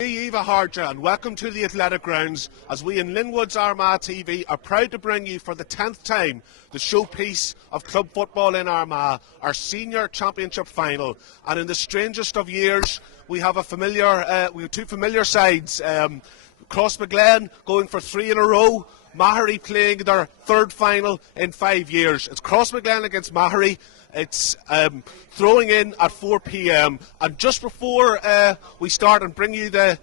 Eva Harja, and welcome to the Athletic Grounds as we in Linwood's Armagh TV are proud to bring you for the 10th time the showpiece of club football in Armagh, our senior championship final. And in the strangest of years, we have two familiar sides. Crossmaglen going for 3 in a row, Maghery playing their third final in 5 years. It's Crossmaglen against Maghery. It's throwing in at 4 p.m. and just before we start and bring you the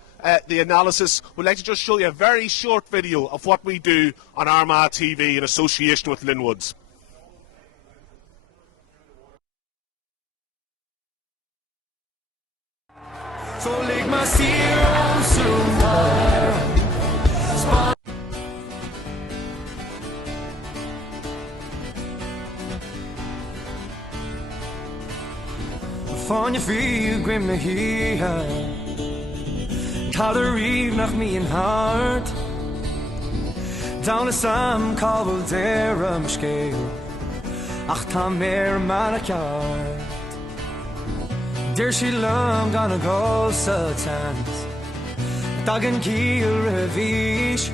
analysis, we'd like to just show you a very short video of what we do on Armagh TV in association with Linwood's. So leg my steer on soon. Van je vier grim me hier, Kader rief nach me in hart. Down a sam kabel der scale, ach ta mer manakart. Dear she long gonna go sultans, dagen kiel revish.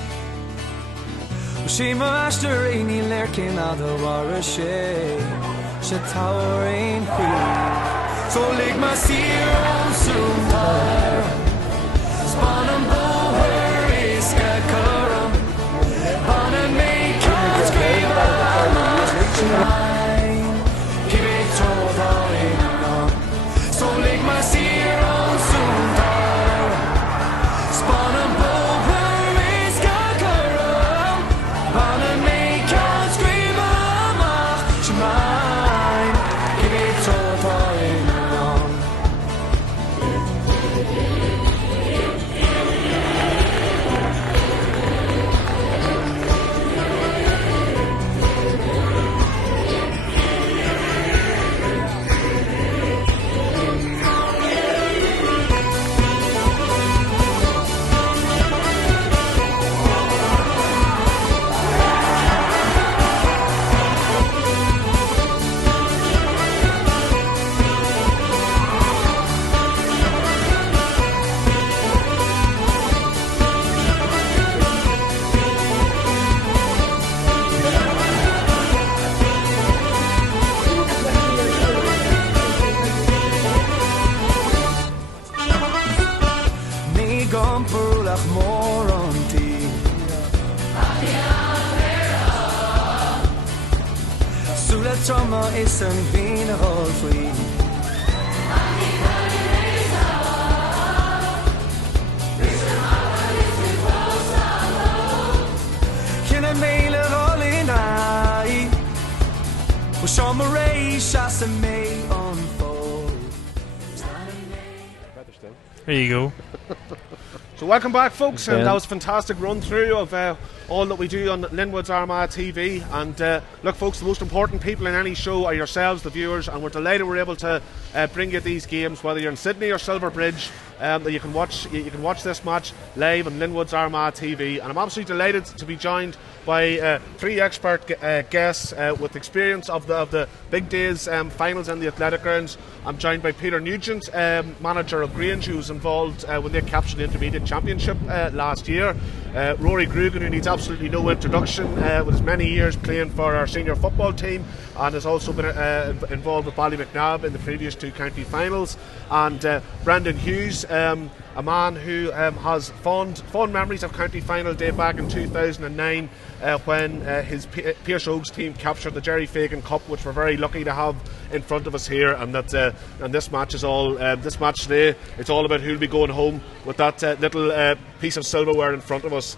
She master in the lurking out the war she towering free. So leg my steer on soon fire. Span and bower is karam. Ban and make us scream mine. Keep it all on. So leg my steer on soon fire. Span and bower is karam. Ban and make us scream mine. Keep it all on. Trauma is een wienerhol voor je. Geen een mele rol in hij. We show me race as a may unfold. There you go. So welcome back, folks, and that was a fantastic run through of all that we do on Linwood's Armagh TV. And look, folks, the most important people in any show are yourselves, the viewers, and we're delighted we're able to bring you these games, whether you're in Sydney or Silverbridge. That you can watch this match live on Linwood's Armagh TV. And I'm absolutely delighted to be joined by 3 expert guests with experience of the big days finals in the Athletic Grounds. I'm joined by Peter Nugent, manager of Grange, who was involved when they captured the Intermediate Championship last year. Rory Grugan, who needs absolutely no introduction, with his many years playing for our senior football team, and has also been involved with Ballymacnabb in the previous 2 county finals. And Brendan Hughes, a man who has fond memories of county final day back in 2009 when his Pearse Oaks team captured the Jerry Fagan Cup, which we're very lucky to have in front of us here. And that and this match is all this match today. It's all about who'll be going home with that little piece of silverware in front of us.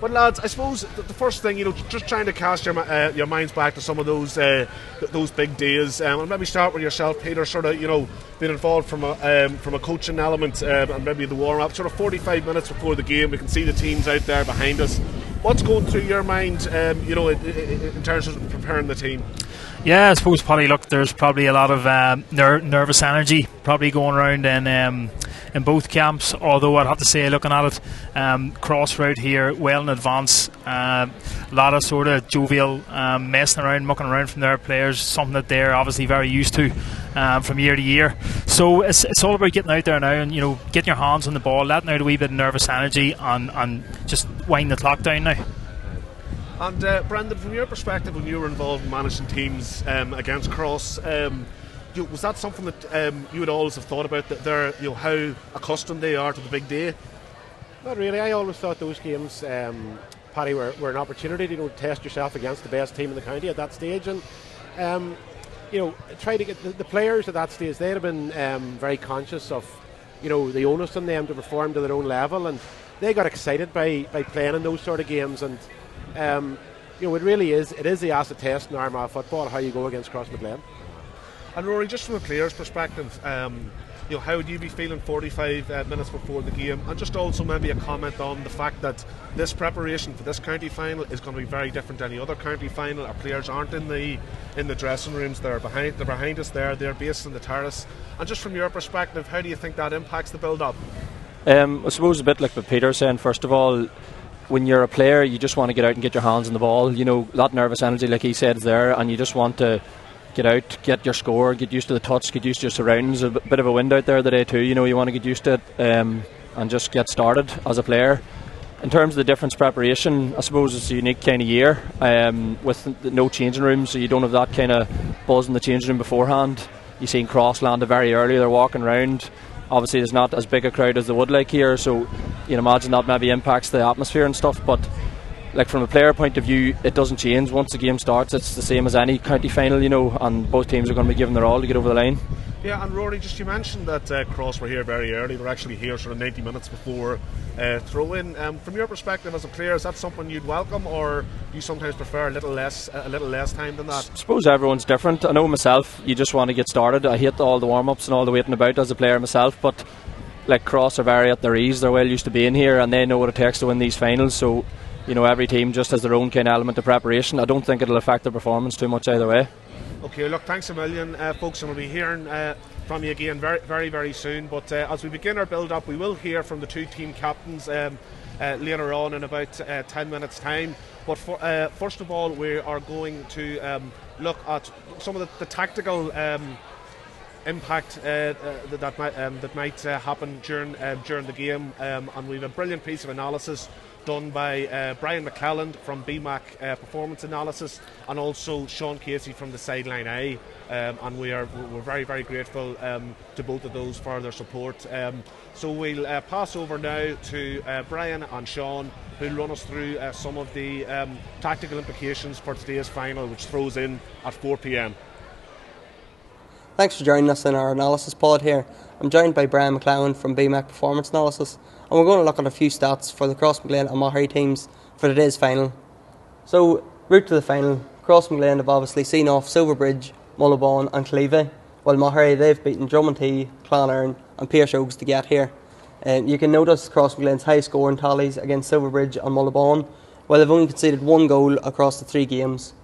But lads, I suppose the first thing, just trying to cast your minds back to some of those big days. And maybe start with yourself, Peter. Sort of, being involved from a coaching element and maybe the warm up. Sort of 45 minutes before the game, we can see the teams out there behind us. What's going through your mind, in terms of preparing the team? Yeah, I suppose probably there's probably a lot of nervous energy probably going around in both camps, although I'd have to say, looking at it, Cross route here well in advance, a lot of sort of jovial messing around, mucking around from their players, something that they're obviously very used to. from year to year. So it's all about getting out there now and, you know, getting your hands on the ball, letting out a wee bit of nervous energy, and just wind the clock down now. And Brendan, from your perspective, when you were involved in managing teams against Cross, was that something that you would always have thought about, that they're, you know, how accustomed they are to the big day? Not really. I always thought those games, Paddy, were an opportunity to, you know, test yourself against the best team in the county at that stage, and you know, try to get the players at that stage. They'd have been very conscious of, you know, the onus on them to perform to their own level, and they got excited by playing in those sort of games. And you know, it is the acid test in Armagh football, how you go against Crossmaglen. And Rory, just from a player's perspective, you know, how would you be feeling 45 minutes before the game? And just also maybe a comment on the fact that this preparation for this county final is going to be very different to any other county final. Our players aren't in the dressing rooms; they're behind us there. They're based in the terrace. And just from your perspective, how do you think that impacts the build-up? I suppose a bit like what Peter's saying. First of all, when you're a player, you just want to get out and get your hands on the ball. You know, that nervous energy, like he said, is there, and you just want to get out, get your score, get used to the touch, get used to your surroundings. A bit of a wind out there today too, you know, you want to get used to it and just get started as a player. In terms of the difference preparation, I suppose it's a unique kind of year with no changing rooms, so you don't have that kind of buzz in the changing room beforehand. You've seen Cross landed very early, they're walking around. Obviously there's not as big a crowd as they would like here, so you can imagine that maybe impacts the atmosphere and stuff, but like from a player point of view, it doesn't change. Once the game starts, it's the same as any county final, you know, and both teams are going to be giving their all to get over the line. Yeah, and Rory, just you mentioned that Cross were here very early. They were actually here sort of 90 minutes before throw-in. From your perspective as a player, is that something you'd welcome, or you sometimes prefer a little less time than that? I suppose everyone's different. I know myself, you just want to get started. I hate all the warm-ups and all the waiting about as a player myself, but like Cross are very at their ease. They're well used to being here, and they know what it takes to win these finals, so you know, every team just has their own kind of element of preparation. I don't think it'll affect their performance too much either way. Okay, look, thanks a million, folks, and we'll be hearing from you again very, very, very soon. But as we begin our build-up, we will hear from the two team captains later on in about 10 minutes' time. But first of all, we are going to look at some of the tactical impact that might happen during the game, and we have a brilliant piece of analysis done by Brian McClelland from BMAC Performance Analysis, and also Sean Casey from the Sideline Eye, and we're very, very grateful to both of those for their support. So we'll pass over now to Brian and Sean, who'll run us through some of the tactical implications for today's final, which throws in at 4 p.m. Thanks for joining us in our analysis pod here. I'm joined by Brian McClelland from BMAC Performance Analysis, and we're going to look at a few stats for the Crossmaglen and Maghery teams for today's final. So, route to the final, Crossmaglen have obviously seen off Silverbridge, Mullabon and Cleavey, while Maghery, they've beaten Drummondtee, Clonerne and Pearse Oaks to get here. You can notice Crossmaglen's high scoring tallies against Silverbridge and Mullabon, while they've only conceded one goal across the 3 games.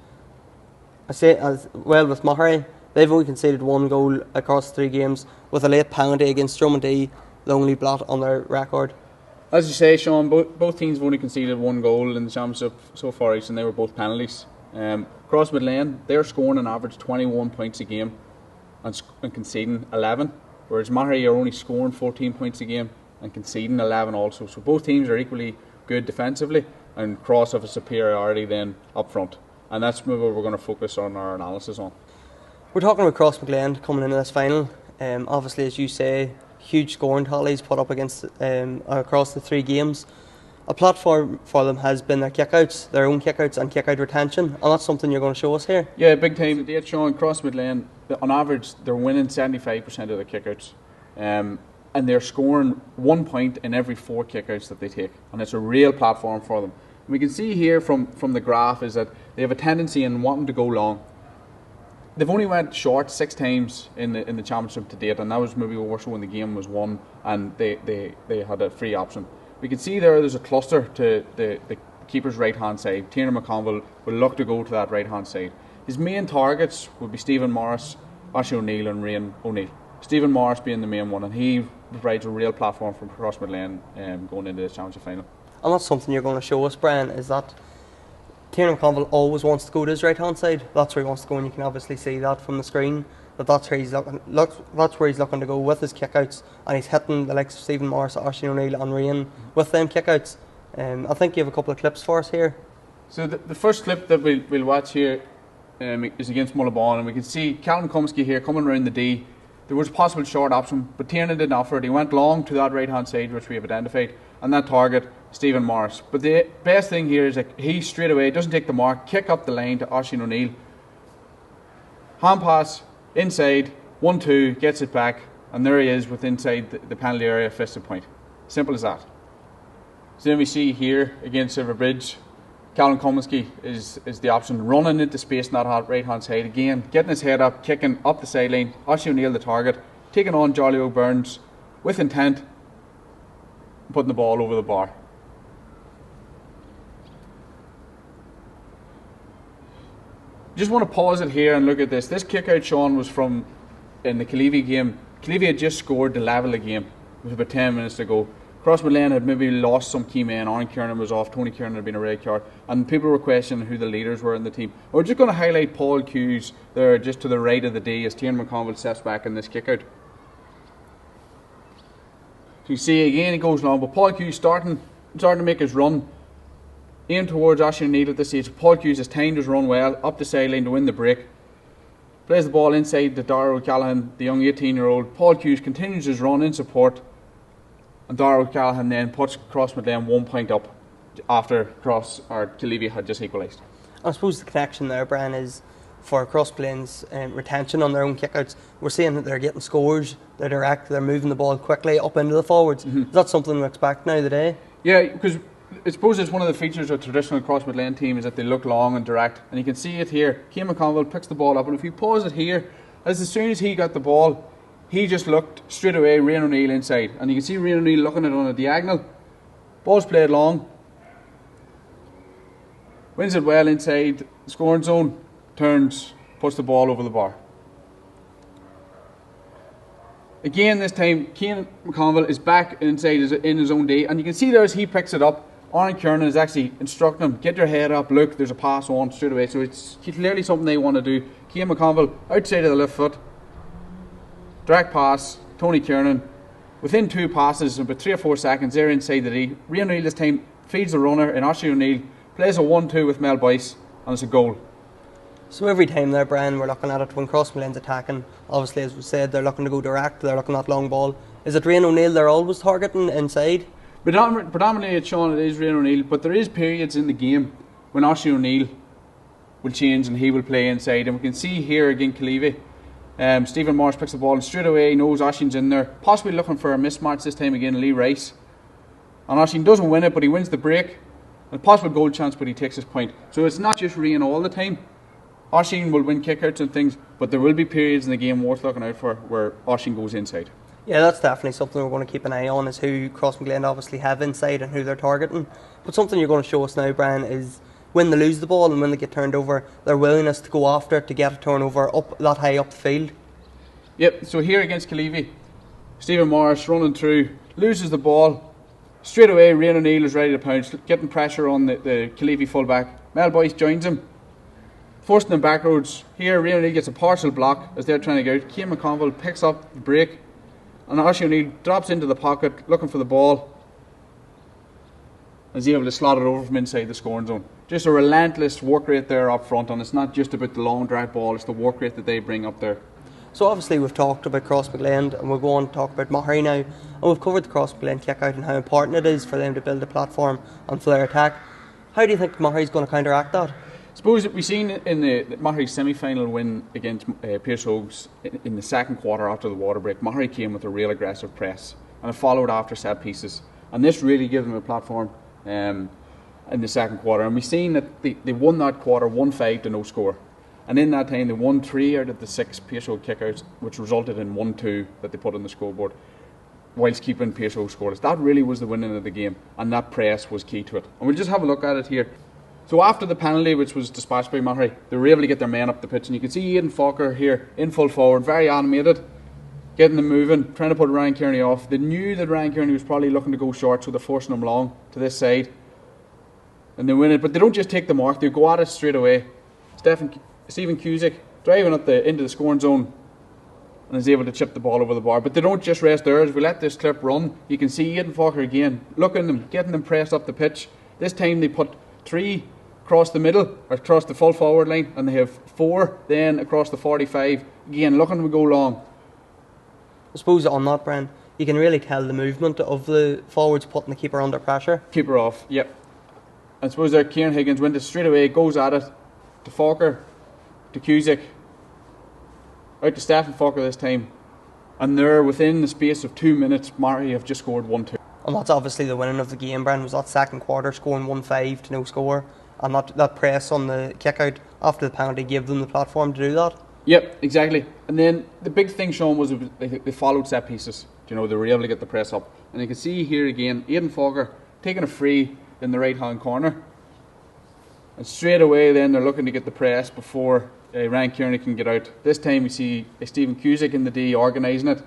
I say as well with Maghery, they've only conceded one goal across 3 games, with a late penalty against Drummondtee, the only blot on their record. As you say, Sean, both teams have only conceded one goal in the championship so far, and they were both penalties. Crossmaglen, they're scoring an average 21 points a game and conceding 11, whereas Maghery are only scoring 14 points a game and conceding 11 also. So both teams are equally good defensively, and Cross have a superiority then up front. And that's what we're going to focus on our analysis on. We're talking about Crossmaglen coming into this final. Obviously, as you say, huge scoring tallies put up against across the 3 games. A platform for them has been their kickouts, their own kickouts and kickout retention, and that's something you're going to show us here. Yeah, big time. They're showing Crossmaglen, on average, they're winning 75% of their kickouts, and they're scoring 1 point in every 4 kickouts that they take, and it's a real platform for them. And we can see here from the graph is that they have a tendency in wanting to go long. They've only went short 6 times in the championship to date, and that was maybe more so when the game was won and they had a free option. We can see there's a cluster to the keeper's right hand side. Tiernan McConville will look to go to that right hand side. His main targets would be Stephen Morris, Ashley O'Neill and Rian O'Neill. Stephen Morris being the main one, and he provides a real platform for Crossmaglen going into this championship final. And that's something you're going to show us, Brian, is that Tiernan McConville always wants to go to his right hand side. That's where he wants to go, and you can obviously see that from the screen. that's where he's looking to go with his kickouts, and he's hitting the likes of Stephen Morris, Oisin O'Neill and Rian with them kickouts. I think you have a couple of clips for us here. So the first clip that we'll watch here is against Mullabon, and we can see Calvin Kumsky here coming around the D. There was a possible short option, but Tiernan didn't offer it. He went long to that right hand side, which we have identified, and that target, Stephen Morris. But the best thing here is that he straight away doesn't take the mark, kick up the line to Oisin O'Neill. Hand pass, inside, 1-2, gets it back, and there he is with inside the penalty area, fisted point. Simple as that. So then we see here against Silverbridge, Calvin Kumsky is the option, running into space on that right hand side again, getting his head up, kicking up the sideline. Oisin O'Neill the target, taking on Jolly O'Burns with intent, putting the ball over the bar. Just want to pause it here and look at this. This kick out, Sean, was from in the Killeavy game. Killeavy had just scored to level the game with about 10 minutes to go. Crossmaglen had maybe lost some key men. Aaron Kiernan was off, Tony Kiernan had been a red card, and people were questioning who the leaders were in the team. We're just going to highlight Paul Hughes there just to the right of the D as Tiernan McConville steps back in this kick out. So you see again he goes long, but Paul Hughes starting to make his run in towards Oisin O'Neill at this stage. Paul Hughes has timed his run well up the sideline to win the break. Plays the ball inside to Dara O'Callaghan, the young 18-year-old. Paul Hughes continues his run in support, and Dara O'Callaghan then puts Crossmaglen 1 point up after Killeavy had just equalised. I suppose the connection there, Brian, is for Crossmaglen's retention on their own kickouts. We're seeing that they're getting scores, they're direct, they're moving the ball quickly up into the forwards. Is that something we expect now today? Yeah, because I suppose it's one of the features of traditional Crossmaglen team is that they look long and direct, and you can see it here. Cian McConville picks the ball up, and if you pause it here, as soon as he got the ball, he just looked straight away Rian O'Neill inside, and you can see Rian O'Neill looking at it on a diagonal. Ball's played long, wins it well inside the scoring zone, turns, puts the ball over the bar. Again this time Cian McConville is back inside in his own D, and you can see there as he picks it up, Aaron Kiernan is actually instructing him, get your head up, look, there's a pass on straight away. So it's clearly something they want to do. Cian McConville outside of the left foot, direct pass, Tony Kiernan, within 2 passes, about 3 or 4 seconds, they're inside the D. Rian O'Neill this time feeds the runner, and Oisin O'Neill plays a 1-2 with Mel Boyce, and it's a goal. So every time there, Brian, we're looking at it when Crossmaglen's attacking, obviously as we said, they're looking to go direct, they're looking at long ball. Is it Rian O'Neill they're always targeting inside? Predominantly it's Sean, it is Rian O'Neill, but there is periods in the game when Oisin O'Neill will change and he will play inside, and we can see here again Killeavy. Stephen Morris picks the ball and straight away he knows Oisin's in there, possibly looking for a mismatch this time again, Lee Rice, and Oisin doesn't win it, but he wins the break, and a possible goal chance, but he takes his point. So it's not just Rian all the time. Oisin will win kickouts and things, but there will be periods in the game worth looking out for where Oisin goes inside. Yeah, that's definitely something we're going to keep an eye on, is who Crossmaglen obviously have inside and who they're targeting. But something you're going to show us now, Brian, is when they lose the ball and when they get turned over, their willingness to go after it, to get a turnover up that high up the field. Yep, so here against Killeavy, Stephen Morris running through, loses the ball. Straight away, Rian O'Neill is ready to pounce, getting pressure on the Killeavy fullback. Mel Boyce joins him, forcing them backroads. Here, Rian O'Neill gets a partial block as they're trying to get out. Cian McConville picks up the break, and Oisin O'Neill drops into the pocket looking for the ball, and is able to slot it over from inside the scoring zone. Just a relentless work rate there up front, and it's not just about the long drag ball, it's the work rate that they bring up there. So obviously we've talked about Crossmaglen, and we'll go on to talk about Maghery now, and we've covered the Crossmaglen kick out and how important it is for them to build a platform and for their attack. How do you think Maghery's going to counteract that? I suppose we've seen in the Maghery semi-final win against Pearse Oaks in the second quarter after the water break, Maghery came with a real aggressive press, and it followed after set pieces, and this really gave them a platform in the second quarter. And we've seen that they won that quarter 1-5 to no score, and in that time they won 3 out of the 6 Pearse Oaks kickouts, which resulted in 1-2 that they put on the scoreboard, whilst keeping Pearse Oaks scoreless. That really was the winning of the game, and that press was key to it. And we'll just have a look at it here. So after the penalty, which was dispatched by Maghery, they were able to get their men up the pitch, and you can see Aidan Falker here in full forward, very animated, getting them moving, trying to put Ryan Kearney off. They knew that Ryan Kearney was probably looking to go short, so they're forcing him long to this side, and they win it. But they don't just take the mark, they go at it straight away. Stephen Cusick driving up into the scoring zone, and is able to chip the ball over the bar. But they don't just rest there. As we let this clip run, you can see Aidan Falker again, looking at them, getting them pressed up the pitch. This time they put 3 across the middle, or across the full forward line, and they have 4 then across the 45. Again, looking to go long. I suppose on that, Brian, you can really tell the movement of the forwards putting the keeper under pressure. Keeper off, yep. I suppose there Kieran Higgins went straight away, goes at it, to Falker, to Cusick, out to Stephen Falker this time. And there, within the space of 2 minutes, Maghery have just scored 1-2. And that's obviously the winning of the game, Brian, was that second quarter, scoring 1-5 to no score. And that press on the kick-out after the penalty gave them the platform to do that. Yep, exactly. And then the big thing, Sean, was they followed set pieces. You know, they were able to get the press up. And you can see here again, Aidan Falker taking a free in the right-hand corner. And straight away then they're looking to get the press before Ryan Kearney can get out. This time we see Stephen Cusick in the D organising it.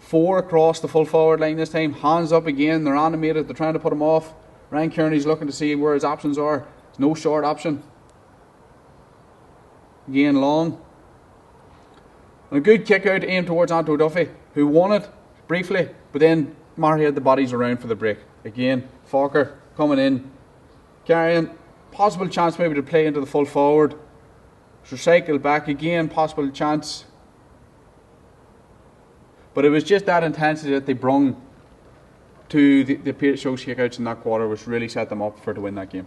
4 across the full forward line this time. Hands up again, they're animated, they're trying to put him off. Ryan Kearney's looking to see where his options are. There's no short option. Again, long. And a good kick out aimed towards Anto Duffy, who won it briefly, but then Maghery had the bodies around for the break. Again, Falker coming in, carrying, possible chance maybe to play into the full forward. Recycle back again, possible chance. But it was just that intensity that they brung to the Peter Stokes kickouts in that quarter, which really set them up to win that game.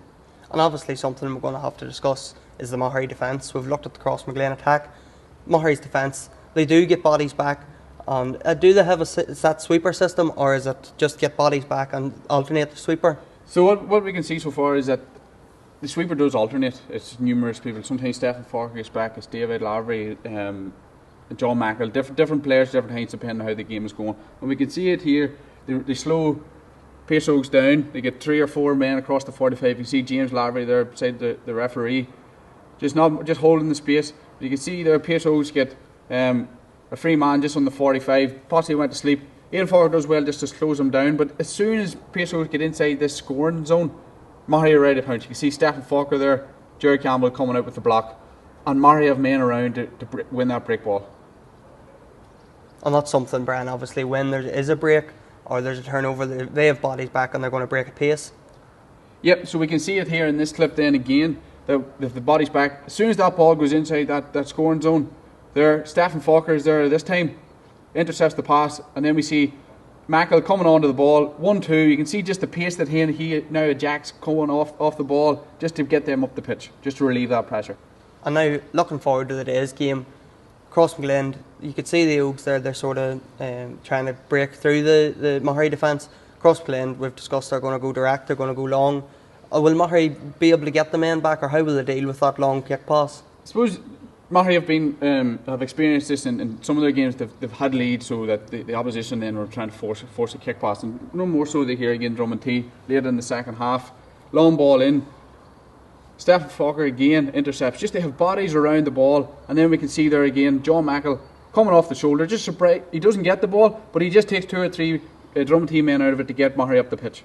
And obviously something we're going to have to discuss is the Maghery defence. We've looked at the Crossmaglen attack. Maghery's defence, they do get bodies back. And do they have a set sweeper system, or is it just get bodies back and alternate the sweeper? So what we can see so far is that the sweeper does alternate. It's numerous people. Sometimes Stephen Falker gets back, it's David Lavery, John Mackerel, different players, different times depending on how the game is going. And we can see it here. They slow Pearsogs down. They get 3 or 4 men across the 45. You see James Lavery there beside the referee, just holding the space. But you can see there Pearsogs get a free man just on the 45. Possibly went to sleep. Aidan Falker does well just to close him down. But as soon as Pearsogs get inside this scoring zone, Maghery are ready to pounce. You can see Stephen Falker there, Jerry Campbell coming out with the block, and Maghery have men around to win that break ball. And that's something, Brian, obviously when there is a break or there's a turnover, they have bodies back and they're going to break at pace. Yep, so we can see it here in this clip then again, that the body's back. As soon as that ball goes inside that scoring zone, there, Stephen Falker is there this time, intercepts the pass, and then we see Mackerel coming onto the ball, 1-2. You can see just the pace that he now ejects going off the ball just to get them up the pitch, just to relieve that pressure. And now, looking forward to today's game, Crossmaglen, you could see the Oaks there, they're sort of trying to break through the Maghery defence. Crossmaglen, we've discussed, they're going to go direct, they're going to go long. Will Maghery be able to get the men back, or how will they deal with that long kick pass? I suppose Maghery have experienced this in some of their games. They've had leads, so that the opposition then were trying to force a kick pass, and no more so they here again. Drummond T later in the second half, long ball in. Stephen Falker again intercepts. Just they have bodies around the ball, and then we can see there again John Mackerel coming off the shoulder. Just surprised he doesn't get the ball, but he just takes 2 or 3 Drummond T men out of it to get Maghery up the pitch.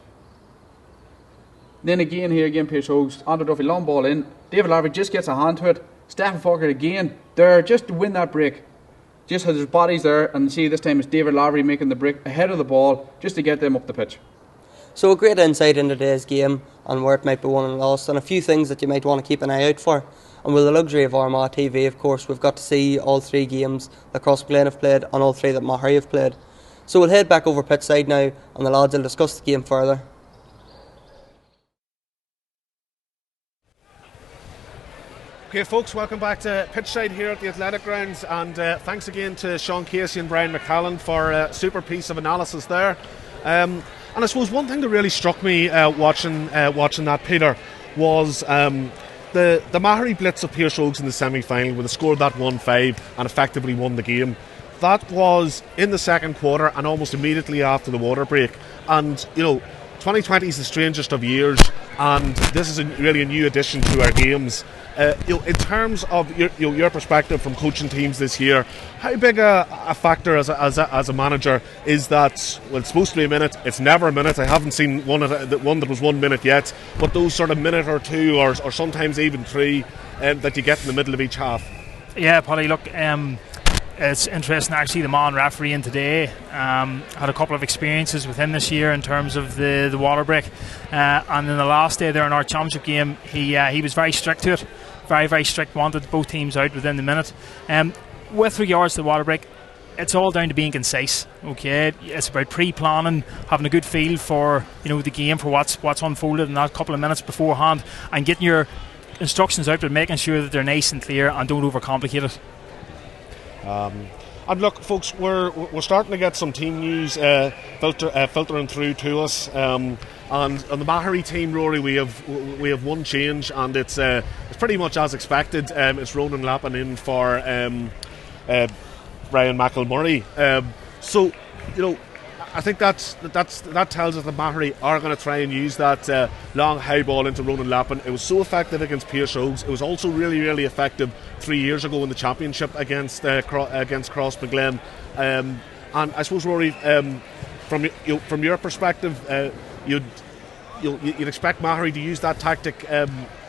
Then again here again Pearsogs, Andrew Duffy, long ball in. David Lavery just gets a hand to it. Stephen Falker again there just to win that break. Just has his bodies there, and see this time it's David Lavery making the break ahead of the ball just to get them up the pitch. So a great insight into today's game and where it might be won and lost, and a few things that you might want to keep an eye out for. And with the luxury of Armagh TV, of course, we've got to see all 3 games that Crossmaglen have played and all 3 that Maghery have played. So we'll head back over pitch side now, and the lads will discuss the game further. Okay, folks, welcome back to pitchside here at the Athletic Grounds, and thanks again to Sean Casey and Brian McCallan for a super piece of analysis there. And I suppose one thing that really struck me watching that, Peter, was the Maghery blitz of Pearsogs in the semi-final, when they scored that 1-5 and effectively won the game. That was in the second quarter and almost immediately after the water break. And, 2020 is the strangest of years, and this is really a new addition to our games. In terms of your perspective from coaching teams this year, how big a factor as a manager is that? Well, it's supposed to be a minute. It's never a minute. I haven't seen one that was 1 minute yet. But those sort of minute or 2, or sometimes even 3, that you get in the middle of each half. Yeah, Polly. Look, it's interesting actually. The man refereeing today had a couple of experiences with him this year in terms of the water break, and in the last day there in our championship game, he was very strict to it, very strict. Wanted both teams out within the minute. With regards to the water break, it's all down to being concise. Okay, it's about pre-planning, having a good feel for the game, for what's unfolded in that couple of minutes beforehand, and getting your instructions out, but making sure that they're nice and clear and don't overcomplicate it. And look, folks, we're starting to get some team news filtering through to us. And on the Maghery team, Rory, we have one change, and it's pretty much as expected. It's Ronan Lappin in for Brian McElmurray. So I think that tells us that Maghery are going to try and use that long high ball into Ronan Lappin. It was so effective against Pearse Oaks. It was also really effective 3 years ago in the championship against Crossmaglen. And I suppose, Rory, from your perspective, you'd expect Maghery to use that tactic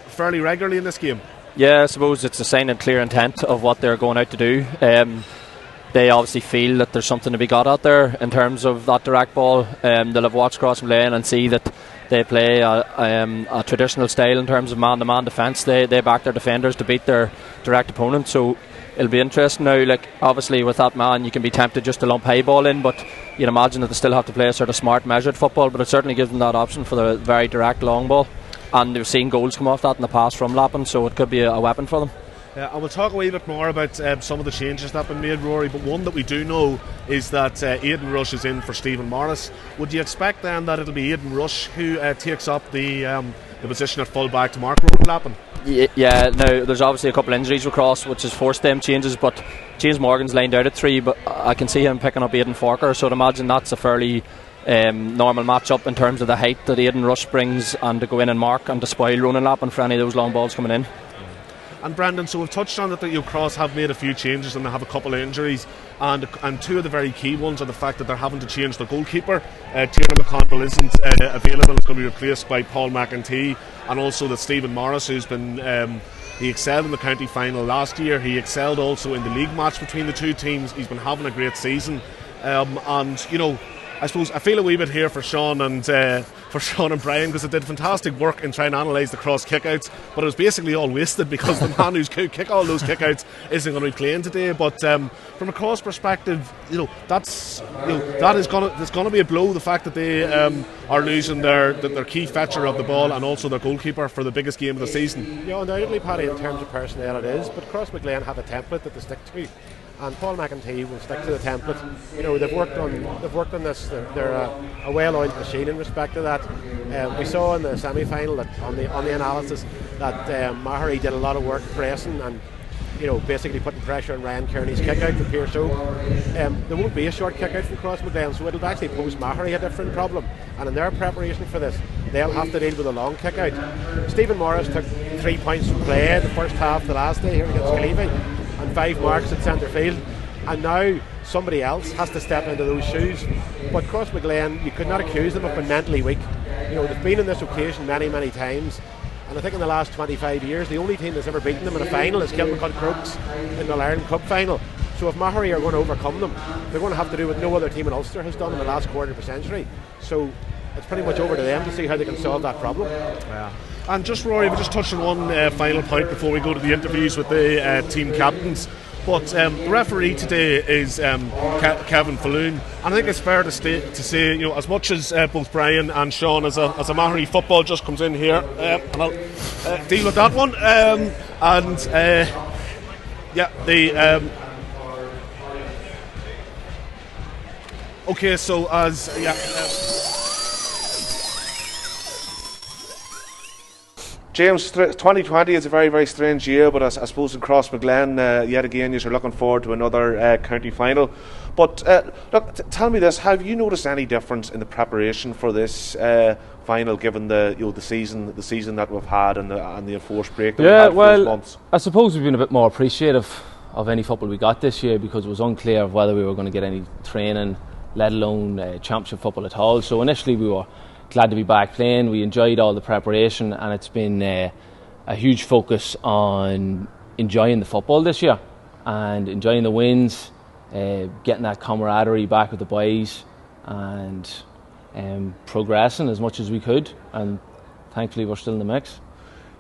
fairly regularly in this game. Yeah, I suppose it's a sign of clear intent of what they're going out to do. They obviously feel that there's something to be got out there in terms of that direct ball. They'll have watched Crossmaglen and see that they play a traditional style in terms of man-to-man defence. They back their defenders to beat their direct opponent. So it'll be interesting now. Like, obviously with that man, you can be tempted just to lump high ball in, but you'd imagine that they still have to play a sort of smart, measured football. But it certainly gives them that option for the very direct long ball. And they've seen goals come off that in the past from Lappin, so it could be a weapon for them. And we'll talk a wee bit more about some of the changes that have been made, Rory, but one that we do know is that Aidan Rush is in for Stephen Morris. Would you expect then that it'll be Aidan Rush who takes up the position at full back to mark Ronan Lappin? Yeah, now there's obviously a couple of injuries across which has forced them changes, but James Morgan's lined out at 3, but I can see him picking up Aidan Forker, so I'd imagine that's a fairly normal match-up in terms of the height that Aidan Rush brings, and to go in and mark and to spoil Ronan Lappin for any of those long balls coming in. And Brendan, so we've touched on that Cross have made a few changes and they have a couple of injuries, and two of the very key ones are the fact that they're having to change the goalkeeper. Tiernan McConnell isn't available. It's going to be replaced by Paul McEntee, and also that Stephen Morris, who's been he excelled in the county final last year. He excelled also in the league match between the two teams. He's been having a great season, and I suppose I feel a wee bit here for Sean and Brian, because they did fantastic work in trying to analyse the Cross kickouts, but it was basically all wasted because the man who's kick all those kickouts isn't going to be playing today. But from a Cross perspective, that's it's going to be a blow. The fact that they are losing their key fetcher of the ball and also their goalkeeper for the biggest game of the season. Yeah, undoubtedly, Paddy, in terms of personnel it is, but Crossmaglen have a template that they stick to. And Paul McEntee will stick to the template. They've worked on this. They're a well-oiled machine in respect to that. We saw in the semi-final that on the analysis that Maghery did a lot of work pressing and basically putting pressure on Ryan Kearney's kick out for Pearse Oak. There won't be a short kick out from Crossmaglen, so it'll actually pose Maghery a different problem. And in their preparation for this, they'll have to deal with a long kick out. Stephen Morris took 3 points from play in the first half the last day here against Cleavey, and 5 marks at centre field, and now somebody else has to step into those shoes. But Crossmaglen, you could not accuse them of being mentally weak. They've been in this occasion many times, and I think in the last 25 years the only team that's ever beaten them in a final is Kilmacud Crokes in the Ireland Cup final. So if Maghery are going to overcome them, they're going to have to do what no other team in Ulster has done in the last quarter of a century. So it's pretty much over to them to see how they can solve that problem. Yeah. And just, Rory, we'll just touch on one final point before we go to the interviews with the team captains. But the referee today is Kevin Falloon, and I think it's fair to say, as much as both Brian and Sean, as a Maghery football just comes in here, and I'll deal with that one. Okay, so James, 2020 is a very strange year, but I suppose in Crossmaglen, yet again, you're looking forward to another county final. But tell me this: have you noticed any difference in the preparation for this final, given the season that we've had and the enforced break that we've had for those months? I suppose we've been a bit more appreciative of any football we got this year, because it was unclear of whether we were going to get any training, let alone championship football at all. So initially we were glad to be back playing. We enjoyed all the preparation, and it's been a huge focus on enjoying the football this year and enjoying the wins, getting that camaraderie back with the boys, and progressing as much as we could, and thankfully we're still in the mix.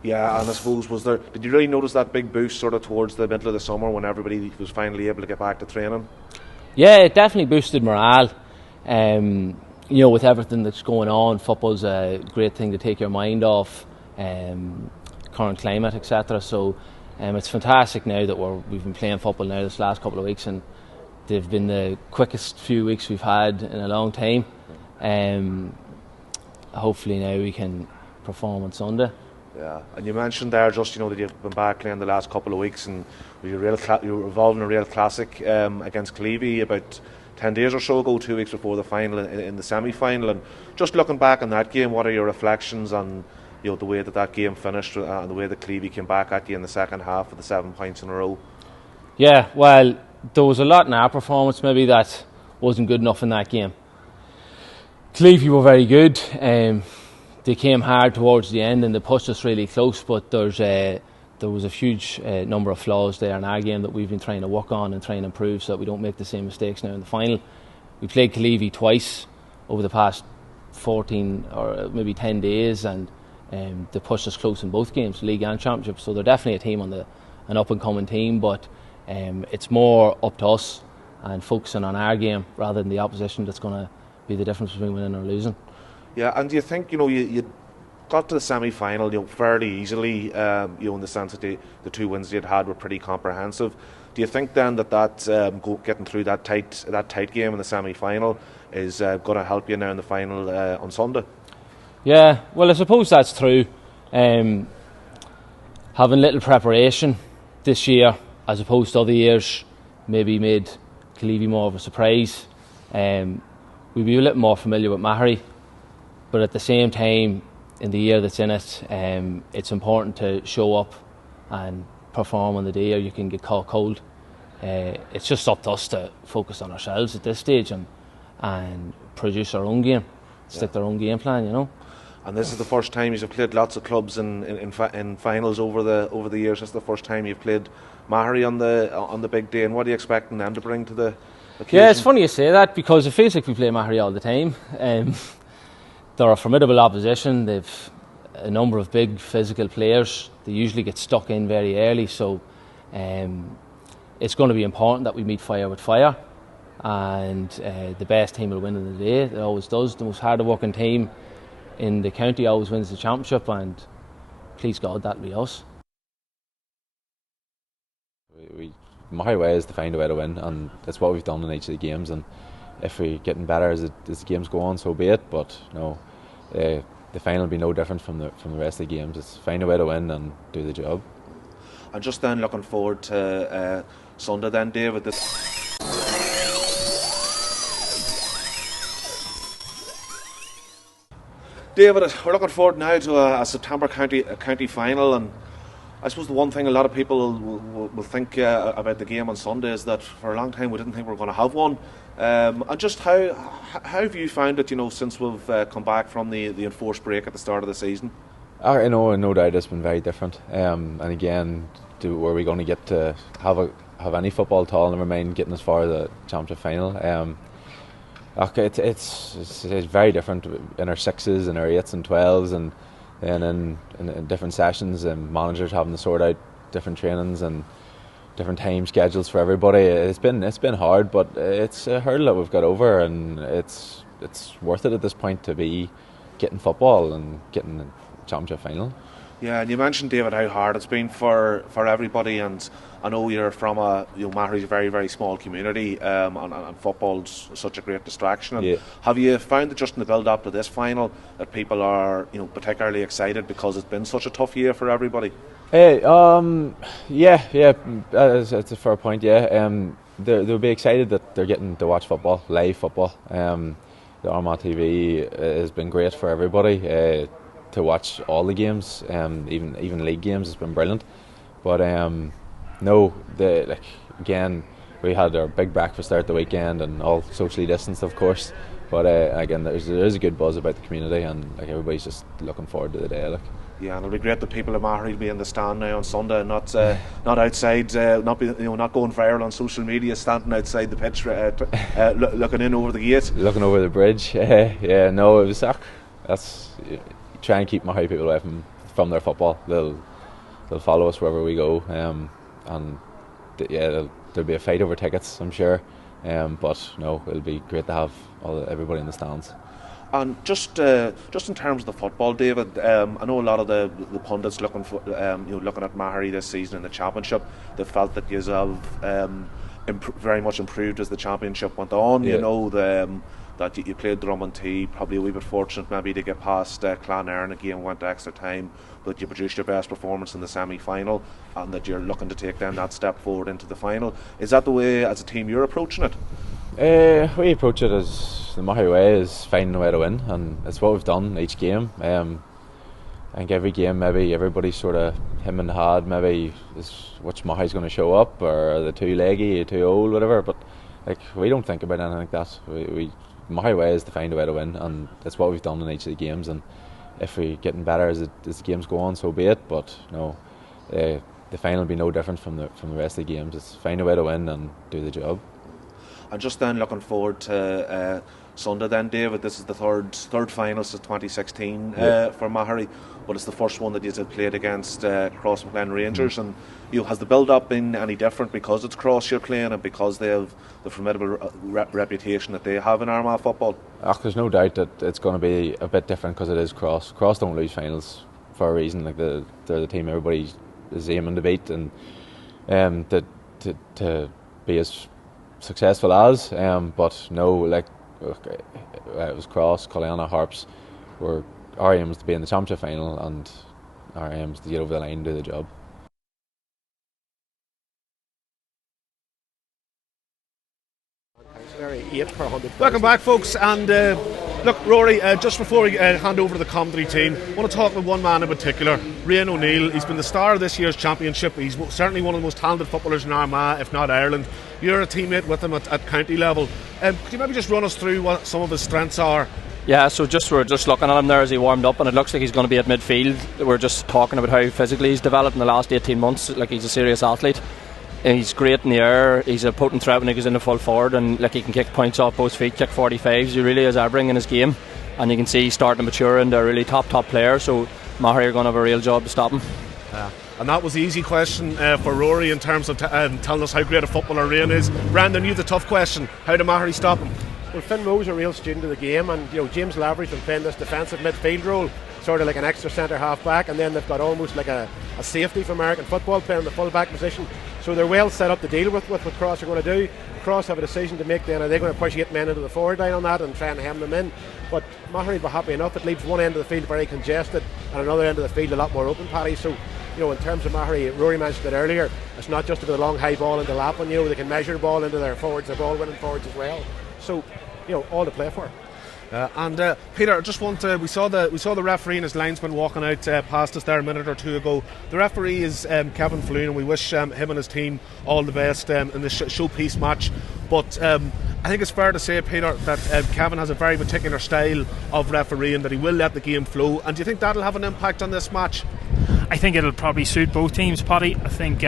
Yeah, and I suppose, did you really notice that big boost sort of towards the middle of the summer when everybody was finally able to get back to training? Yeah, it definitely boosted morale. With everything that's going on, football's a great thing to take your mind off current climate, etc. So it's fantastic now that we've been playing football now this last couple of weeks, and they've been the quickest few weeks we've had in a long time. Hopefully now we can perform on Sunday. Yeah, and you mentioned there just that you've been back playing the last couple of weeks, and you were involved in a real classic against Clevie about 10 days or so ago, 2 weeks before the final in the semi-final. And just looking back on that game, what are your reflections on the way that game finished and the way that Clevie came back at you in the second half with the 7 points in a row? Yeah, well, there was a lot in our performance maybe that wasn't good enough in that game. Clevie were very good. They came hard towards the end and they pushed us really close, but there was a huge number of flaws there in our game that we've been trying to work on and trying to improve so that we don't make the same mistakes now in the final. We played Clevie twice over the past 14 or maybe 10 days, and they pushed us close in both games, league and championship, so they're definitely a team an up and coming team, but it's more up to us and focusing on our game rather than the opposition that's going to be the difference between winning or losing. Yeah, and do you think you got to the semi-final fairly easily, in the sense that the 2 wins you'd had were pretty comprehensive? Do you think then that getting through that tight game in the semi-final is going to help you now in the final on Sunday? Yeah, well, I suppose that's true. Having little preparation this year as opposed to other years maybe made Clevie more of a surprise. We'll be a little more familiar with Maghery, but at the same time, in the year that's in it, it's important to show up and perform on the day or you can get caught cold. It's just up to us to focus on ourselves at this stage and produce our own game, stick to our own game plan, And this is the first time you've played lots of clubs in finals over the years. This is the first time you've played Maghery on the big day. And what are you expecting them to bring to the occasion? Yeah, it's funny you say that because it feels like we play Maghery all the time. They're a formidable opposition. They've a number of big physical players. They usually get stuck in very early, so it's going to be important that we meet fire with fire, and the best team will win in the day. It always does. The most hard-working team in the county always wins the championship, and please God, that'll be us. My way is to find a way to win, and that's what we've done in each of the games. And if we're getting better as the games go on, so be it. But the final will be no different from the rest of the games. It's find a way to win and do the job. And just then, looking forward to Sunday, then, David. David, we're looking forward now to a September county final, and I suppose the one thing a lot of people will think about the game on Sunday is that for a long time we didn't think we were going to have one. And just how have you found it, since we've come back from the enforced break at the start of the season? I know, no doubt it's been very different. And again, were we going to get to have any football at all, never mind getting as far as the championship final? It's very different in our 6s and our 8s and 12s, and then in different sessions, and managers having to sort out different trainings and different time schedules for everybody. It's been hard, but it's a hurdle that we've got over, and it's worth it at this point to be getting football and getting the championship final. Yeah, and you mentioned, David, how hard it's been for everybody, and I know you're from Maghery's a very, very small community, and football's such a great distraction. And have you found that just in the build-up to this final that people are particularly excited because it's been such a tough year for everybody? Yeah, it's a fair point. Yeah, they'll be excited that they're getting to watch football, live football. The Armagh TV has been great for everybody. To watch all the games, even league games, has been brilliant. But again, we had our big breakfast there at the weekend, and all socially distanced, of course. But again, there is a good buzz about the community, and like everybody's just looking forward to the day. Like. Yeah, and it'll be great that people of Maghery will be in the stand now on Sunday, and not outside, not going viral on social media, standing outside the pitch, looking in over the gate, looking over the bridge. Yeah, no, it was that's try and keep Maghery people away from their football. They'll follow us wherever we go, and there'll be a fight over tickets, I'm sure. But no, it'll be great to have everybody in the stands. And just in terms of the football, David, I know a lot of the pundits looking at Maghery this season in the championship. They felt that you have very much improved as the championship went on. Yeah. You know that you played Drummond, probably a wee bit fortunate maybe to get past Clonairin again, went to extra time, but you produced your best performance in the semi-final, and that you're looking to take then that step forward into the final. Is that the way as a team you're approaching it? We approach it as the Maghery way is finding a way to win, and it's what we've done each game. I think every game maybe everybody's sort of him and had maybe is which Maghery's going to show up, or are they too leggy, too old, whatever. But like we don't think about anything like that. We Maghery way is to find a way to win, and that's what we've done in each of the games. And if we're getting better as the games go on, so be it. But no, the final will be no different from the rest of the games. It's find a way to win and do the job. And just then looking forward to Sunday then, David. This is the third final since 2016 for Maghery, but it's the first one that you have played against Crossmaglen Rangers. And has the build-up been any different because it's Cross you're playing and because they have the formidable reputation that they have in Armagh football? There's no doubt that it's going to be a bit different because it is Cross. Cross don't lose finals for a reason. Like they're the team everybody is aiming to beat, and to be as successful as, but no, like it was Cross, Culliana, Harps. Our aim was to be in the championship final, and our aim was to get over the line and do the job. Welcome back, folks, and look, Rory, just before we hand over to the commentary team, I want to talk with one man in particular, Rian O'Neill. He's been the star of this year's championship. He's certainly one of the most talented footballers in Armagh, if not Ireland. You're a teammate with him at county level. Could you maybe just run us through what some of his strengths are? Yeah, so we're just looking at him there as he warmed up, and it looks like he's going to be at midfield. We're just talking about how physically he's developed in the last 18 months. Like, he's a serious athlete. And he's great in the air. He's a potent threat when he goes into full forward, and like he can kick points off both feet, kick 45s. He really is everything in his game, and you can see he's starting to mature into a really top player. So Maghery are going to have a real job to stop him. And that was the easy question for Rory in terms of telling us how great a footballer Rian is. Brandon, you the tough question. How do Maghery stop him? Well, Finn Moe's a real student of the game, and James Lavery's been playing this defensive midfield role, sort of like an extra centre half back, and then they've got almost like a safety for American football playing in the full back position. So they're well set up to deal with what Cross are going to do. Cross have a decision to make then. Are they going to push 8 men into the forward line on that and try and hem them in? But Maghery will be happy enough. It leaves one end of the field very congested and another end of the field a lot more open, Paddy. So in terms of Maghery, Rory mentioned it earlier, it's not just about a long high ball into lapping. They can measure the ball into their forwards, their ball winning forwards as well. So all to play for. And Peter, just we saw the referee and his linesman walking out past us there a minute or two ago. The referee is Kevin Floon, and we wish him and his team all the best in the showpiece match. But I think it's fair to say, Peter, that Kevin has a very particular style of refereeing, that he will let the game flow. And do you think that'll have an impact on this match? I think it'll probably suit both teams, Paddy. I think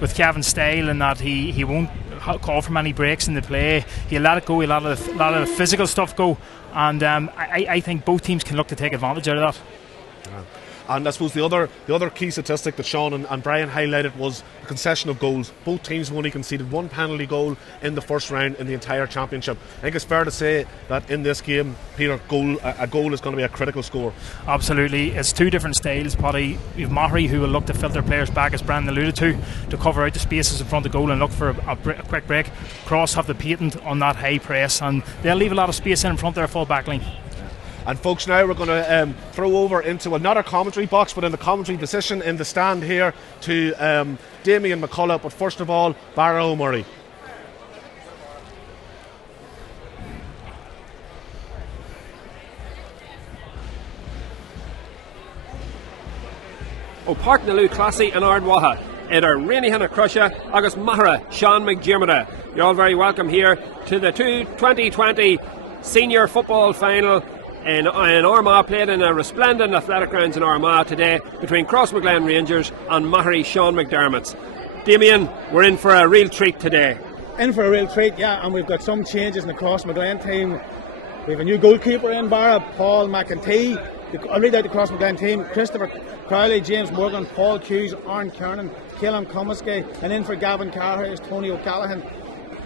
with Kevin's style, in that he won't call for many breaks in the play. He'll let it go. He'll let a lot of the physical stuff go, and I think both teams can look to take advantage out of that. And I suppose the other key statistic that Sean and Brian highlighted was the concession of goals. Both teams have only conceded one penalty goal in the first round in the entire championship. I think it's fair to say that in this game, Peter, a goal is going to be a critical score. Absolutely. It's two different styles, Paddy. You have Maghery, who will look to filter players back, as Brandon alluded to cover out the spaces in front of goal and look for a quick break. Cross have the patent on that high press, and they'll leave a lot of space in front of their full back line. And folks, now we're going to throw over into another commentary box, but in the commentary position in the stand here to Damien McCullough. But first of all, Barra O'Murray. Ó Park na Lú Classy and Ardwaha. Idir Rainy Hannah Crusha, August Mahara, Sean McDermott. You're all very welcome here to the 2020 senior football final in Armagh, played in a resplendent athletic grounds in Armagh today between Crossmaglen Rangers and Maghery Sean McDermott's. Damien, we're in for a real treat today. In for a real treat, yeah, and we've got some changes in the Crossmaglen team. We have a new goalkeeper in Barra, Paul McEntee. I'll read out the Crossmaglen team: Christopher Crowley, James Morgan, Paul Hughes, Aaron Kernan, Keelan Comiskey, and in for Gavin Carr is Tony O'Callaghan.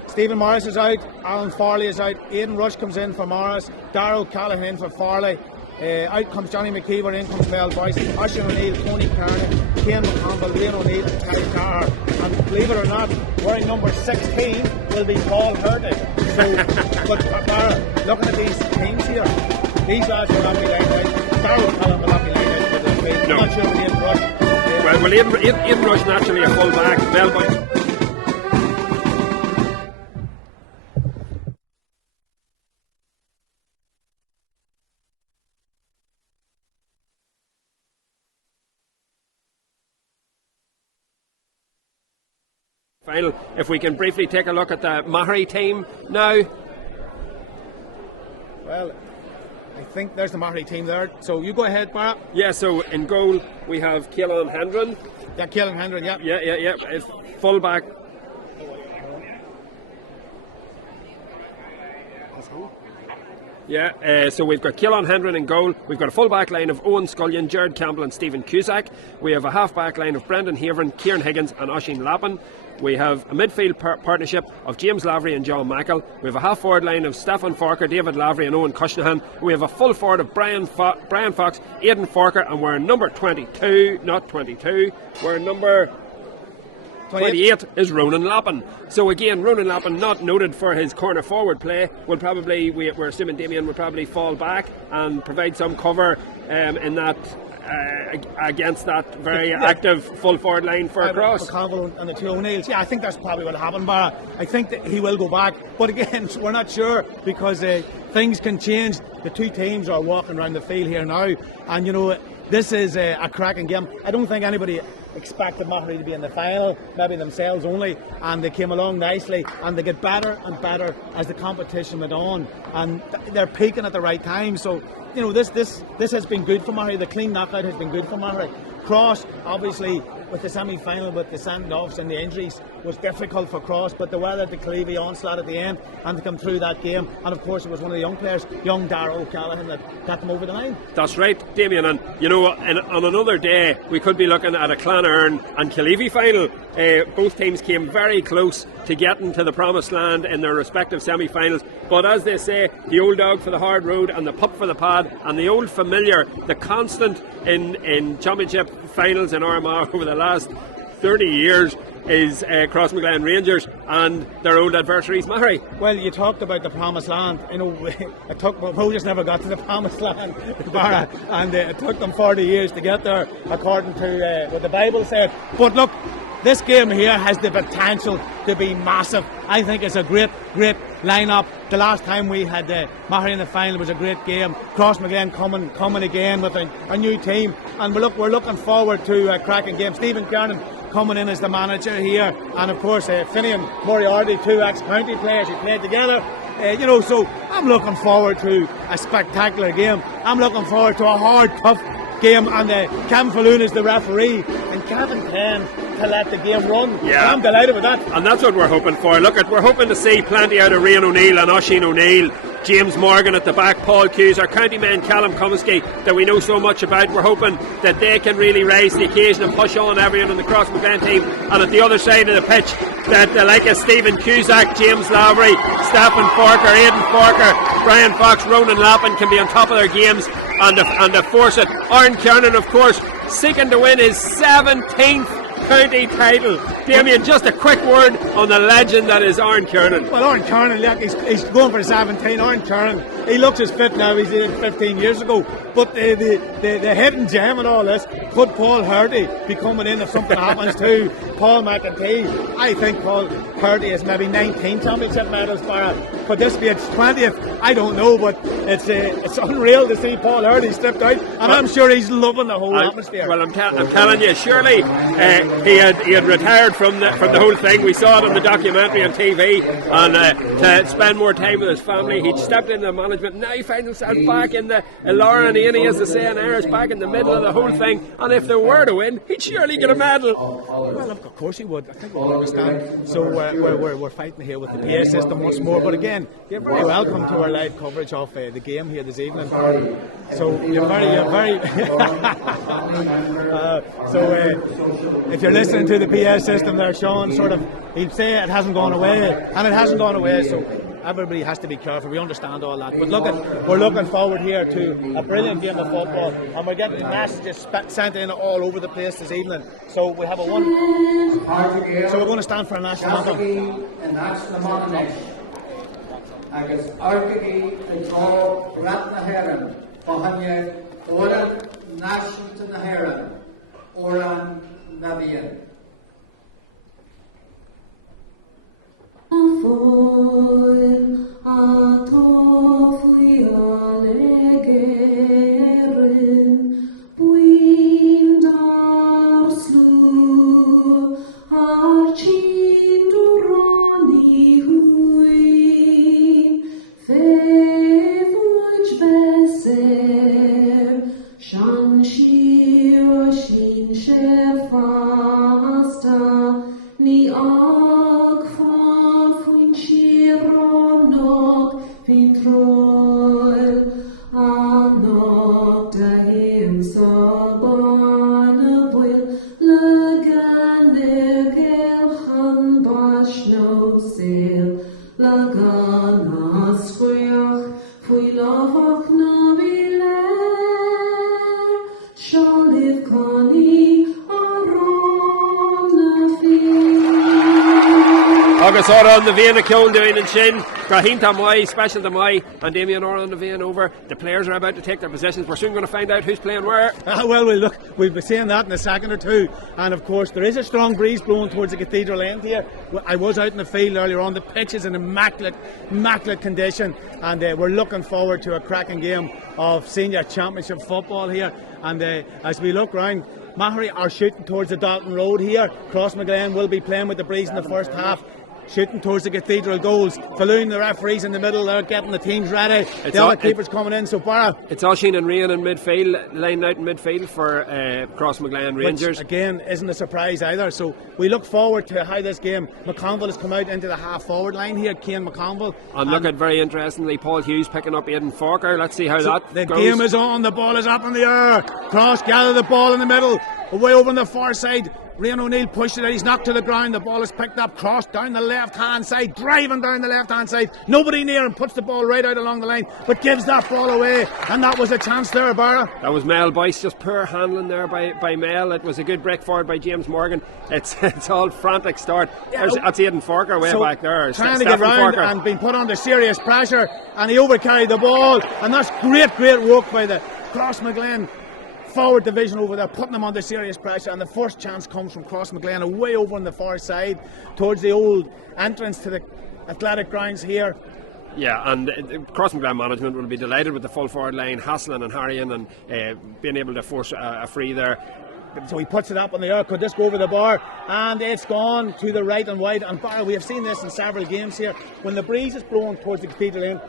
Stephen Morris is out, Alan Farley is out, Aidan Rush comes in for Morris, Darrell Callaghan in for Farley. Out comes Johnny McKeever, in comes Mel Boyce, Oisin O'Neill, Tony Kernan, Cian McConville, Liam O'Neill and Terry Carr. And believe it or not, wearing number 16 will be Paul Hurdy. So, but Barra, looking at these teams here, these lads will not be laid out. Darrell Callaghan will not be laid out with the field. No. I'm not sure with Aidan Rush. Well, Aidan Rush naturally a full back, Mel Boyce. Final. If we can briefly take a look at the Maghery team now. Well, I think there's the Maghery team there. So you go ahead, Barra. Yeah, so in goal we have Keelan Hendren. Yeah, Keelan Hendren, yeah. Yeah. Full back. Yeah, so we've got Keelan Hendren in goal. We've got a full back line of Owen Scullion, Jared Campbell and Stephen Cusack. We have a half back line of Brendan Haverin, Kieran Higgins and Oisin Lappin. We have a midfield partnership of James Lavery and John Michael. We have a half forward line of Stefan Forker, David Lavery and Owen Cushnahan. We have a full forward of Brian Fox, Aidan Forker, and we're number 22, not 22, we're number 28 is Ronan Lappin. So again, Ronan Lappin, not noted for his corner forward play, will probably, we're assuming Damien will probably fall back and provide some cover in that against that very active full forward line for Cross. McConville and the two O'Neills. Yeah, I think that's probably what happened, Barra. I think that he will go back, but again, we're not sure because things can change. The two teams are walking around the field here now, and you know, this is a cracking game. I don't think anybody expected Maghery to be in the final, maybe themselves only, and they came along nicely, and they get better and better as the competition went on, and they're peaking at the right time. So you know, this has been good for Maghery. The clean knockout has been good for Maghery. Cross, obviously, with the semi-final, with the send-offs and the injuries, was difficult for Cross, but they weathered the Clevey onslaught at the end and to come through that game. And of course, it was one of the young players, young Darrell O'Callaghan, that got them over the line. That's right, Damien. And you know, on another day, we could be looking at a Clonaherne and Clevey final. Both teams came very close to getting to the promised land in their respective semi-finals. But as they say, the old dog for the hard road and the pup for the pad, and the old familiar, the constant in championship finals in Armagh over the last 30 years is Crossmaglen Rangers and their old adversaries Maghery. Well, you talked about the promised land. You know, Rogers never got to the promised land, Barra, and it took them 40 years to get there, according to what the Bible said. But look, this game here has the potential to be massive. I think it's a great lineup. The last time we had Maghery in the final was a great game. Crossmaglen coming again with a new team, and we're looking forward to a cracking game. Stephen Kernan coming in as the manager here, and of course Finian Moriarty, two ex-county players who played together. You know, so I'm looking forward to a spectacular game. I'm looking forward to a hard, tough game, and Cam Falloon is the referee, and Kevin Penn to let the game run. Yeah, I'm delighted with that. And that's what we're hoping for. Look, we're hoping to see plenty out of Rian O'Neill and Oisin O'Neill, James Morgan at the back, Paul Hughes, our county man Callum Comiskey that we know so much about. We're hoping that they can really rise to the occasion and push on everyone in the Crossmaglen team. And at the other side of the pitch, that the like of Stephen Cusack, James Lavery, Stephen Forker, Aidan Forker, Brian Fox, Ronan Lappin can be on top of their games and to force it. Aaron Kernan, of course, seeking to win his 17th county title. Damien, just a quick word on the legend that is Aaron Kernan. Well, Aaron Kernan, look, he's going for 17. Aaron Kernan, he looks as fit now as he did 15 years ago. But the hidden gem in all this, could Paul Hurdy be coming in if something happens to Paul McEntee? I think Paul Hurdy is maybe 19 championship medals for it. Could this be its 20th? I don't know, but it's unreal to see Paul Hurdy stepped out, and I'm sure he's loving the whole atmosphere. Well, I'm telling you, surely he had retired from the whole thing. We saw it on the documentary on TV, and to spend more time with his family, he stepped into the management. Now he finds himself back in the Laura Anani, as they say in Irish, back in the middle of the whole thing. And if there were to win, he'd surely get a medal. Well, of course he would. I think we understand. So we're fighting here with the PA system once more. But again, you're very welcome to our live coverage of the game here this evening. So you're very. If you're listening to the PA system there, Sean, he'll say it hasn't gone away, and it hasn't gone away. So everybody has to be careful. We understand all that. But we're looking forward here to a brilliant game of football, and we're getting messages sent in all over the place this evening. So we have a one. So we're going to stand for a national anthem. Agus arcigi a draw rat na heran, Bahanya, Oran, Nashut na heran, Oran, Nabian. Agus ora on the vein a ceol doing and shin, Grahínta Mai, special to Mai, and Damien ora on the vein over. The players are about to take their positions. We're soon going to find out who's playing where. We'll be seeing that in a second or two. And of course, there is a strong breeze blowing towards the cathedral end here. I was out in the field earlier on. The pitch is in immaculate condition, and we're looking forward to a cracking game of senior championship football here. And as we look round, Maghery are shooting towards the Dalton Road here. Crossmaglen will be playing with the breeze in the first half, shooting towards the cathedral goals. Falloon, the referees in the middle, they're getting the teams ready. The other keepers coming in. So Barra, it's Oisín and Rian in midfield, lined out in midfield for Crossmaglen Rangers. Which, again, isn't a surprise either. So we look forward to how this game. McConville has come out into the half forward line here, Cian McConville. And look at, very interestingly, Paul Hughes picking up Aidan Forker. Let's see how that the goes. Game is on, the ball is up in the air. Cross gather the ball in the middle, away over on the far side. Rian O'Neill pushed it out, he's knocked to the ground, the ball is picked up, Cross down the left hand side, driving down the left hand side, nobody near him, puts the ball right out along the line, but gives that ball away, and that was a chance there, Barra. That was Mel Boyce, just poor handling there by Mel. It was a good break forward by James Morgan. It's all frantic start. That's Aidan Forker way back there. Trying to get round and being put under serious pressure, and he overcarried the ball, and that's great work by the Crossmaglen forward division over there, putting them under serious pressure. And the first chance comes from Crossmaglen away over on the far side towards the old entrance to the athletic grounds here. Yeah, and Crossmaglen management will be delighted with the full forward line, hassling and harrying and being able to force a free there. So he puts it up in the air. Could this go over the bar? And it's gone to the right and wide. And Barra, we have seen this in several games here. When the breeze is blowing towards the cathedral end,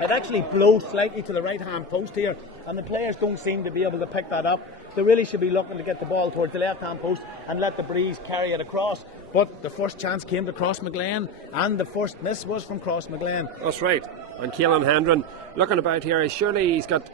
it actually blows slightly to the right hand post here, and the players don't seem to be able to pick that up. They really should be looking to get the ball towards the left hand post and let the breeze carry it across. But the first chance came to Crossmaglen, and the first miss was from Crossmaglen. That's right. And Keelan Hendren looking about here. Surely he's got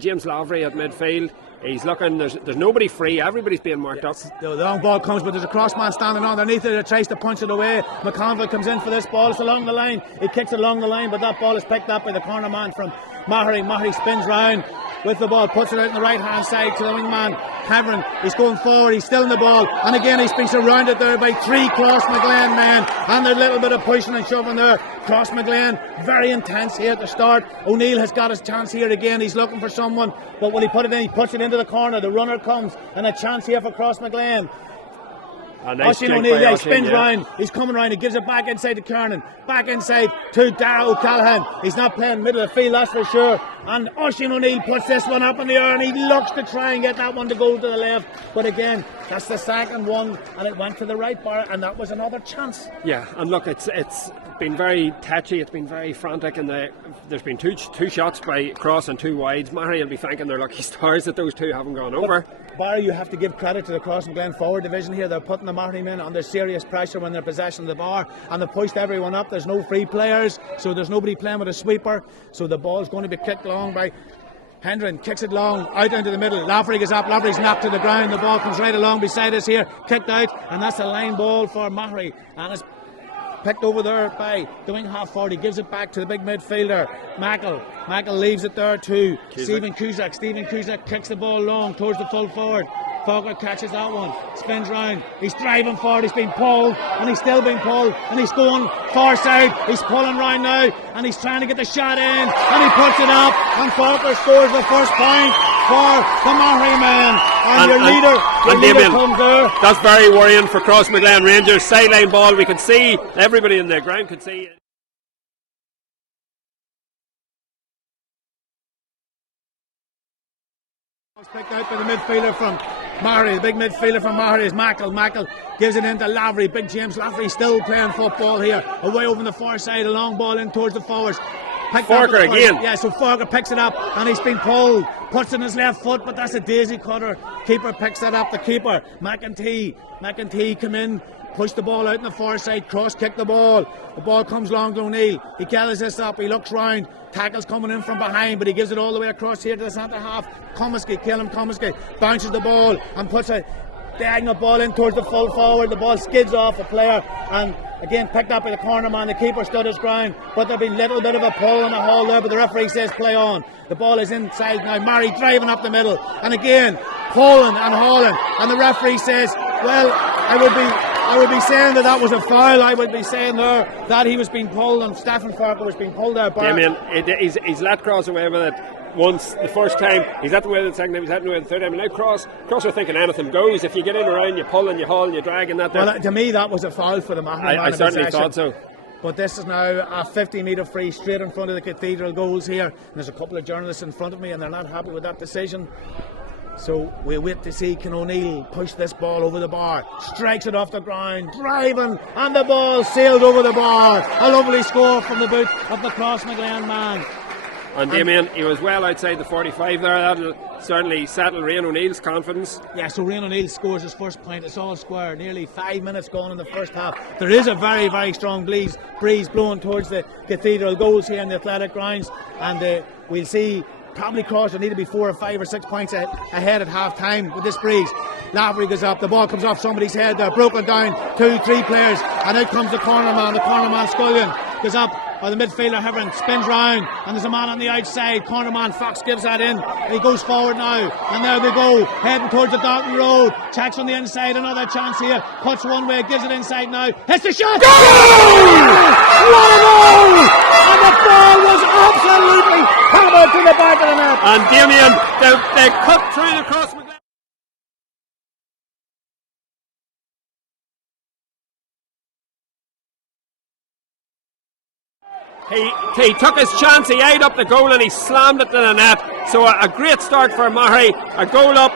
James Lavery at midfield. He's looking, there's nobody free, everybody's being marked up. The long ball comes, but there's a crossman standing underneath it that tries to punch it away. McConville comes in for this ball, it's along the line. He kicks it along the line, but that ball is picked up by the corner man from Maghery. Maghery spins round with the ball, puts it out on the right hand side to the wingman Cameron. He's going forward, he's still in the ball, and again he's been surrounded there by three Crossmaglen men, and there's a little bit of pushing and shoving there. Crossmaglen very intense here at the start. O'Neill has got his chance here again, he's looking for someone, but when he put it in, he puts it into the corner. The runner comes, and a chance here for Crossmaglen. Nice Oisín O'Neill, he spins round, he's coming round, he gives it back inside to Kernan, back inside to Dara O'Callaghan. He's not playing middle of the field, that's for sure. And Oisín O'Neill puts this one up in the air, and he looks to try and get that one to go to the left. But again, that's the second one, and it went to the right bar, and that was another chance. Yeah, and look, it's been very tetchy, it's been very frantic, and there's been two shots by Cross and 2 wides. Maghery will be thanking their lucky stars that those 2 haven't gone over. Barry, you have to give credit to the Crossmaglen forward division here. They're putting the Maghery men under serious pressure when they're possession of the bar, and they've pushed everyone up. There's no free players, so there's nobody playing with a sweeper, so the ball's going to be kicked long by Hendren. Kicks it long out into the middle. Lavery goes up, Lavery's knocked to the ground. The ball comes right along beside us here, kicked out, and that's a line ball for Maghery, and it's picked over there by the wing half forward. He gives it back to the big midfielder, Mackle leaves it there to Stephen Cusack. Stephen Cusack kicks the ball long towards the full forward. Falker catches that one, spins round, he's driving forward, he's been pulled, and he's still being pulled, and he's going far side, he's pulling round now, and he's trying to get the shot in, and he puts it up, and Falker scores the first point for the Maghery man, and your leader comes there. That's very worrying for Crossmaglen Rangers. Sideline ball, we can see, everybody in the ground could see. Picked out by the midfielder from Maghery. The big midfielder from Maghery is Mackle. Mackle gives it into Lavery. Big James Lavery still playing football here. Away over on the far side, a long ball in towards the forwards. Farker again. Yeah, so Farker picks it up and he's been pulled. Puts it in his left foot, but that's a daisy cutter. Keeper picks that up. The keeper, McEntee come in. Push the ball out on the far side, cross kick the ball. The ball comes long to O'Neill. He gathers this up, he looks round. Tackle's coming in from behind, but he gives it all the way across here to the centre half. Comiskey bounces the ball and puts a diagonal ball in towards the full forward. The ball skids off a player and again picked up by the corner man. The keeper stood his ground, but there'll be a little bit of a pull and a haul there, but the referee says play on. The ball is inside now. Maghery driving up the middle and again pulling and hauling, and the referee says, well, I would be saying that was a foul. I would be saying there that he was being pulled and Stephen Farker was being pulled there. Damien, he's let Cross away with it once the first time. He's let away with the second time. He's let away with the third time. And now Cross are thinking anything goes. If you get in around, you pull and you haul and you drag and that. Well, to me that was a foul for the Maghery. I certainly thought so. But this is now a 50-metre free straight in front of the Cathedral goals here. And there's a couple of journalists in front of me and they're not happy with that decision. So we wait to see can O'Neill push this ball over the bar, strikes it off the ground, driving, and the ball sailed over the bar. A lovely score from the boot of the Crossmaglen man. And Damien, he was well outside the 45 there. That'll certainly settle Rian O'Neill's confidence. Yeah, so Rian O'Neill scores his first point. It's all square. Nearly 5 minutes gone in the first half. There is a very, very strong breeze blowing towards the Cathedral goals here in the athletic grounds, and we'll see. Probably Cross will need to be 4 or 5 or 6 points ahead at half time with this breeze. Lavery goes up, the ball comes off somebody's head there, broken down, 2-3 players, and out comes the corner man Scullion goes up, or the midfielder Heverin spins round, and there's a man on the outside. Corner man Fox gives that in, and he goes forward now, and there they go, heading towards the Dalton Road. Checks on the inside, another chance here, cuts one way, gives it inside now, hits the shot. Goal! What a goal! And the ball was absolutely hammered to the back of the net. And Damien, they cut through the Crossmaglen. He took his chance, he eyed up the goal and he slammed it to the net. So a great start for Maghery, a goal up.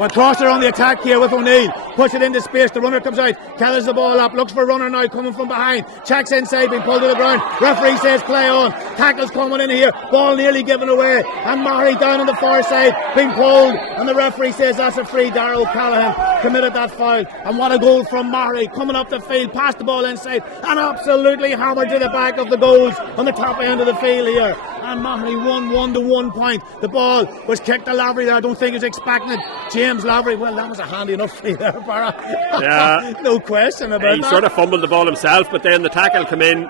Well, Cross are on the attack here with O'Neill. Push it into space. The runner comes out. Gathers the ball up. Looks for a runner now coming from behind. Checks inside. Being pulled to the ground. Referee says play on. Tackle's coming in here. Ball nearly given away. And Maghery down on the far side. Being pulled. And the referee says that's a free. Darrell Callahan committed that foul. And what a goal from Maghery. Coming up the field. Passed the ball inside. And absolutely hammered to the back of the goals on the top end of the field here. And Maghery won 1-1 point. The ball was kicked to Lavery there. I don't think he was expecting it. James Lavery, well, that was a handy enough free there, Barra. Yeah. No question about that. He sort of fumbled the ball himself, but then the tackle came in.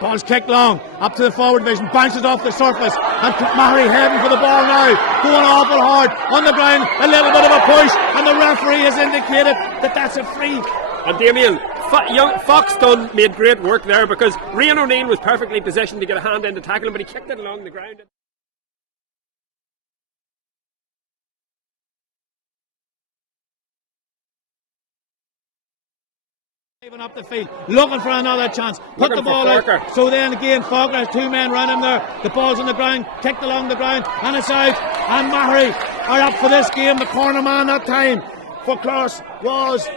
Ball's kicked long, up to the forward division, bounces off the surface, and Maghery heading for the ball now, going awful hard, on the ground, a little bit of a push, and the referee has indicated that that's a free. And Damien, Foxton made great work there because Rian O'Neill was perfectly positioned to get a hand in to tackle him, but he kicked it along the ground. Up the field, looking for another chance, put the ball out. So then again, Falker has 2 men round him there. The ball's on the ground, kicked along the ground, and it's out. And Maghery are up for this game. The corner man that time for Cross was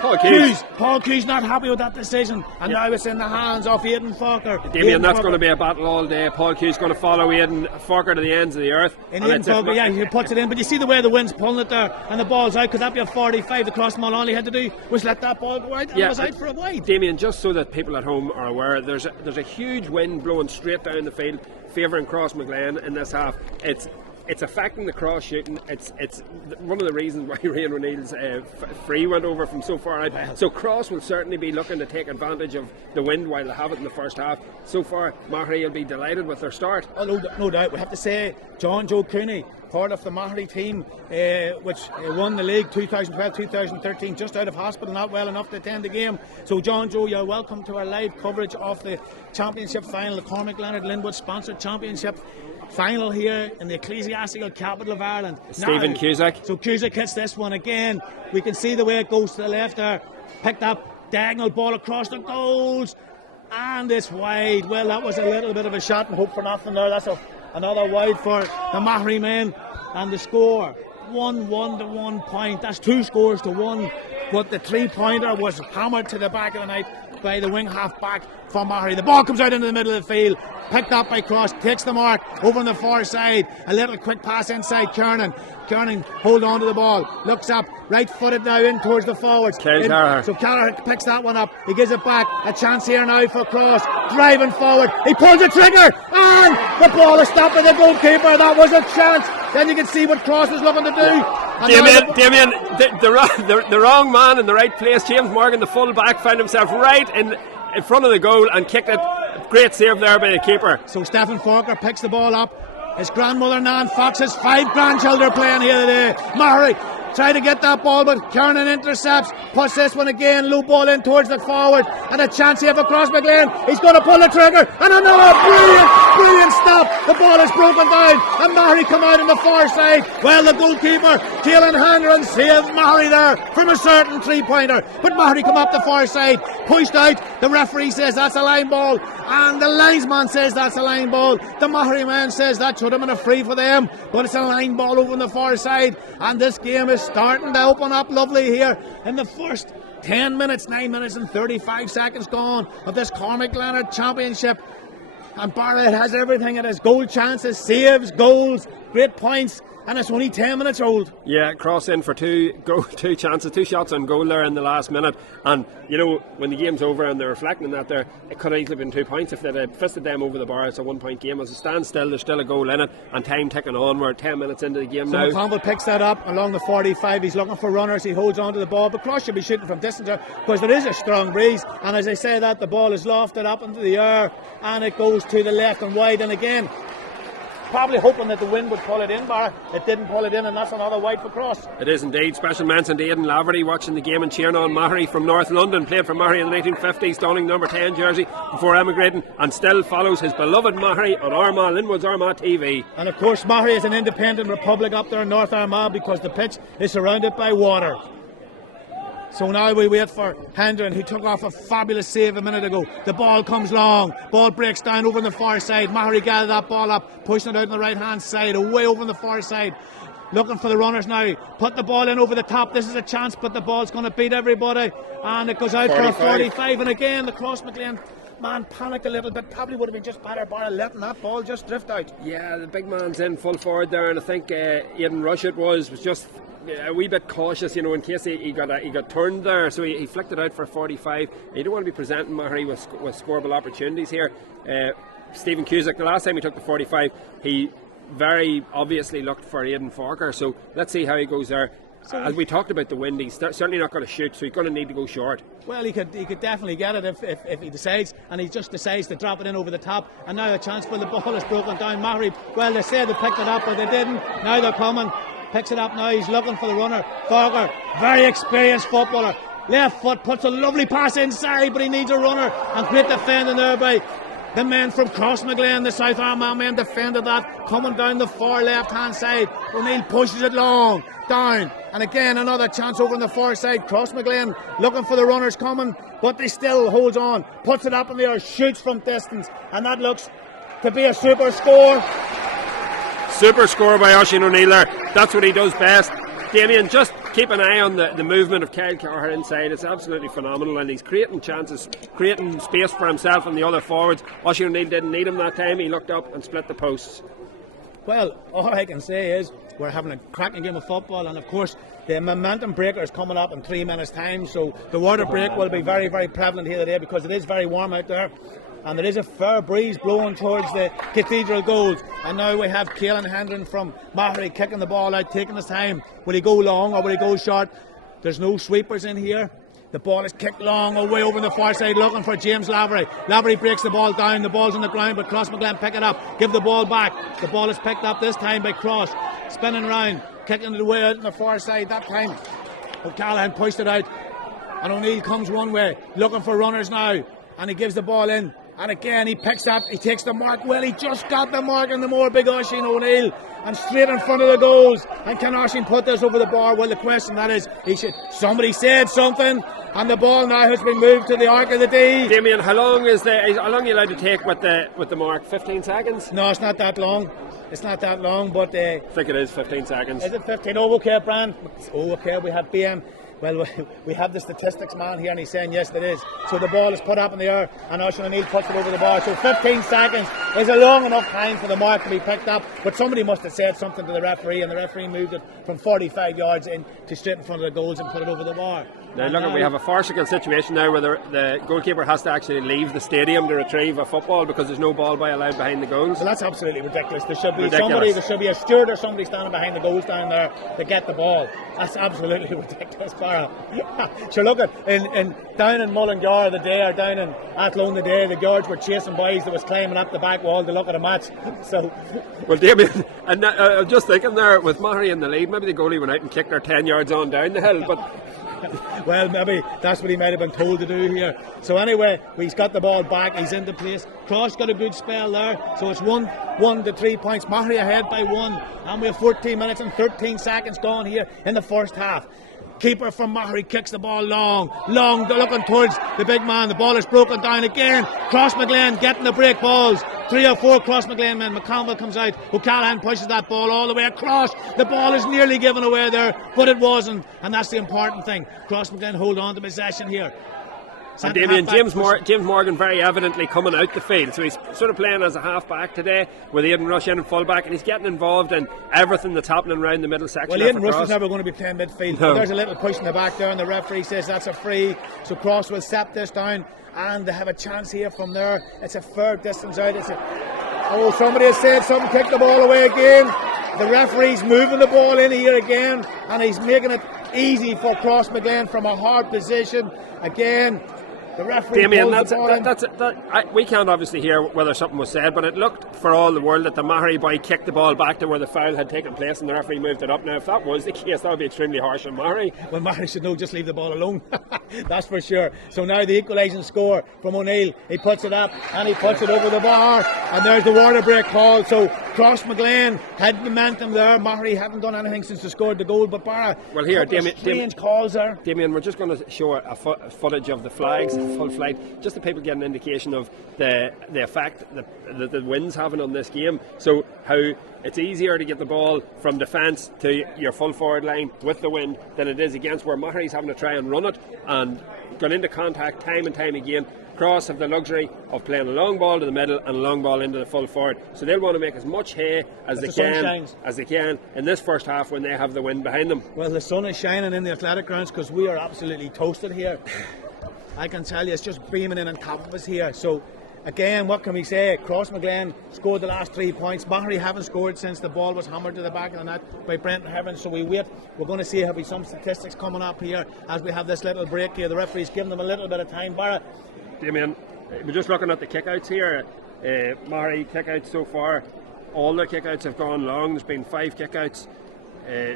Paul Hughes not happy with that decision, and now it's in the hands of Aidan Falker. Damien, that's going to be a battle all day. Paul Hughes going to follow Aidan Falker to the ends of the earth. And Aidan Falker, he puts it in, but you see the way the wind's pulling it there, and the ball's out. Could that be a 45? The Crossmaglen all he had to do was let that ball go out, and it was out for a wide. Damien, just so that people at home are aware, there's a huge wind blowing straight down the field, favouring Crossmaglen in this half. It's affecting the cross shooting. It's one of the reasons why Rian O'Neill's free went over from so far out. So Cross will certainly be looking to take advantage of the wind while they have it in the first half. So far, Maghery will be delighted with their start. Oh, no doubt. We have to say, John Joe Cooney, part of the Maghery team, which won the league 2012-2013, just out of hospital, not well enough to attend the game. So John Joe, you're welcome to our live coverage of the championship final, the Cormac Leonard Linwood sponsored championship final here in the ecclesiastical capital of Ireland. Stephen Cusack. So Cusack hits this one again. We can see the way it goes to the left there. Picked up, diagonal ball across the goals, and it's wide. Well, that was a little bit of a shot and hope for nothing there. That's another wide for the Maghery men, and the score 1-1 to 1 point. That's 2 scores to 1, but the 3-pointer was hammered to the back of the net by the wing half back for Maghery. The ball comes out into the middle of the field, picked up by Cross, takes the mark over on the far side. A little quick pass inside Kiernan. Kiernan hold on to the ball, looks up, right footed now in towards the forwards. So Kelleher picks that one up, he gives it back. A chance here now for Cross, driving forward, he pulls the trigger, and the ball is stopped by the goalkeeper. That was a chance. Then you can see what Cross was looking to do. Damien, the wrong man in the right place. James Morgan, the full back, found himself right in front of the goal and kicked it. Great save there by the keeper. So Stephen Falker picks the ball up. His grandmother Nan Fox has 5 grandchildren playing here today. Maghery try to get that ball, but Kiernan intercepts, puts this one again, low ball in towards the forward, and a chance here for Crossmaglen. He's going to pull the trigger, and another brilliant stop. The ball is broken down, and Maghery come out on the far side. Well, the goalkeeper, Keelan Handron, saved Maghery there from a certain 3-pointer, but Maghery come up the far side, pushed out. The referee says that's a line ball, and the linesman says that's a line ball. The Maghery man says that should have been a free for them, but it's a line ball over on the far side, and this game is starting to open up lovely here in the first 9 minutes and 35 seconds gone of this Cormac Leonard Championship. And Barrett has everything. It has goal chances, saves, goals, great points, and it's only 10 minutes old. Yeah, Cross in for two chances, 2 shots on goal there in the last minute. And you know, when the game's over and they're reflecting that there, it could have easily been 2 points if they'd have fisted them over the bar. It's a 1-point game. As it stands still, there's still a goal in it, and time ticking on. We're 10 minutes into the game now. McConville picks that up along the 45. He's looking for runners. He holds on to the ball, but Cross should be shooting from distance because there is a strong breeze. And as I say that, the ball is lofted up into the air, and it goes to the left and wide. And again, probably hoping that the wind would pull it in, but it didn't pull it in, and that's another wide for Cross. It is indeed. Special mention to Aidan Laverty watching the game and cheering on Maghery from North London. Played for Maghery in the 1950s, donning number 10 jersey before emigrating, and still follows his beloved Maghery on Armagh, Linwood's Armagh TV. And of course Maghery is an independent republic up there in North Armagh because the pitch is surrounded by water. So now we wait for Hendren, who took off a fabulous save a minute ago. The ball comes long, ball breaks down over on the far side. Maghery gathered that ball up, pushing it out on the right hand side, away over on the far side. Looking for the runners now, put the ball in over the top. This is a chance, but the ball's going to beat everybody, and it goes out 45. For a 45. And again the Crossmaglen man panicked a little bit. Probably would have been just better by letting that ball just drift out. Yeah, the big man's in full forward there, and I think Aidan Rush was just a wee bit cautious, you know, in case he got turned there, so he flicked it out for 45. You don't want to be presenting Maghery with scoreable opportunities here. Stephen Cusack, the last time he took the 45, he very obviously looked for Aidan Falker, so let's see how he goes there. As we talked about the wind, he's certainly not going to shoot, so he's going to need to go short. Well, he could definitely get it if he decides, and he just decides to drop it in over the top. And now a chance for the ball is broken down. Maghery, well, they said they picked it up, but they didn't. Now they're coming. Picks it up now, he's looking for the runner. Falker, very experienced footballer. Left foot, puts a lovely pass inside, but he needs a runner. And great defending there by the men from Crossmaglen. The South Armagh men defended that, coming down the far left hand side. O'Neill pushes it long, down. And again, another chance over on the far side. Crossmaglen looking for the runners coming, but they still holds on. Puts it up in the air, shoots from distance. And that looks to be a super score. Super score by Oisin O'Neill there. That's what he does best. Damien, just keep an eye on the movement of Kyle Carr inside. It's absolutely phenomenal, and he's creating chances, creating space for himself and the other forwards. Oisin O'Neill didn't need him that time. He looked up and split the posts. Well, all I can say is we're having a cracking game of football, and of course the momentum breaker is coming up in 3 minutes time, so the water break will be very, very prevalent here today because it is very warm out there, and there is a fair breeze blowing towards the Cathedral goals. And now we have Caelan Hendren from Maghery kicking the ball out, taking his time. Will he go long or will he go short? There's no sweepers in here. The ball is kicked long away over the far side, looking for James Lavery. Lavery breaks the ball down. The ball's on the ground, but Crossmaglen pick it up. Give the ball back. The ball is picked up this time by Cross. Spinning round, kicking it away out on the far side. That time, O'Callaghan pushed it out. And O'Neill comes one way, looking for runners now. And he gives the ball in. And again, he picks up, he takes the mark. Well, he just got the mark in the more big Oisin O'Neill. And straight in front of the goals. And can Oisin put this over the bar? Well, the question that is, somebody said something. And the ball now has been moved to the arc of the D. Damien, how long are you allowed to take with the mark? 15 seconds? No, it's not that long. It's not that long, but I think it is 15 seconds. Is it 15? Oh, okay, Brand. Oh, okay, we have BM. Well, we have the statistics man here, and he's saying yes, it is. So the ball is put up in the air, and Oisin O'Neill puts it over the bar. So 15 seconds is a long enough time for the mark to be picked up. But somebody must have said something to the referee, and the referee moved it from 45 yards in to straight in front of the goals and put it over the bar. Now look, we have a farcical situation now where the goalkeeper has to actually leave the stadium to retrieve a football because there's no ball by allowed behind the goals. Well, that's absolutely ridiculous. There should be there should be a steward or somebody standing behind the goals down there to get the ball. That's absolutely ridiculous, Barra. So look at down in Mullingar the day, or down in Athlone the day, the guards were chasing boys that was climbing up the back wall to look at a match. So, well, Damien, and I'm just thinking there with Maghery in the lead, maybe the goalie went out and kicked her 10 yards on down the hill, but. Well, maybe that's what he might have been told to do here. So anyway, he's got the ball back, he's into place. Cross got a good spell there, so it's 1 to 3 points. Maghery ahead by 1, and we have 14 minutes and 13 seconds gone here in the first half. Keeper from Maghery kicks the ball long, looking towards the big man. The ball is broken down again. Crossmaglen getting the break balls. 3 or 4 Crossmaglen men. McConville comes out. O'Callaghan pushes that ball all the way across. The ball is nearly given away there, but it wasn't. And that's the important thing. Crossmaglen hold on to possession here. And Damien, James Morgan very evidently coming out the field, so he's sort of playing as a half back today with Aidan Rush in full back, and he's getting involved in everything that's happening around the middle section. Well, Aidan Rush is never going to be playing midfield. No. There's a little push in the back there, and the referee says that's a free, so Cross will set this down, and they have a chance here from there. It's a fair distance out. Somebody has said something, kick the ball away again. The referee's moving the ball in here again, and he's making it easy for Crossmaglen from a hard position again. The referee Damien, we can't obviously hear whether something was said, but it looked for all the world that the Maghery boy kicked the ball back to where the foul had taken place and the referee moved it up. Now, if that was the case, that would be extremely harsh on Maghery. Well, Maghery should know, just leave the ball alone. That's for sure. So now the equalising score from O'Neill. He puts it up and he puts it over the bar, and there's the water break call. So Crossmaglen had momentum there. Maghery haven't done anything since they scored the goal, but Barra. Well, here, Damien, calls there. Damien, we're just going to show a footage of the flags. Full flight, just so people get an indication of the effect that the wind's having on this game. So how it's easier to get the ball from defence to your full forward line with the wind than it is against where Maghery's having to try and run it and gone into contact time and time again. Cross have the luxury of playing a long ball to the middle and a long ball into the full forward, so they'll want to make as much hay as they can in this first half when they have the wind behind them. Well, the sun is shining in the athletic grounds because we are absolutely toasted here. I can tell you, it's just beaming in on top of us here. So again, what can we say? Crossmaglen scored the last 3 points. Maghery haven't scored since the ball was hammered to the back of the net by Brenton Heron. So we wait. We're going to see have we some statistics coming up here as we have this little break here. The referee's giving them a little bit of time. Barra. Damien, we're just looking at the kickouts here. Maghery kickouts so far. All the kickouts have gone long. There's been 5 kickouts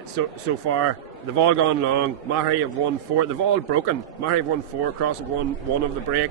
so far. They've all gone long. Maghery have won 4. They've all broken. Maghery have won 4. Cross have won 1 of the break.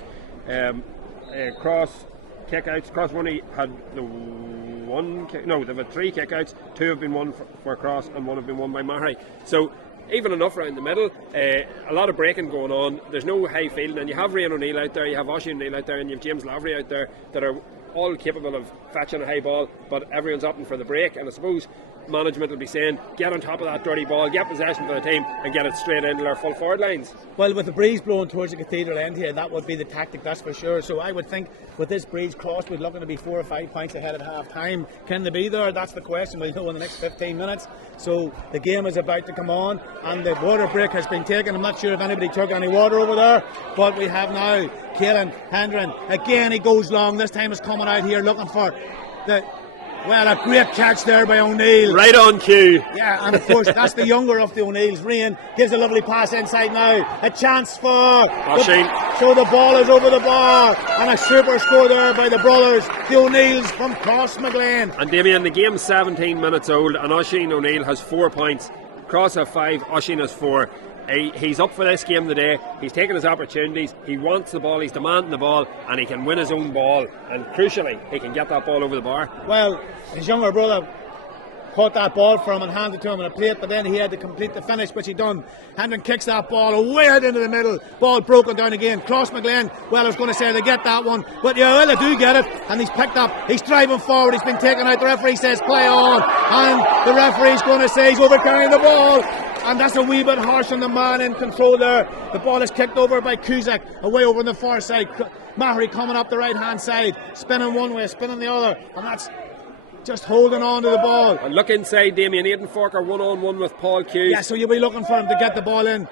Cross kickouts. Cross only had the 1 kick. No, they've had 3 kickouts. 2 have been won for Cross, and 1 have been won by Maghery. So even enough around the middle. A lot of breaking going on. There's no high field, and you have Rian O'Neill out there, you have Oisin O'Neill out there, and you have James Lavery out there that are all capable of fetching a high ball, but everyone's opting for the break. And I suppose management will be saying, get on top of that dirty ball, get possession for the team, and get it straight into our full forward lines. Well, with the breeze blowing towards the cathedral end here, that would be the tactic, that's for sure. So I would think with this breeze, Crosswood looking to be 4 or 5 points ahead at half time. Can they be there? That's the question. We'll know in the next 15 minutes. So the game is about to come on, and the water break has been taken. I'm not sure if anybody took any water over there, but we have now Caelan Hendren. Again, he goes long. This time is coming out here looking for the... Well, a great catch there by O'Neill. Right on cue. Yeah, and of course, that's the younger of the O'Neills. Rian gives a lovely pass inside now. A chance for... So the ball is over the bar. And a super score there by the brothers, the O'Neills from Crossmaglen. And Damien, the game's 17 minutes old, and Oisin O'Neill has 4 points. Cross have 5, Oisin has 4. He's up for this game today. He's taking his opportunities. He wants the ball. He's demanding the ball, and he can win his own ball. And crucially, he can get that ball over the bar. Well, his younger brother caught that ball for him and handed it to him in a plate, but then he had to complete the finish, which he done. Hendren kicks that ball away out into the middle. Ball broken down again. Crossmaglen, well, I was going to say they get that one, but yeah, well, they do get it, and he's picked up. He's driving forward. He's been taken out. The referee says play on, and the referee's going to say he's overcarrying the ball. And that's a wee bit harsh on the man in control there. The ball is kicked over by Cusack, away over on the far side. Maghery coming up the right hand side, spinning one way, spinning the other, and that's just holding on to the ball. And look inside, Damien. Aidan Forker 1-on-1 with Paul Hughes. Yeah, so you'll be looking for him to get the ball in.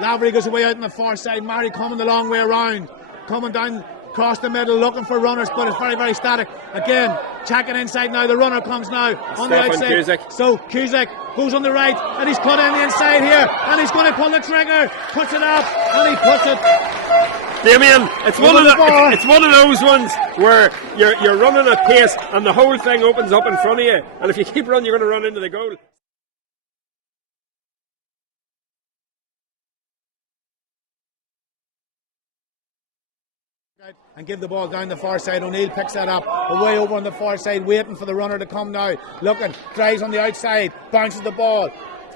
Lavery goes away out on the far side. Maghery coming the long way around, coming down across the middle, looking for runners, but it's very, very static. Again, checking inside now. The runner comes now on the outside. Cusack. So Cusack goes on the right, and he's cut in the inside here, and he's going to pull the trigger, puts it up, and he puts it. Damien, it's one of those ones where you're running at pace, and the whole thing opens up in front of you, and if you keep running, you're going to run into the goal. And give the ball down the far side. O'Neill picks that up, away over on the far side, waiting for the runner to come now. Looking, drives on the outside, bounces the ball,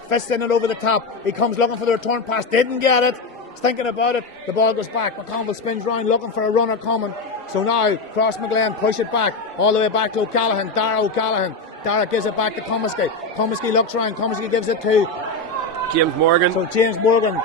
fisting it over the top. He comes looking for the return pass, didn't get it. He's thinking about it. The ball goes back. McConville spins round, looking for a runner coming. So now Crossmaglen push it back, all the way back to O'Callaghan. Dara O'Callaghan. Dara gives it back to Comiskey. Comiskey looks round. Comiskey gives it to James Morgan. So James Morgan,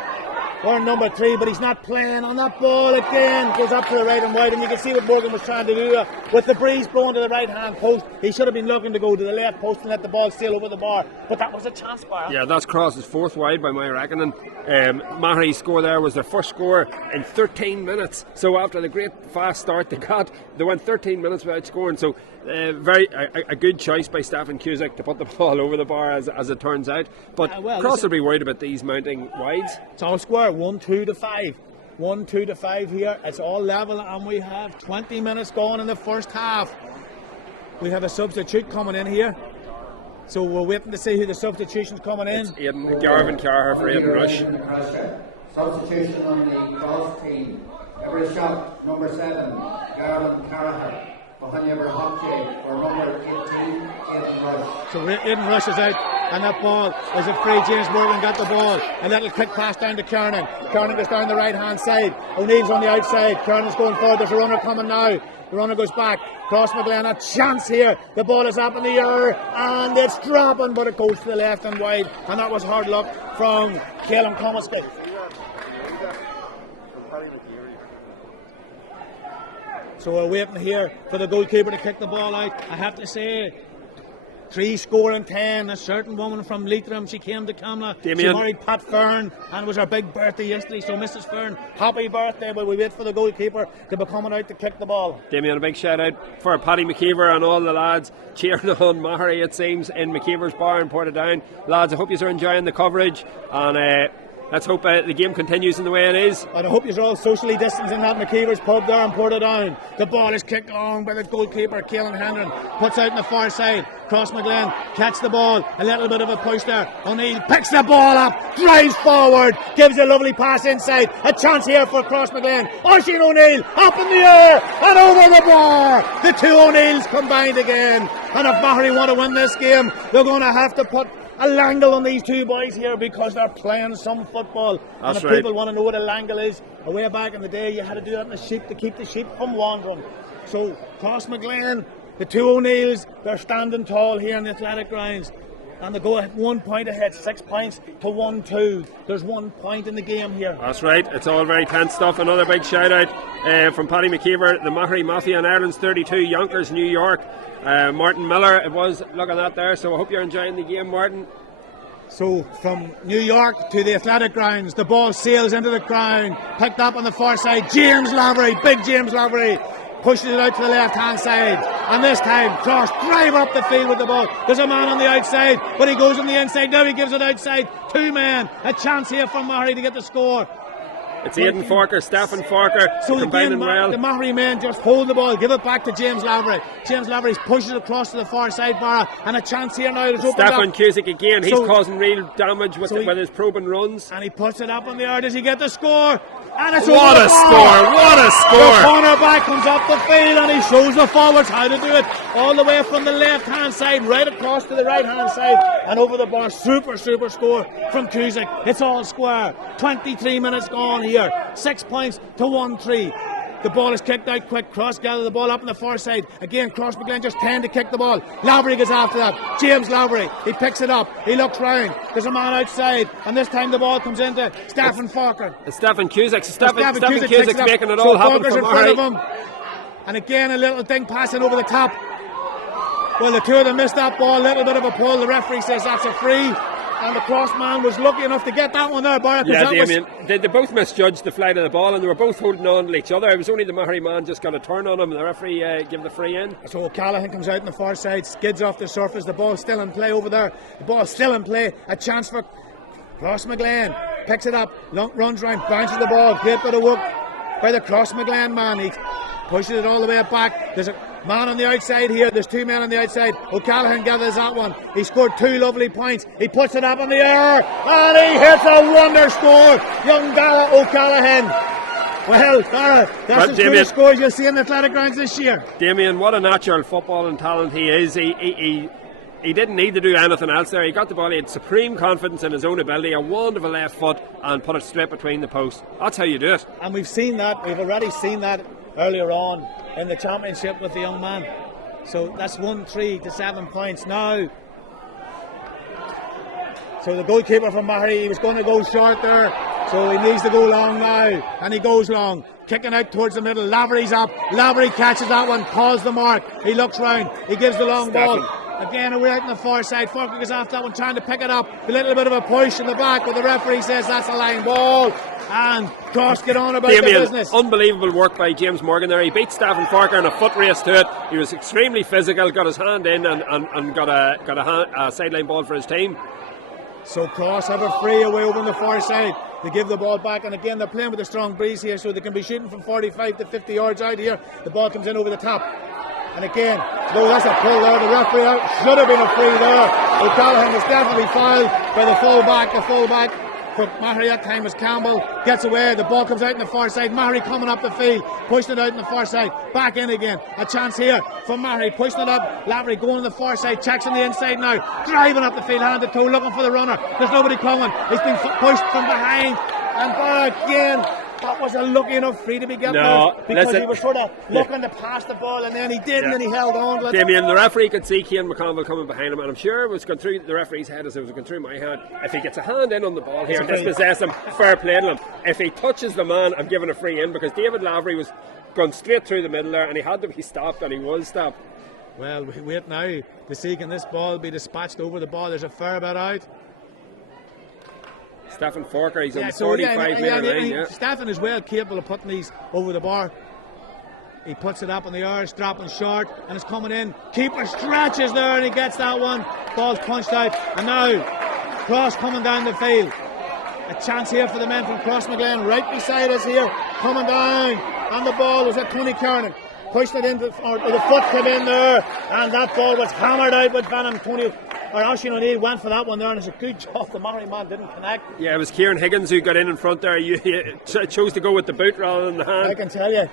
wearing number 3, but he's not playing on that ball again. Goes up to the right and wide, and you can see what Morgan was trying to do with the breeze blowing to the right hand post. He should have been looking to go to the left post and let the ball sail over the bar, but that was a chance bar. Yeah, that's Cross's 4th wide by my reckoning. Maghery's score there was their first score in 13 minutes. So after the great fast start they went 13 minutes without scoring. So a good choice by Stephen Cusack to put the ball over the bar as it turns out. But Cross will be worried about these mounting wides. It's all square, 1-2 to 5. 1-2 to 5 here. It's all level, and we have 20 minutes gone in the first half. We have a substitute coming in here. So we're waiting to see who the substitution's coming in. It's Garvin Carher for Aidan Rush. Substitution on the Cross team. Every shot, number 7, Garvin Carher. Behind every hot jay, or number 18, Aidan Rush. So Aidan Rush is out, and that ball is it free. James Morgan got the ball. A little quick pass down to Kernan. Kernan goes down the right hand side. O'Neill's on the outside. Kernan's going forward. There's a runner coming now. The runner goes back. Crossmaglen, a chance here. The ball is up in the air, and it's dropping, but it goes to the left and wide. And that was hard luck from Caelan Comiskey. So we're waiting here for the goalkeeper to kick the ball out. I have to say, 3 scoring 10. A certain woman from Leitrim, she came to Camla. She married Pat Fern, and it was her big birthday yesterday. So Mrs. Fern, happy birthday. But we wait for the goalkeeper to be coming out to kick the ball. Damien, a big shout out for Paddy McKeever and all the lads cheering on Maghery, it seems, in McKeever's bar in Portadown. Lads, I hope you're enjoying the coverage, and let's hope the game continues in the way it is. And I hope you're all socially distancing that McKeever's pub there in Portadown. The ball is kicked long by the goalkeeper, Caelan Hendren. Puts out on the far side. Crossmaglen catch the ball. A little bit of a push there. O'Neill picks the ball up, drives forward, gives a lovely pass inside. A chance here for Crossmaglen. Oisin O'Neill up in the air and over the bar. The 2 O'Neills combined again. And if Maghery want to win this game, they're going to have to put a langle on these 2 boys here, because they're playing some football. That's and if right. people want to know what a langle is, way back in the day you had to do that in the sheep to keep the sheep from wandering. So Crossmaglen, the 2 O'Neills, they're standing tall here in the athletic grounds. and they go 1 point ahead, 6 points to 1-2. There's 1 point in the game here. That's right, it's all very tense stuff. Another big shout out from Paddy McKeever, the Maghery Mafia in Ireland's 32, Yonkers, New York. Martin Miller, it was looking at there, so I hope you're enjoying the game, Martin. So from New York to the athletic grounds, the ball sails into the ground, picked up on the far side. James Lavery, big James Lavery, pushes it out to the left hand side, and this time Cross drive up the field with the ball. There's a man on the outside, but he goes on the inside. Now he gives it outside. 2 men, a chance here for Maghery to get the score. It's Aidan Forker, Stephen Forker, so combining again, well. The Maghery men just hold the ball, give it back to James Lavery. James Lavery pushes it across to the far side bar, and a chance here now. Stephen Cusick again, he's causing real damage with his probing runs. And he puts it up in the air. Does he get the score? And it's what a score! What a score! The cornerback comes up the field and he shows the forwards how to do it. All the way from the left hand side, right across to the right hand side, and over the bar. Super score from Cusick. It's all square. 23 minutes gone here. 6 points to 1-3. The ball is kicked out quick. Cross gather the ball up on the far side. Again, Crossmaglen just tend to kick the ball. Lavery gets after that. James Lavery, he picks it up. He looks round. There's a man outside, and this time the ball comes into Stephen Forker. It's Stephen Cusick. Stephen Cusick's making it all happen for Maghery. And again, a little thing passing over the top. Well, the two of them missed that ball. A little bit of a pull. The referee says that's a free. And the crossman was lucky enough to get that one there, Barrett. Yeah, Damien, they both misjudged the flight of the ball, and they were both holding on to each other. It was only the Maghery man just got a turn on him, and the referee gave the free in. So O'Callaghan comes out on the far side, skids off the surface. The ball's still in play over there. The ball's still in play. A chance for Crossmaglen. Picks it up, runs round, bounces the ball. Great bit of work by the Crossmaglen man. He pushes it all the way back. There's a man on the outside here. There's 2 men on the outside. O'Callaghan gathers that one. He scored 2 lovely points. He puts it up in the air and he hits a wonder score. Young Gala O'Callaghan. Well, that's as good a score as you'll see in the athletic grounds this year. Damien, what a natural footballing talent he is. He didn't need to do anything else there. He got the ball. He had supreme confidence in his own ability, a wonderful left foot, and put it straight between the posts. That's how you do it. And we've seen that. We've already seen that earlier on in the championship with the young man. So that's 1-3 to 7 points now. So the goalkeeper from Maghery, he was going to go short there, so he needs to go long now, and he goes long, kicking out towards the middle. Lavery's up. Lavery catches that one, calls the mark. He looks round. He gives the long ball. Again, we're out on the far side. Forker goes after that one, trying to pick it up. A little bit of a push in the back, but the referee says that's a line ball. And Cross get on about Damien, the business. Unbelievable work by James Morgan there. He beat Stephen Forker in a foot race to it. He was extremely physical, got his hand in and got a sideline ball for his team. So Cross have a free away over on the far side. They give the ball back, and again they're playing with a strong breeze here, so they can be shooting from 45 to 50 yards out here. The ball comes in over the top. And again, no, that's a pull there. The referee out. Should have been a free there. O'Callaghan was definitely fouled by the full-back. The full-back for Maghery that time was Campbell. Gets away. The ball comes out on the far side. Maghery coming up the field. Pushed it out on the far side. Back in again. A chance here for Maghery. Pushing it up. Lavery going on the far side. Checks on the inside now. Driving up the field. Hand to toe. Looking for the runner. There's nobody coming. He's been pushed from behind. And back again. That was a lucky enough free to be getting out, because he was sort of looking to pass the ball, and then he did, and then he held on to it. Damien, the referee could see Cian McConville coming behind him, and I'm sure it was going through the referee's head as it was going through my head. If he gets a hand in on the ball here and dispossess him, fair play to him. If he touches the man, I'm giving a free in, because David Lavery was gone straight through the middle there, and he had to be stopped, and he was stopped. Well, we wait now to see can this ball be dispatched over the bar. There's a fair bit out. Stephen Forker, he's on the 45 metre line. Stephen is well capable of putting these over the bar. He puts it up in the air, dropping short, and it's coming in. Keeper stretches there, and he gets that one. Ball's punched out, and now Cross coming down the field. A chance here for the men from Crossmaglen, right beside us here, coming down, and the ball was at Tony Kernan. Pushed it into, or the foot came in there, and that ball was hammered out with venom. Oisin O'Neill went for that one there, and it's a good job the Maghery man didn't connect. Yeah, it was Kieran Higgins who got in front there. You chose to go with the boot rather than the hand. I can tell you.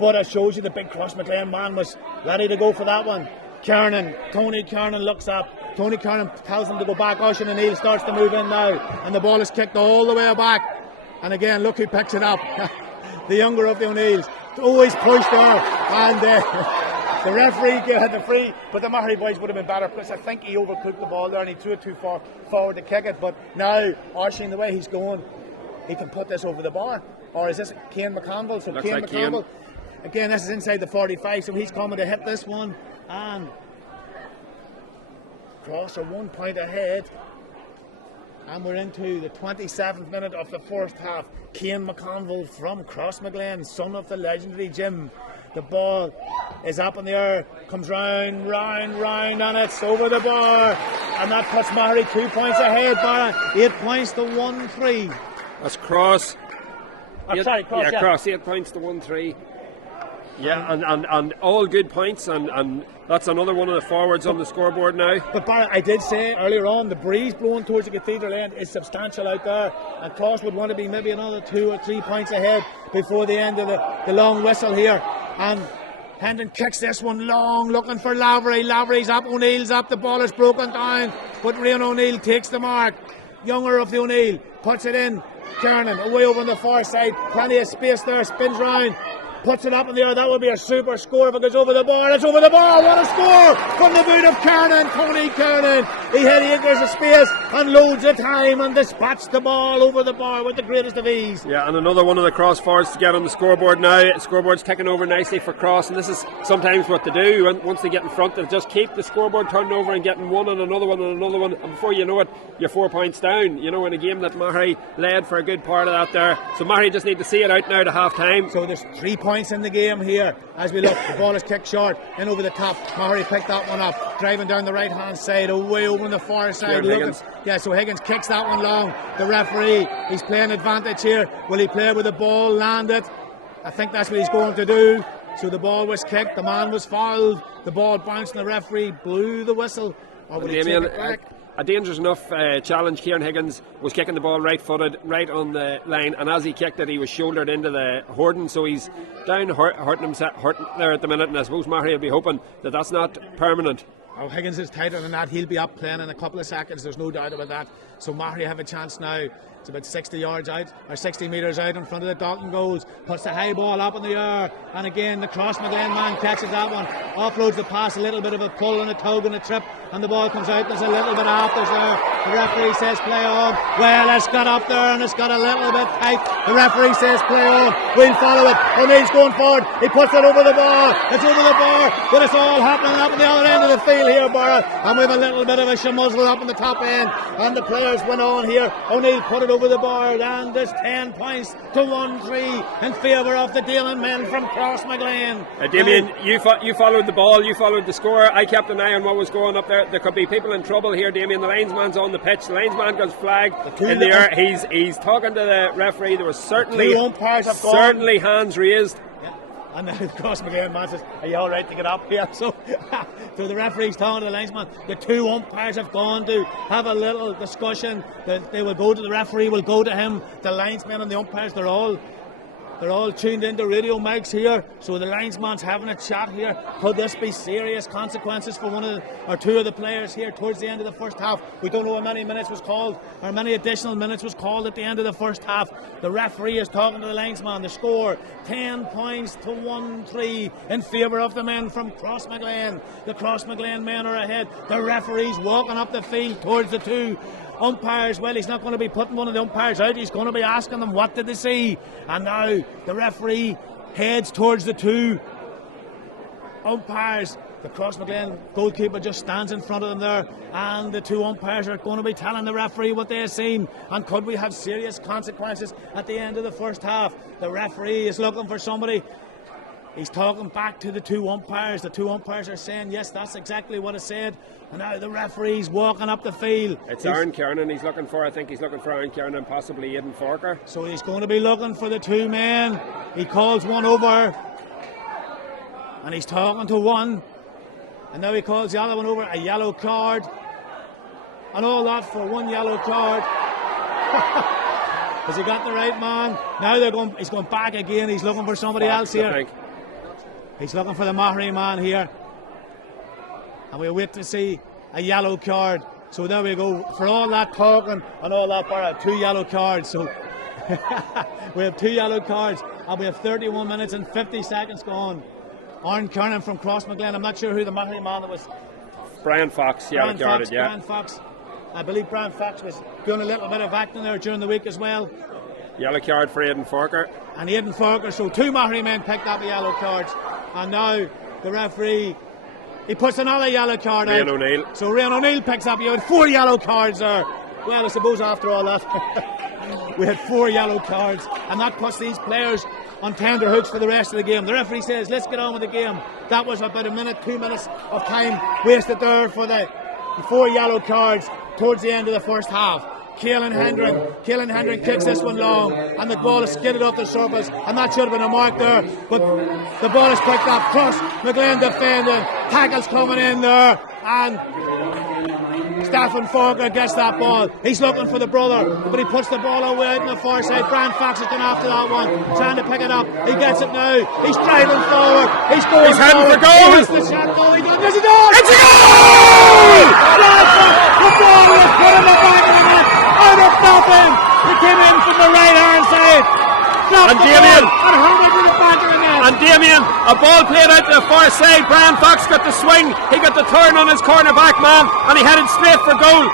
But it shows you the big Crossmaglen man was ready to go for that one. Tony Kernan looks up. Tony Kernan tells him to go back. Oisin O'Neill starts to move in now, and the ball is kicked all the way back. And again, look who picks it up. The younger of the O'Neills. Always pushed there, and The referee gave the free, but the Maghery boys would have been better. Plus, I think he overcooked the ball there and he threw it too far forward to kick it. But now, Oisin, the way he's going, he can put this over the bar. Or is this Cian McConville? So Cian McConville, again, this is inside the 45, so he's coming to hit this one. And Cross are 1 point ahead. And we're into the 27th minute of the first half. Cian McConville from Crossmaglen, son of the legendary Jim. The ball is up in the air, comes round, and it's over the bar. And that puts Maghery 2 points ahead, Barra. 8 points to 1-3. That's Cross. Cross. 8 points to 1-3. Yeah, and all good points, and that's another one of the forwards on the scoreboard now. But Barra, I did say earlier on, the breeze blowing towards the Cathedral end is substantial out there, and Cross would want to be maybe another 2 or 3 points ahead before the end of the long whistle here. And Hendon kicks this one long, looking for Lavery. Lavery's up, O'Neill's up, the ball is broken down, but Rian O'Neill takes the mark. Younger of the O'Neill puts it in. Kiernan away over on the far side, plenty of space there, spins round, puts it up in the air. That would be a super score if it goes over the bar. It's over the bar. What a score from the boot of Kiernan, Tony Kiernan. He had acres of space and loads of time and dispatched the ball over the bar with the greatest of ease. Yeah, and another one of the Cross forwards to get on the scoreboard now. The scoreboard's ticking over nicely for Cross, and this is sometimes what they do. Once they get in front, they'll just keep the scoreboard turning over and getting one and another one and another one, and before you know it, you're 4 points down. You know, in a game that Maghery led for a good part of that there. So Maghery just need to see it out now to half time. So there's 3 points in the game here as we look. The ball is kicked short in over the top. Maghery picked that one up, driving down the right hand side, away over on the far side. So Higgins kicks that one long. The referee, he's playing advantage here. Will he play with the ball, land it? I think that's what he's going to do. So the ball was kicked, the man was fouled, the ball bounced and the referee blew the whistle. Or will he take it back? A dangerous enough challenge. Kieran Higgins was kicking the ball right footed, right on the line, and as he kicked it, he was shouldered into the hoarding, so he's down hurting himself there at the minute, and I suppose Maghery will be hoping that that's not permanent. Oh, Higgins is tighter than that. He'll be up playing in a couple of seconds, there's no doubt about that. So Maghery have a chance now. It's about 60 yards out, or 60 metres out in front of the Dalton goals. Puts the high ball up in the air, and again the Crossmaglen man catches that one. Offloads the pass, a little bit of a pull and a tug and a trip, and the ball comes out. There's a little bit of afters there. The referee says play on. Well, it's got up there and it's got a little bit tight. The referee says play on. We'll follow it. O'Neill's going forward. He puts it over the bar. It's over the bar, but it's all happening up on the other end of the field here, Barra. And we have a little bit of a shamuzzle up on the top end, and the players went on here. O'Neill put it over the bar, and there's 10 points to 1-3 in favour of the Dillon men from Crossmaglen. Damien, you followed the ball, you followed the score. I kept an eye on what was going up there. There could be people in trouble here, Damien. The linesman's on the pitch. The linesman goes flag in the air. He's talking to the referee. There was certainly hands raised. And the Crossmaglen man says, are you alright to get up here? So the referee's talking to the linesman. The 2 umpires have gone to have a little discussion. They will go to the referee, will go to him. The linesmen and the umpires, they're all tuned into radio mics here. So the linesman's having a chat here. Could this be serious consequences for one or two of the players here towards the end of the first half? We don't know how many minutes was called, or many additional minutes was called at the end of the first half. The referee is talking to the linesman. The score 10 points to 1-3 in favour of the men from Crossmaglen. The Crossmaglen men are ahead. The referee's walking up the field towards the 2 umpires. Well, he's not going to be putting one of the umpires out. He's going to be asking them what did they see. And now the referee heads towards the 2 umpires. The Crossmaglen goalkeeper just stands in front of them there, and the 2 umpires are going to be telling the referee what they have seen. And could we have serious consequences at the end of the first half? The referee is looking for somebody. He's talking back to the 2 umpires. The 2 umpires are saying, yes, that's exactly what I said. And now the referee's walking up the field. It's Aaron Kiernan he's looking for. I think he's looking for Aaron Kiernan and possibly Aidan Forker. So he's going to be looking for the 2 men. He calls one over, and he's talking to one. And now he calls the other one over, a yellow card. And all that for 1 yellow card. Has he got the right man? Now he's going back again. He's looking for somebody else here. He's looking for the Maghery man here. And we'll wait to see a yellow card. So there we go. For all that talking and all that, 2 yellow cards. So we have 2 yellow cards, and we have 31 minutes and 50 seconds gone. Aaron Kernan from Crossmaglen. I'm not sure who the Maghery man that was. Brian Fox, yeah, regarded, yeah. Brian Fox. I believe Brian Fox was doing a little bit of acting there during the week as well. Yellow card for Aidan Forker. And Aidan Forker, so 2 Maghery men picked up the yellow cards. And now the referee, he puts another yellow card out. Rian O'Neill. So Rian O'Neill picks up, you had 4 yellow cards there. Well, I suppose after all that, we had 4 yellow cards. And that puts these players on tender hooks for the rest of the game. The referee says, let's get on with the game. That was about a minute, 2 minutes of time wasted there for the 4 yellow cards towards the end of the first half. Caelan Hendren kicks this one long, and the ball is skidded off the surface, and that should have been a mark there, but the ball is picked up. Crossmaglen defending, tackles coming in there, and Stephen Forker gets that ball. He's looking for the brother, but he puts the ball away out on the far side. Brian Fox is going after that one, trying to pick it up. He gets it now. He's driving forward. He's going He's heading for goal. He hits the shot goal. He does. It's a goal! It's a goal! The ball was put in the back of the net. Out of nothing. He came in from the right hand side. And Damien. And Herman to the back of the net. And Damien, a ball played out to the far side. Brian Fox got the swing. He got the turn on his cornerback man, and he headed straight for goal.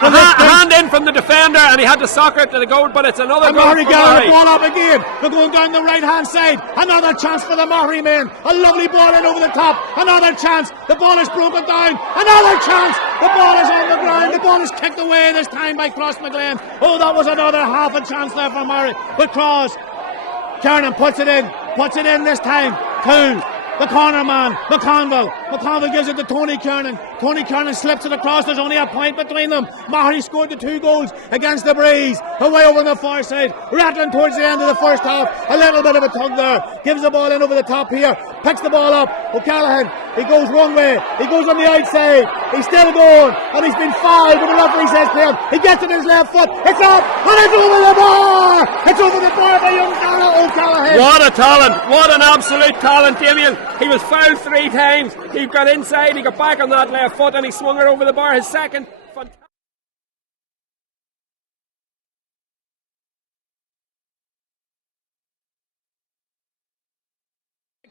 A hand in from the defender, and he had to soccer it to the goal, but it's another goal. Maghery got the ball up again. They're going down the right hand side. Another chance for the Maghery men. A lovely ball in over the top. Another chance. The ball is broken down. Another chance. The ball is on the ground. The ball is kicked away this time by Crossmaglen. Oh, that was another half a chance there for Maghery. But Kernan puts it in this time to the corner man, McConville. McConville gives it to Tony Kernan. Tony Kernan slips it across. There's only a point between them. Maghery scored the 2 goals against the breeze. Away over on the far side. Rattling towards the end of the first half. A little bit of a tug there. Gives the ball in over the top here. Picks the ball up. O'Callaghan, he goes one way. He goes on the outside. He's still going. And he's been fouled. But the referee says to him, he gets it in his left foot. It's up. And it's over the bar. It's over the bar by young Dara O'Callaghan. What a talent. What an absolute talent, Damien. He was fouled 3 times. He got inside, he got back on that left foot, and he swung it over the bar. His second.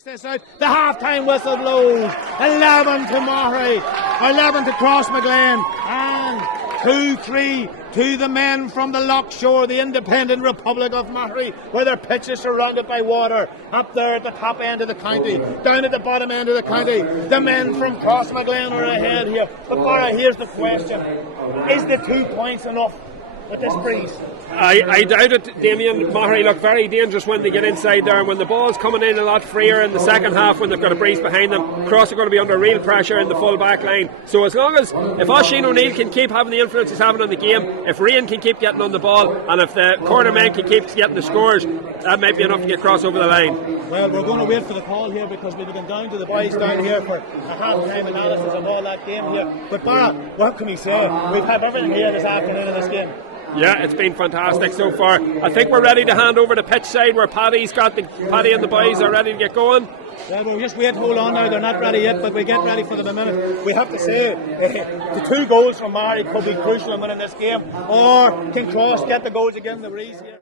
This out. The half-time whistle blows. 11 to Maghery, 11 to Crossmaglen, and 2-3 to the men from the Loch Shore, the independent Republic of Maghery, where their pitch is surrounded by water. Up there at the top end of the county, down at the bottom end of the county, the men from Crossmaglen are ahead here. But Barra, here's the question: is the 2 points enough with this breeze? I doubt it, Damien. Maghery look very dangerous when they get inside there, and when the ball's coming in a lot freer in the second half when they've got a breeze behind them, Cross are going to be under real pressure in the full back line. So as long as, if Oisin O'Neill can keep having the influence he's having on the game, if Rian can keep getting on the ball, and if the corner men can keep getting the scores, that might be enough to get Cross over the line. Well, we're going to wait for the call here, because we've been down to the boys down here for a half-time analysis of all that game here. But Barra, what can we say? We've had everything here this afternoon in this game. Yeah, it's been fantastic so far. I think we're ready to hand over the pitch side, where Paddy and the boys are ready to get going. Well, we'll just wait, hold on now. They're not ready yet, but we get ready for them in a minute. We have to say, the 2 goals from Maghery could be crucial in winning this game. Or can Cross get the goals again in the breeze here?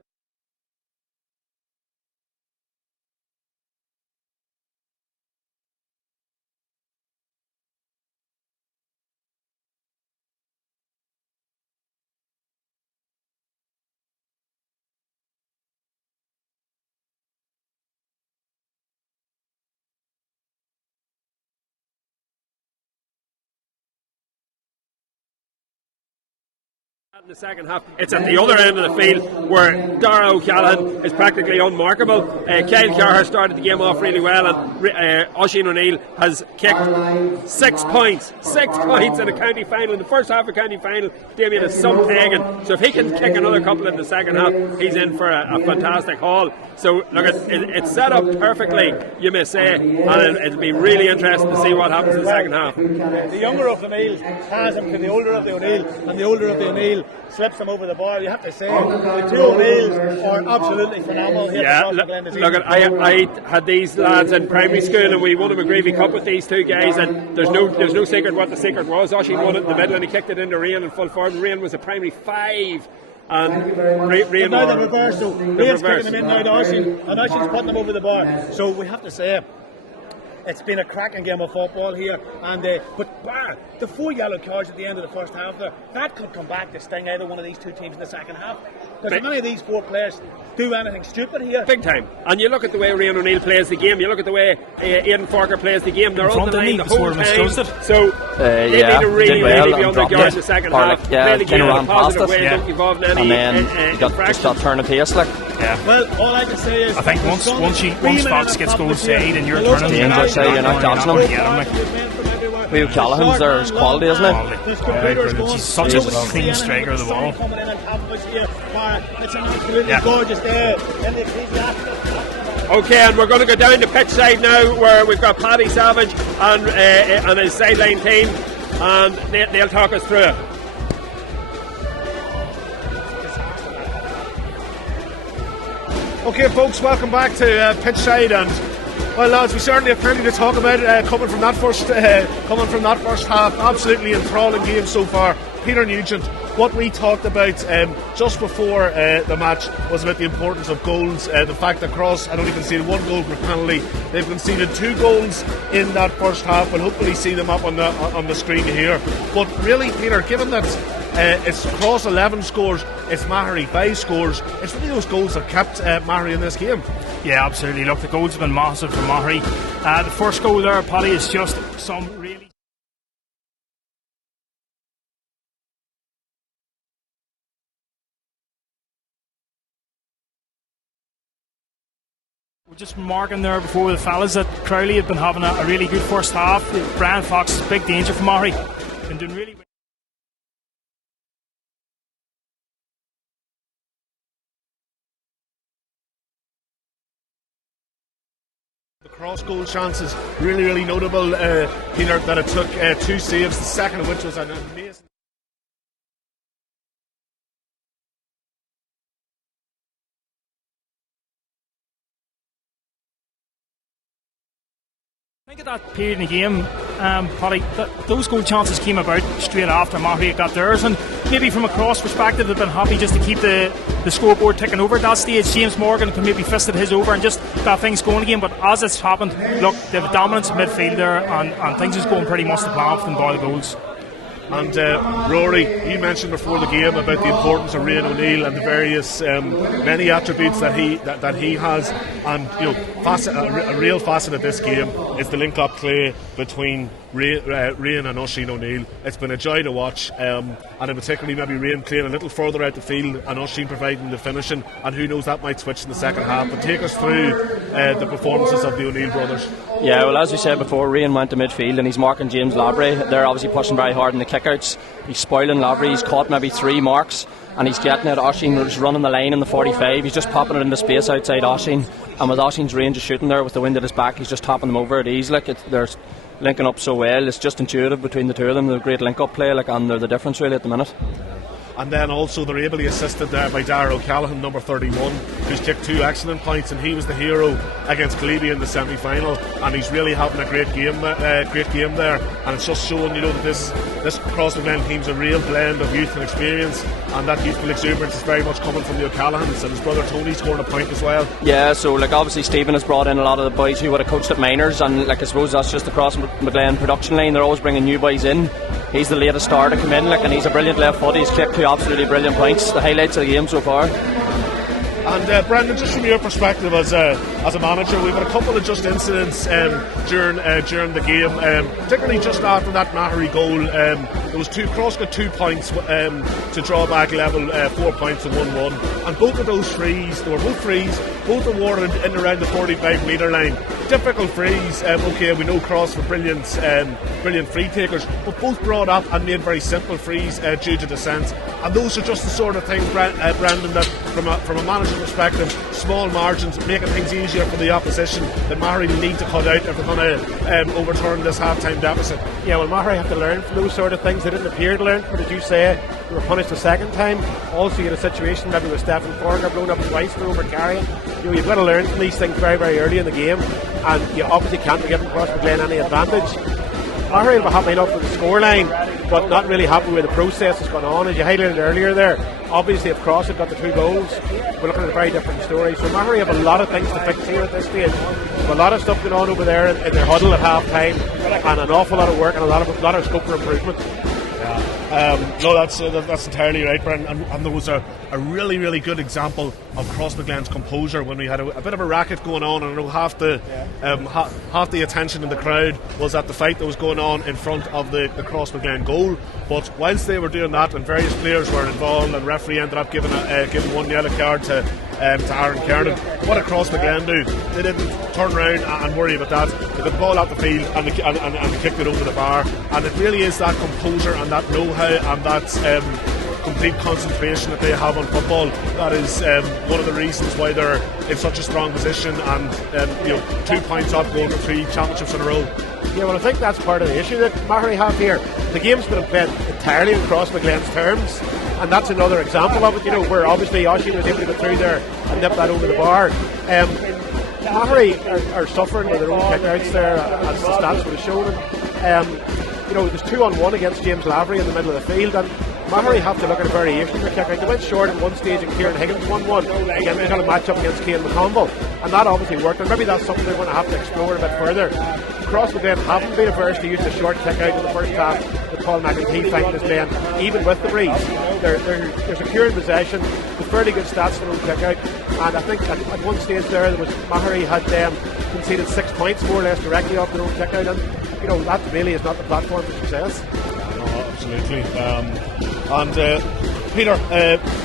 In the second half, it's at the other end of the field where Dara O'Callaghan is practically unmarkable. Kyle Carr started the game off really well, and Oisin O'Neill has kicked 6 points. 6 points in a county final. In the first half of a county final, Damien is some pagan. So if he can kick another couple in the second half, he's in for a fantastic haul. So look, it's set up perfectly, you may say, and it'll be really interesting to see what happens in the second half. The younger of the O'Neills has him to the older of the O'Neill, and the older of the O'Neill slips him over the bar. You have to say, the 2 O'Neills are absolutely phenomenal here. Yeah, look, I had these lads in primary school, and we won a Maghery Cup with these 2 guys, and there's no secret what the secret was. Oisin won it in the middle, and he kicked it into Rian in full forward. Rian was a primary 5. And Rian now the reverse, so Rian's kicking them in now to Oisin, and Oisin's putting them over the bar. So we have to say, It's been a cracking game of football here, and but bar the 4 yellow cards at the end of the first half there, that could come back to sting either one of these two teams in the second half. Because if any of these 4 players do anything stupid here, big time. And you look at the way Rian O'Neill plays the game, you look at the way Aidan Forker plays the game, they're on the line the whole time. So they need to really be on their guard in the second half. Play the game in a positive way, don't involve in any and then you got just that turn of pace, like. Yeah. Well, all I can say is, I think once Fox gets goals saved and you're turning, you're not dodging them. Leo Callahan's there is quality, isn't it? He's such a clean striker of the ball. It's an absolutely gorgeous day. Okay, and we're going to go down the pitch side now, where we've got Paddy Savage and his sideline team, and they'll talk us through it. Okay, folks, welcome back to pitch side, and well, lads, we certainly have plenty to talk about coming from that first half. Absolutely enthralling game so far. Peter Nugent, what we talked about just before the match was about the importance of goals. The fact that Cross had only conceded 1 goal per penalty. They've conceded 2 goals in that first half. We'll hopefully see them up on the screen here. But really, Peter, given that it's Cross 11 scores, it's Maghery 5 scores, it's really those goals that kept Maghery in this game. Yeah, absolutely. Look, the goals have been massive for Maghery. The first goal there, Paddy, is just some really... We're just marking there before the fellas that Crowley had been having a really good first half. Brian Fox is big danger for Maghery. Been doing really well. The cross goal chances really notable, Peter, that it took 2 saves, the second of which was an amazing. I think at that period in the game, Paddy, those goal chances came about straight after Maghery got theirs, and maybe from a Cross perspective they've been happy just to keep the scoreboard ticking over at that stage. James Morgan could maybe fisted his over and just got things going again, but as it's happened, look, they have a dominance in midfield there, and things is going pretty much to plan for them by the goals. And Rory, you mentioned before the game about the importance of Rian O'Neill and the various many attributes that he has, and a real facet of this game is the link-up play between Rian and Oisín O'Neill. It's been a joy to watch, and in particularly maybe Rian playing a little further out the field and Oisín providing the finishing, and who knows, that might switch in the second half. But take us through the performances of the O'Neill brothers. Yeah, well, as we said before, Rian went to midfield and he's marking James Labrie. They're obviously pushing very hard in the kickouts. He's spoiling Labrie. He's caught maybe 3 marks and he's getting it. Oisín was running the line in the 45. He's just popping it into space outside Oisín, and with Oisín's range of shooting there with the wind at his back, he's just topping them over at ease. They're linking up so well. It's just intuitive between the two of them. They're a great link-up play, and they're the difference really at the minute. And then also they're ably assisted by Darragh O'Callaghan, number 31, who's kicked 2 excellent points, and he was the hero against Glebe in the semi-final, and he's really having a great game there, and it's just showing that this Crossmaglen team's a real blend of youth and experience, and that youthful exuberance is very much coming from the O'Callaghans, and his brother Tony scoring a point as well. Yeah, so obviously Stephen has brought in a lot of the boys who would have coached at minors, and I suppose that's just the Crossmaglen production line. They're always bringing new boys in. He's the latest star to come in, and he's a brilliant left foot. He's kicked 2 absolutely brilliant points, the highlights of the game so far. And Brendan, just from your perspective as a manager, we've had a couple of just incidents during the game, particularly just after that Maghery goal. There was Cross got 2 points to draw back level, 4 points to 1-1, and both of those frees, they were both frees, both awarded in around the 45 metre line. Difficult frees. Okay, we know Cross were brilliant free takers, but both brought up and made very simple frees due to dissent. And those are just the sort of things, Brendan, that from a manager's perspective, small margins, making things easier for the opposition, that Maghery need to cut out if they're going to overturn this half-time deficit. Yeah, well, Maghery have to learn from those sort of things. They didn't appear to learn, but as you say, they were punished the second time. Also, you had a situation maybe with Stephen Forger blown up twice for overcarrying. You've got to learn from these things very, very early in the game, and you obviously can't be giving Crossmaglen any advantage. Maghery will be happy enough with the scoreline, but not really happy with the process that's gone on. As you highlighted earlier there, obviously if Cross had got the 2 goals, we're looking at a very different story. So Maghery have a lot of things to fix here at this stage. There's a lot of stuff going on over there in their huddle at half time, and an awful lot of work and a lot of scope for improvement. No, that's entirely right, Brendan. And there was a really, really good example of Crossmaglen's composure when we had a bit of a racket going on, and I know half the attention in the crowd was at the fight that was going on in front of the Crossmaglen goal. But whilst they were doing that, and various players were involved, and referee ended up giving 1 yellow card to Aaron Kernan. What did Crossmaglen do? They didn't turn around and worry about that. They got the ball out the field and they kicked it over the bar. And it really is that composure and that know-how and that complete concentration that they have on football that is one of the reasons why they're in such a strong position and 2 points up going to 3 championships in a row. Yeah, well, I think that's part of the issue that Maghery have here. The game's been played entirely in Crossmaglen's terms, and that's another example of it, where obviously Oisín was able to get through there and nip that over the bar. Maghery are suffering with their own kickouts there, as the stats would have shown. There's 2-on-1 against James Lavery in the middle of the field, and Maghery have to look at a variation of their kick out. They went short at one stage and Kieran Higgins 1-1. Again, they got a match up against Cian McConville, and that obviously worked, and maybe that's something they're going to have to explore a bit further. Crossmaglen haven't been averse to use the short kick out in the first half with Paul McEntee fighting his men, even with the breeze. They're securing possession with fairly good stats for their own kick out, and I think at one stage there was Maghery had conceded 6 points more or less directly off their own kick out, and that really is not the platform for success. No, absolutely. Peter,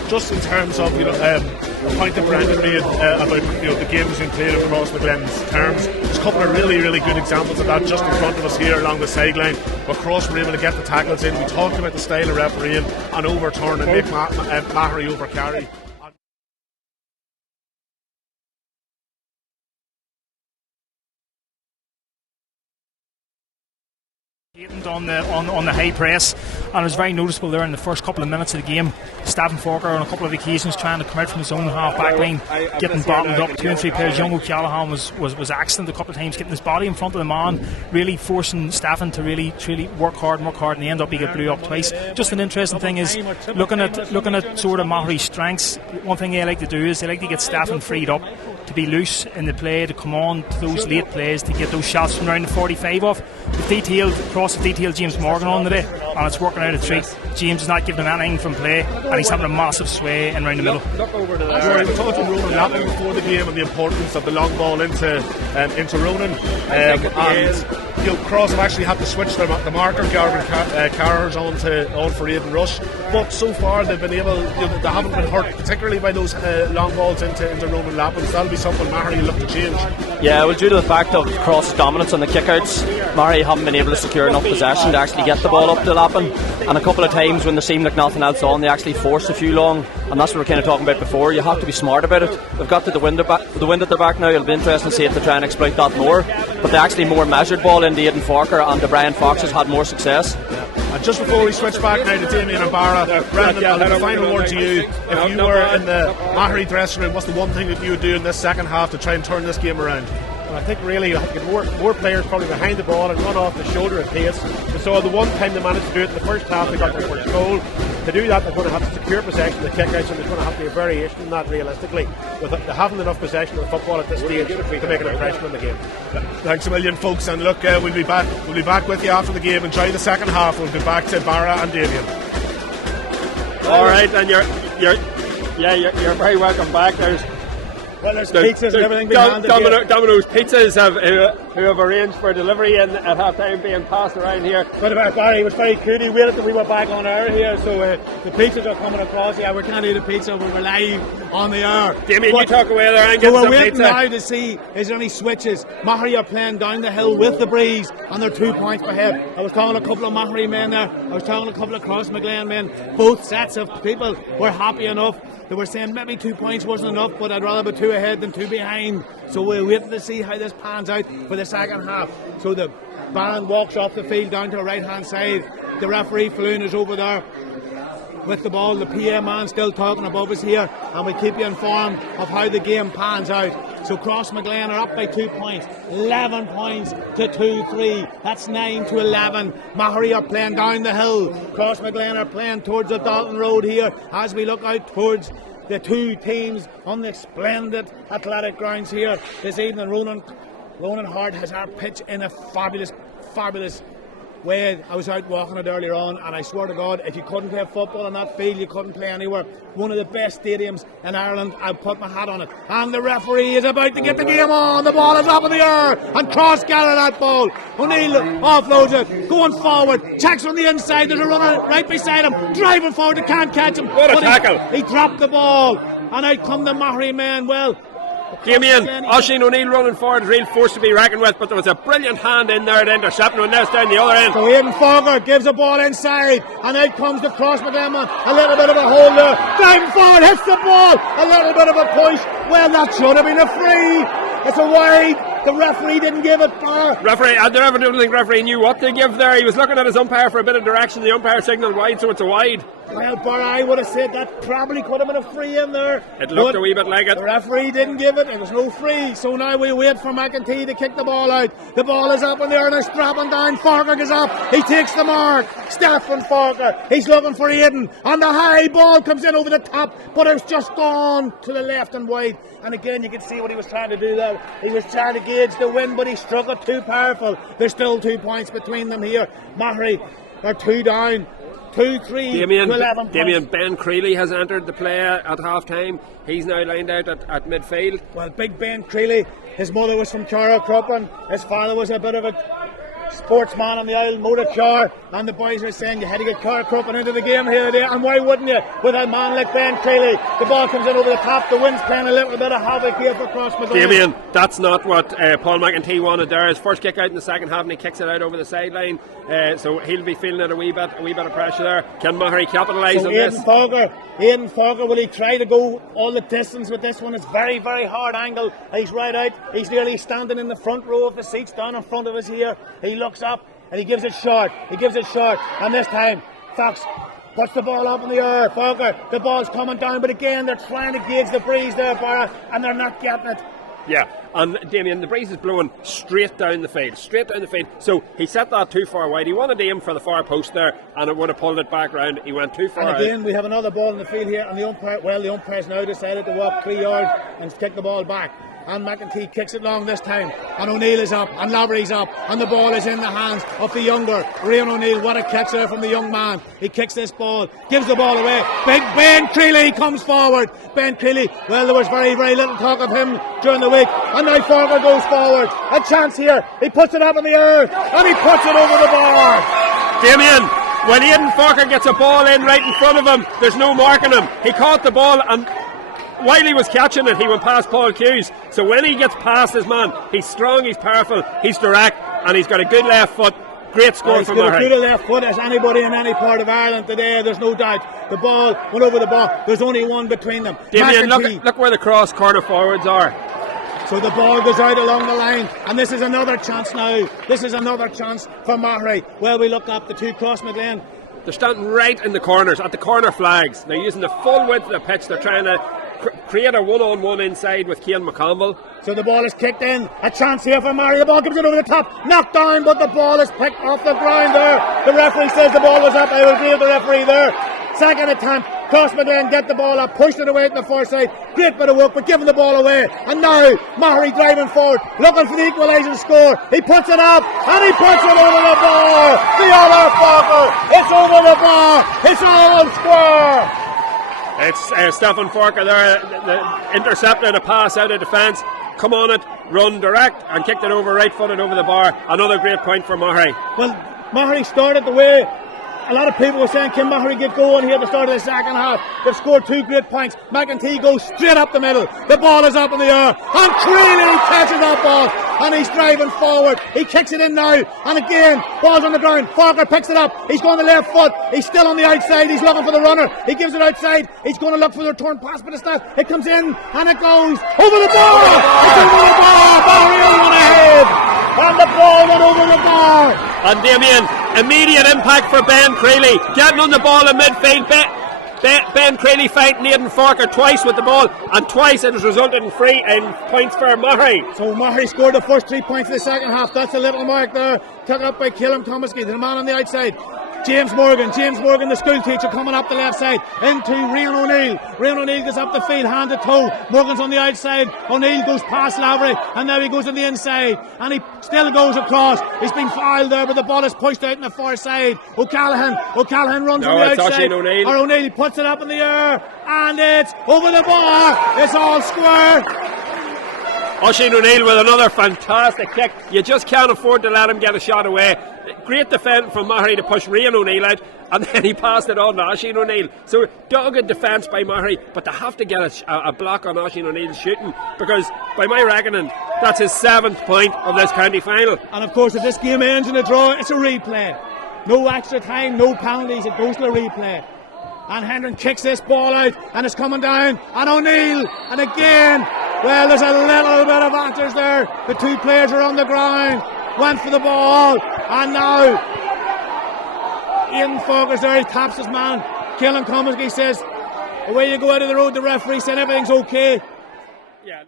just in terms of the point that Brendan made about the game has been played in Crossmaglen's terms, there's a couple of really, really good examples of that just in front of us here along the sideline, where Cross were able to get the tackles in. We talked about the style of refereeing and overturn and make Maghery overcarry. On the high press, and it was very noticeable there in the first couple of minutes of the game. Staffan Forker on a couple of occasions trying to come out from his own half back line, getting bottled up. 2 and 3 players. Young O'Callaghan was excellent a couple of times, getting his body in front of the man, really forcing Staffan to really work hard, and he ended up he got blew up twice. Just an interesting thing is looking at sort of Maghery's strengths. One thing they like to do is they like to get Staffan freed up to be loose in the play, to come on to those late plays, to get those shots from around the 45 off. Cross have detailed James Morgan on today, and it's working out a treat. James is not giving him anything from play, and he's having a massive sway in around the middle. Look over to that. We talked to Ronan Lappin before the game and the importance of the long ball into Ronan, and Cross have actually had to switch the marker Garvin Carrers on for Aidan Rush, but so far they've been able, they haven't been hurt particularly by those long balls into Ronan Lappin. So that'll be something Maghery look to change. Yeah, well, due to the fact of Cross's dominance on the kickouts, Maghery haven't been able to secure enough possession to actually get the ball up to Lappin, and a couple of times when there seemed like nothing else on, they actually forced a few long, and that's what we're kind of talking about before. You have to be smart about it. They've got the wind at their back now. It'll be interesting to see if they try and exploit that more, but they actually more measured ball into Aidan Forker, and the Brian Fox has had more success. And just before we switch back now to Damien and Barra, Brendan, I'll have a final word to you. If you were in the Maghery dressing room, what's the one thing that you would do in this second half to try and turn this game around? Well, I think really you have to get more players probably behind the ball and run off the shoulder at pace. We saw the one time they managed to do it in the first half, they got their first goal. To do that, they're going to have to secure possession of the kickouts, and there's going to have to be a variation in that realistically, with having enough possession of the football at this stage to make an impression on the game. Thanks a million, folks, and look, we'll be back with you after the game. Enjoy the second half. We'll be back to Barra and Damien. All right, and you're very welcome back. There's pizzas and everything behind Domino's Pizzas who have arranged for delivery at half time being passed around here. But Barry was very good. He waited till we were back on air here, so the pizzas are coming across. Yeah, we can't eat a pizza, but we're live on the air. Damien, you talk away there and get some pizza. We're waiting now to see is there any switches. Maghery are playing down the hill with the breeze, and they're 2 points ahead. I was talking to a couple of Maghery men there. I was talking to a couple of Crossmaglen men. Both sets of people were happy enough. They were saying maybe 2 points wasn't enough, but I'd rather be 2 ahead than 2 behind. So we're waiting to see how this pans out for the second half. So the band walks off the field down to the right hand side. The referee Floon is over there. with the ball. The PA man still talking above us here, and we keep you informed of how the game pans out. So Crossmaglen are up by 2 points, 11 points to 2-3. That's 9-11. Maghery are playing down the hill. Crossmaglen are playing towards the Dalton Road here as we look out towards the two teams on the splendid athletic grounds here this evening. Ronan Hart has our pitch in a fabulous way. I was out walking it earlier on, and I swear to God, if you couldn't play football on that field, you couldn't play anywhere. One of the best stadiums in Ireland. I put my hat on it. And the referee is about to get the game on. The ball is up in the air, and Crossmaglen that ball. O'Neill offloads it, going forward, checks on the inside. There's a runner right beside him, driving forward. They can't catch him. What a tackle! He dropped the ball, and out come the Maghery men. Well, Damien, Oisin O'Neill running forward, real force to be reckoned with, but there was a brilliant hand in there to intercept him, and now it's down the other end. So Aidan Fogger gives the ball inside, and out comes the Crossmaglen man. A little bit of a hole there, driving forward, hits the ball, a little bit of a push. Well, that should have been a free. It's a wide. The referee didn't give it. Referee, I don't think referee knew what to give there. He was looking at his umpire for a bit of direction. The umpire signalled wide, so it's a wide. Well, Bar, I would have said that probably could have been a free in there. It looked a wee bit like it. The referee didn't give it. It was no free. So now we wait for McEntee to kick the ball out. The ball is up in the air and it's dropping down. Forker goes up. He takes the mark. Stephen Forker. He's looking for Aidan. And the high ball comes in over the top, but it's just gone to the left and wide. And again, you can see what he was trying to do there. He was trying to gauge the wind, but he struck it too powerful. There's still 2 points between them here. Maghery are 2 down. 2-3 to 11 Damien, Ben Creeley has entered the play at half time. He's now lined out at midfield. Well, big Ben Creeley, his mother was from Carracruppen. His father was a bit of a sportsman on the Isle motor car, and the boys were saying you had to get Carracruppen into the game here today, and why wouldn't you with a man like Ben Creeley? The ball comes in over the top, the wind's playing a little bit of havoc here for Crossmaglen. Damien, that's not what Paul McEntee wanted there. His first kick out in the second half, and he kicks it out over the sideline, so he'll be feeling it a wee bit of pressure there. Can Maghery capitalise on this? Aidan Fogger, will he try to go all the distance with this one? It's very, very hard angle. He's right out. He's nearly standing in the front row of the seats down in front of us here. He looks up and he gives it short. And this time Fox puts the ball up in the air. Fogger, the ball's coming down, but again they're trying to gauge the breeze there, Barra, and they're not getting it. Yeah, and Damien, the breeze is blowing straight down the field. So he set that too far wide. He wanted to aim for the far post there, and it would have pulled it back round. He went too far out. And again, we have another ball in the field here, and the umpire's now decided to walk 3 yards and kick the ball back. And McEntee kicks it long this time, and O'Neill is up, and Lavery's up, and the ball is in the hands of the younger Rian O'Neill. What a catch there from the young man. He kicks this ball, gives the ball away. Big Ben Creeley comes forward. Ben Creeley, well, there was very, very little talk of him during the week, and now Forger goes forward. A chance here. He puts it up in the air, and he puts it over the bar. Damien, when Aidan Forker gets a ball in right in front of him, there's no marking him. He caught the ball, and while he was catching it, he went past Paul Hughes. So when he gets past his man, he's strong, he's powerful, he's direct, and he's got a good left foot. Great score from Maghery. He's got as good a left foot as anybody in any part of Ireland today, there's no doubt. The ball went over the bar. There's only one between them. Damien, look where the cross corner forwards are. So the ball goes out along the line, and this is another chance now. This is another chance for Maghery. Well, we look up the two Crossmaglen. They're standing right in the corners, at the corner flags. They're using the full width of the pitch. They're trying to create a one-on-one inside with Cian McConville. So the ball is kicked in. A chance here for Maghery. The ball comes in over the top. Knocked down, but the ball is picked off the ground there. The referee says the ball was up. I will agree with the referee there. Second attempt. Crossmaglen get the ball up, pushed it away to the far side. Great bit of work, but giving the ball away. And now Maghery driving forward, looking for the equalising score. He puts it up, and he puts it over the bar. The other Forker. It's over the bar. It's all square. It's Stephen Forker there, intercepted a pass out of defence. Come on it, run direct, and kicked it over, right-footed over the bar. Another great point for Maghery. Well, Maghery started the way a lot of people were saying, can Maghery get going here at the start of the second half? They've scored 2 great points. McEntee goes straight up the middle. The ball is up in the air. And Creeley catches that ball. And he's driving forward. He kicks it in now. And again, ball's on the ground. Forker picks it up. He's going the left foot. He's still on the outside. He's looking for the runner. He gives it outside. He's going to look for the return pass, but it's not. It comes in and it goes over the bar. It's over the bar. Maghery went ahead. And the ball went over the bar. And Damien, immediate impact for Ben Creeley. Getting on the ball in midfield. Ben Crayley fighting Aidan Farker twice with the ball, and twice it has resulted in points for Maghery. So Maghery scored the first 3 points in the second half. That's a little mark there, taken up by Ciaran Thomasky, the man on the outside. James Morgan, the school teacher, coming up the left side into Rian O'Neill. Rian O'Neill goes up the field, hand to toe. Morgan's on the outside. O'Neill goes past Lavery, and now he goes on the inside, and he still goes across. He's been fouled there, but the ball is pushed out on the far side. O'Callaghan runs on the outside. O'Neill puts it up in the air, and it's over the bar. It's all square. Oisin O'Neill with another fantastic kick. You just can't afford to let him get a shot away. Great defence from Maghery to push Rian O'Neill out, and then he passed it on to Oisin O'Neill. So dogged defence by Maghery, but they have to get a block on Oisin O'Neill's shooting, because by my reckoning that's his 7th point of this county final. And of course, if this game ends in a draw, it's a replay. No extra time, no penalties, it goes to a replay. And Hendren kicks this ball out, and it's coming down, and O'Neill, and again, well, there's a little bit of advantage there. The two players are on the ground, went for the ball, and now Aidan Farker's there, he taps his man. Ciaran Thomasky says, away you go out of the road. The referee said everything's okay. Yeah.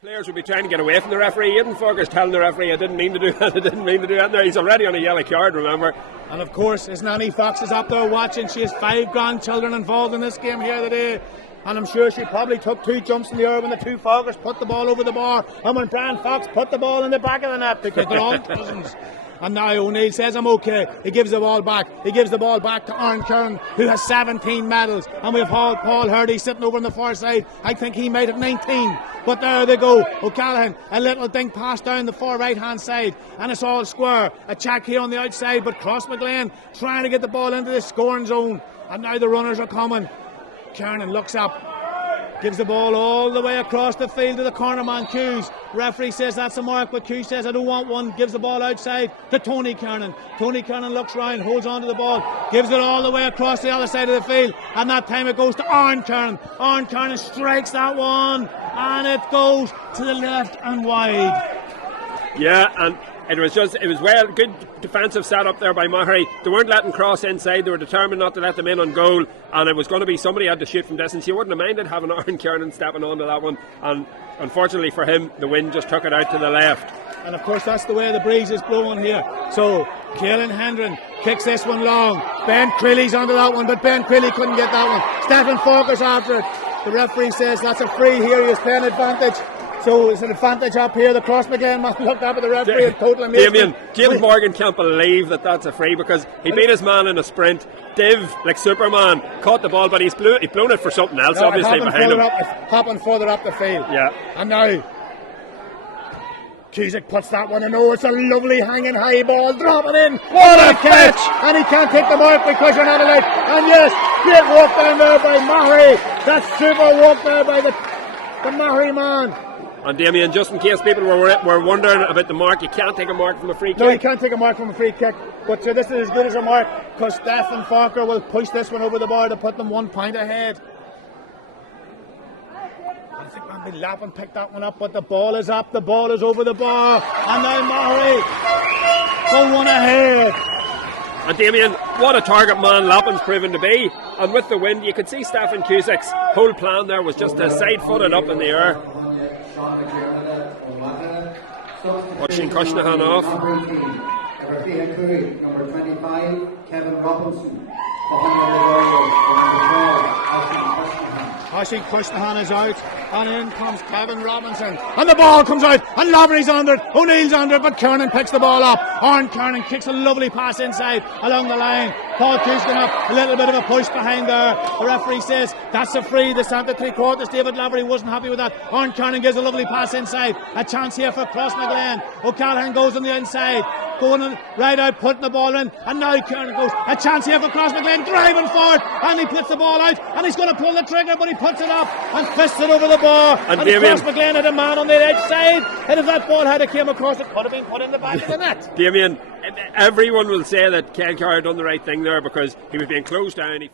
Players will be trying to get away from the referee. Aidan Farker's telling the referee, I didn't mean to do that, I didn't mean to do that. Now he's already on a yellow card, remember. And of course, his nanny Fox is up there watching. She has 5 grandchildren involved in this game here today. And I'm sure she probably took 2 jumps in the air when the 2 Farkers put the ball over the bar, and when Brian Fox put the ball in the back of the net, because they're all cousins. And now O'Neill says, I'm okay. He gives the ball back. He gives the ball back to Aaron Curran, who has 17 medals. And we have Paul Hurdy sitting over on the far side. I think he might have 19. But there they go. O'Callaghan, a little dink pass down the far right-hand side. And it's all square. A check here on the outside, but Crossmaglen trying to get the ball into the scoring zone. And now the runners are coming. Kiernan looks up, gives the ball all the way across the field to the corner man, Hughes. Referee says that's a mark, but Hughes says I don't want one. Gives the ball outside to Tony Kiernan. Tony Kiernan looks round, holds on to the ball, gives it all the way across the other side of the field, and that time it goes to Aaron Kiernan. Aaron Kiernan strikes that one, and it goes to the left and wide. Yeah, and it was well, good defensive set up there by Maghery. They weren't letting Cross inside, they were determined not to let them in on goal, and it was going to be somebody had to shoot from distance. You wouldn't have minded having Aaron Kiernan stepping onto that one, and unfortunately for him, the wind just took it out to the left. And of course that's the way the breeze is blowing here. So Caelan Hendren kicks this one long. Ben Crilly's onto that one, but Ben Crilly couldn't get that one. Stephen Farker's after it. The referee says that's a free here, he's playing advantage. So it's an advantage up here. The Crossmaglen man looked up at the referee in total amazement. James Morgan can't believe that that's a free, because he beat his man in a sprint. Div, like Superman, caught the ball, but he's blown it for something else, obviously, behind him. Hopping further up the field. Yeah. And now Cusack puts that one in. Oh, it's a lovely hanging high ball. Drop it in. What a catch! And he can't take the mark because you're not allowed. And yes, great walk down there by Maghery. That's super walk there by the Maghery man. And Damien, just in case people were wondering about the mark, you can't take a mark from a free kick. No, you can't take a mark from a free kick. But this is as good as a mark, because Stephen Farker will push this one over the bar to put them 1 point ahead. I think maybe Lappin picked that one up, but the ball is up, the ball is over the bar, and now Maghery go one ahead. And Damien, what a target man Lappin's proven to be. And with the wind, you could see Stephen Cusack's whole plan there was just to side-foot it up in the air. Watching Cushnahan off. Number 25, Kevin Robinson. Oisin Cushnahan is out, and in comes Kevin Robinson, and the ball comes out, and Lavery's under it, O'Neill's under it, but Kiernan picks the ball up. Aaron Kiernan kicks a lovely pass inside along the line. Paul Cushnahan up, a little bit of a push behind there. The referee says that's a free. The centre 3/4. David Lavery wasn't happy with that. Aaron Kiernan gives a lovely pass inside. A chance here for Crossmaglen. O'Callaghan goes on the inside, going right out, putting the ball in, and now Kiernan goes. A chance here for Crossmaglen, driving forward, and he puts the ball out, and he's going to pull the trigger, but he puts it up and fists it over the bar. And Crossmaglen had a man on the outside, and if that ball had came across, it could have been put in the back of the net. Damien, everyone will say that Ken Carr done the right thing there, because he was being closed down. He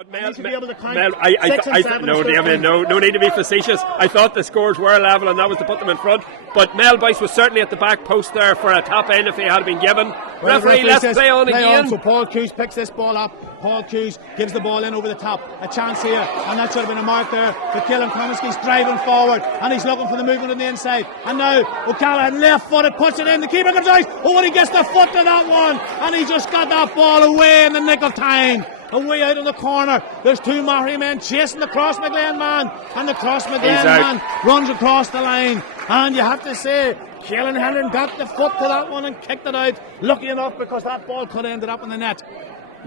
And you should be able to count Mel, 6 and 7. no need to be facetious. I thought the scores were level and that was to put them in front. But Mel Boyce was certainly at the back post there for a tap in if he had been given. Well, Referee, let's play on again. So Paul Hughes picks this ball up. Paul Hughes gives the ball in over the top. A chance here, and that should have been a mark there. But Killen Comiskey's driving forward, and he's looking for the movement on the inside. And now O'Callaghan left footed, puts it in. The keeper comes out. Oh, and he gets the foot to that one, and he just got that ball away in the nick of time. Away out in the corner. There's two Maghery men chasing the Crossmaglen man, and the Crossmaglen man runs across the line. And you have to say, Keelan Henry got the foot to that one and kicked it out. Lucky enough, because that ball could have ended up in the net.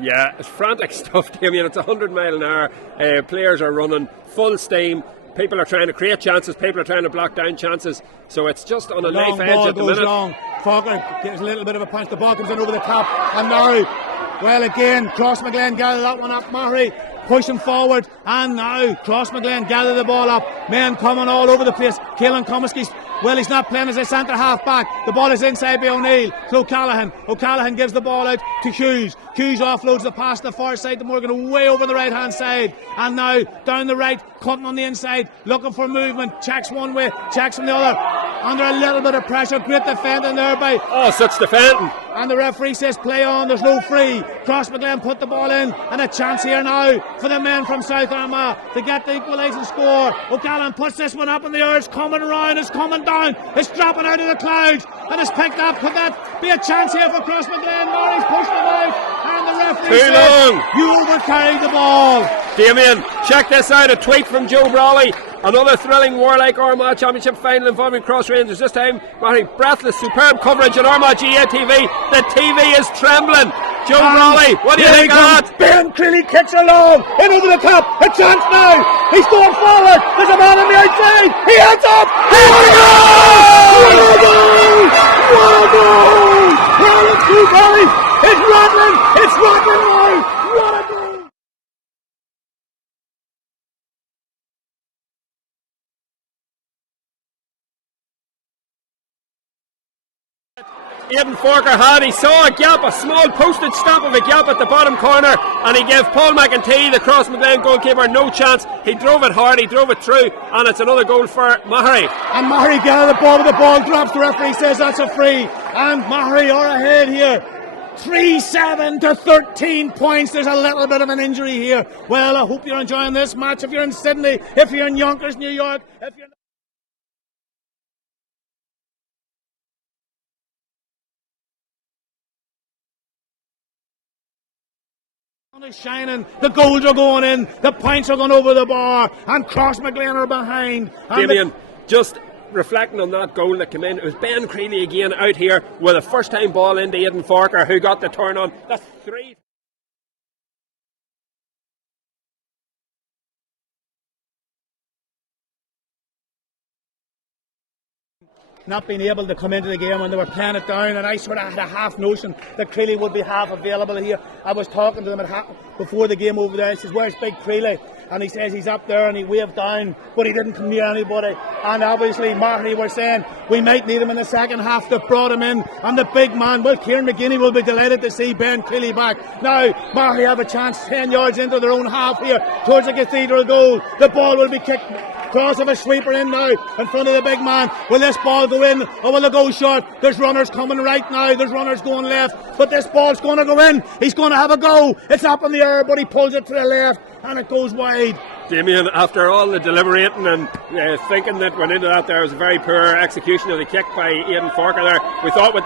Yeah, it's frantic stuff, Damien. It's 100 mile an hour. Players are running full steam. People are trying to create chances. People are trying to block down chances. So it's just on a knife edge at the minute. Long. Falker gives a little bit of a punch. The ball comes in over the top. And now, well, again, Crossmaglen gather that one up. Maghery pushing forward. And now Crossmaglen gather the ball up. Men coming all over the place. Keelan Comiskey's, well, he's not playing as a centre half back. The ball is inside by O'Neill to O'Callaghan. O'Callaghan gives the ball out to Hughes. Hughes offloads the pass to the far side to Morgan, way over the right hand side. And now down the right, cutting on the inside, looking for movement. Checks one way, checks from the other. Under a little bit of pressure. Great defending there by. Oh, such defending. And the referee says play on, there's no free. Crossmaglen put the ball in, and a chance here now for the men from South Armagh to get the equalising score. O'Callaghan puts this one up in the air. It's coming around, it's coming down, it's dropping out of the clouds, and it's picked up. Could that be a chance here for Crossmaglen? Murray's pushed it out, and the referee says you overcarried the ball. Damien, check this out, a tweet from Joe Brawley. Another thrilling Warlike Armagh Championship final involving Cross Rangers. This time, Maghery breathless, superb coverage on Armagh-gaa TV. The TV is trembling. Joe Brawley, what do you think of that? Ben Crilly kicks along, in over the top, a chance now. He's going forward. There's a man on the outside. He heads up. What a goal! What a goal! Well, it's two goals. It's rattling. It's rattling now. What a goal! Aidan Forker had, he saw a gap, a small postage stamp of a gap at the bottom corner, and he gave Paul McEntee, the Crossmaglen goalkeeper, no chance. He drove it hard, he drove it through, and it's another goal for Maghery. And Maghery gathers the ball, but the ball drops. The referee says that's a free, and Maghery are ahead here. 3-7 to 13 points. There's a little bit of an injury here. Well, I hope you're enjoying this match. If you're in Sydney, if you're in Yonkers, New York, if you're is shining, the goals are going in, the points are going over the bar, and Crossmaglen are behind. Damien, just reflecting on that goal that came in, it was Ben Creeley again out here with a first time ball into Aidan Forker, who got the turn on. That's three. Not being able to come into the game when they were playing it down, and I sort of had a half notion that Creeley would be half available here. I was talking to them before the game over there. He says, where's Big Creeley? And he says he's up there, and he waved down, but he didn't come near anybody. And obviously Maghery were saying we might need him in the second half. They brought him in, and the big man, well, Kieran McGinney will be delighted to see Ben Creeley back. Now Maghery have a chance 10 yards into their own half here towards the Cathedral goal. The ball will be kicked cross of a sweeper in now in front of the big man. Will this ball go in, or will it go short? There's runners coming right now, there's runners going left, but this ball's going to go in. He's going to have a go. It's up in the air, but he pulls it to the left, and it goes wide. Damien, after all the deliberating and thinking that went into that, there was a very poor execution of the kick by Aidan Forker there. We thought with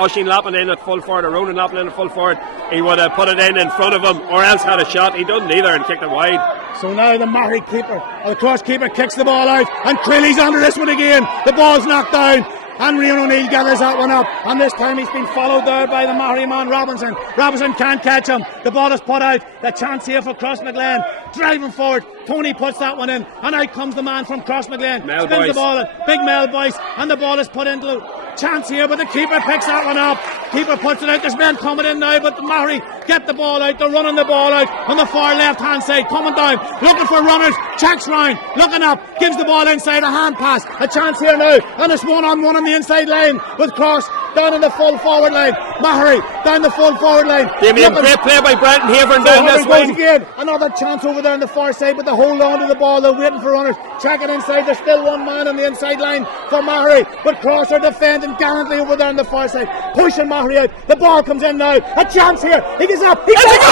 Oisin Lappin in at full forward, or Ronan Lappin in at full forward, he would have put it in front of him, or else had a shot. He doesn't either and kicked it wide. So now the Maghery keeper, or the cross keeper, kicks the ball out, and Creeley's under this one again. The ball's knocked down, and Rian O'Neill gathers that one up, and this time he's been followed there by the Maghery man Robinson. Robinson can't catch him. The ball is put out. The chance here for Crossmaglen, driving forward. Tony puts that one in, and out comes the man from Crossmaglen. Spins the ball in. Big Mel Boyce, and the ball is put into chance here, but the keeper picks that one up. Keeper puts it out. There's men coming in now, but the Maghery get the ball out. They're running the ball out on the far left hand side, coming down, looking for runners. Checks round, looking up, gives the ball inside, a hand pass, a chance here now, and it's 1-on-1 on the inside line with Cross down in the full forward line. Maghery down the full forward line. Damien, great play by Brendan Haven down this wing. Again, another chance over there on the far side, but they hold on to the ball. They're waiting for runners. Checking inside. There's still one man on the inside line for Maghery, but Cross are defending gallantly over there on the far side, pushing Maghery out. The ball comes in now. A chance here. He gets up. He gets it!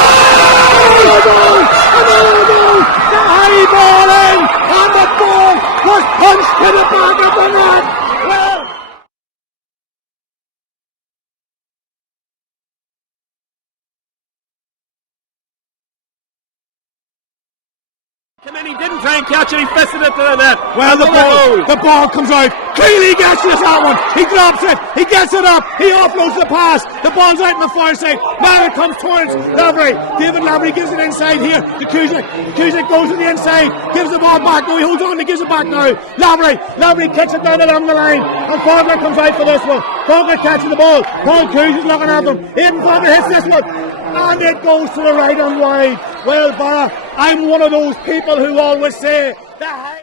Another goal! The high ball in, and the ball was punched to the back of the net. Well, He didn't try and catch it, he fisted it to the net. well, the ball comes out. Clearly gets this that one. He drops it. He gets it up. He offloads the pass. The ball's out on the far side. Now it comes towards Lavery. David Lavery gives it inside here to Kuzik. Kuzik goes to the inside. Gives the ball back. No, he holds on. He gives it back now. Lavery kicks it down along the line. And Fogler comes out for this one. Fogler catches the ball. Paul Kuzik looking at them. Aidan Fogler hits this one. And it goes to the right and wide. Well, Barra, I'm one of those people who always say the high.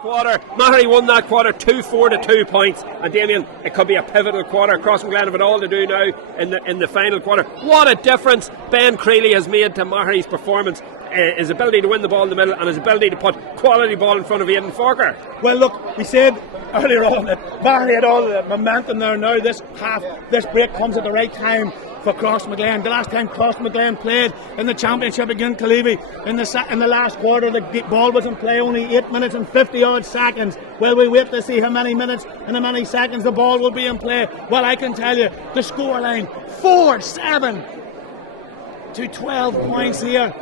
Quarter. Maghery won that quarter 2-4 to 2 points, and Damien, it could be a pivotal quarter. Crossmaglen have it all to do now in the final quarter. What a difference Ben Creeley has made to Maghery's performance, his ability to win the ball in the middle and his ability to put quality ball in front of Aidan Forker. Well, look, we said earlier on that Maghery had all the momentum there. Now this break comes at the right time for Crossmaglen. The last time Crossmaglen played in the championship against Killeavy, in the last quarter, the ball was in play only 8 minutes and 50 odd seconds. Well, we wait to see how many minutes and how many seconds the ball will be in play. Well, I can tell you the scoreline 4-7 to 12 points here.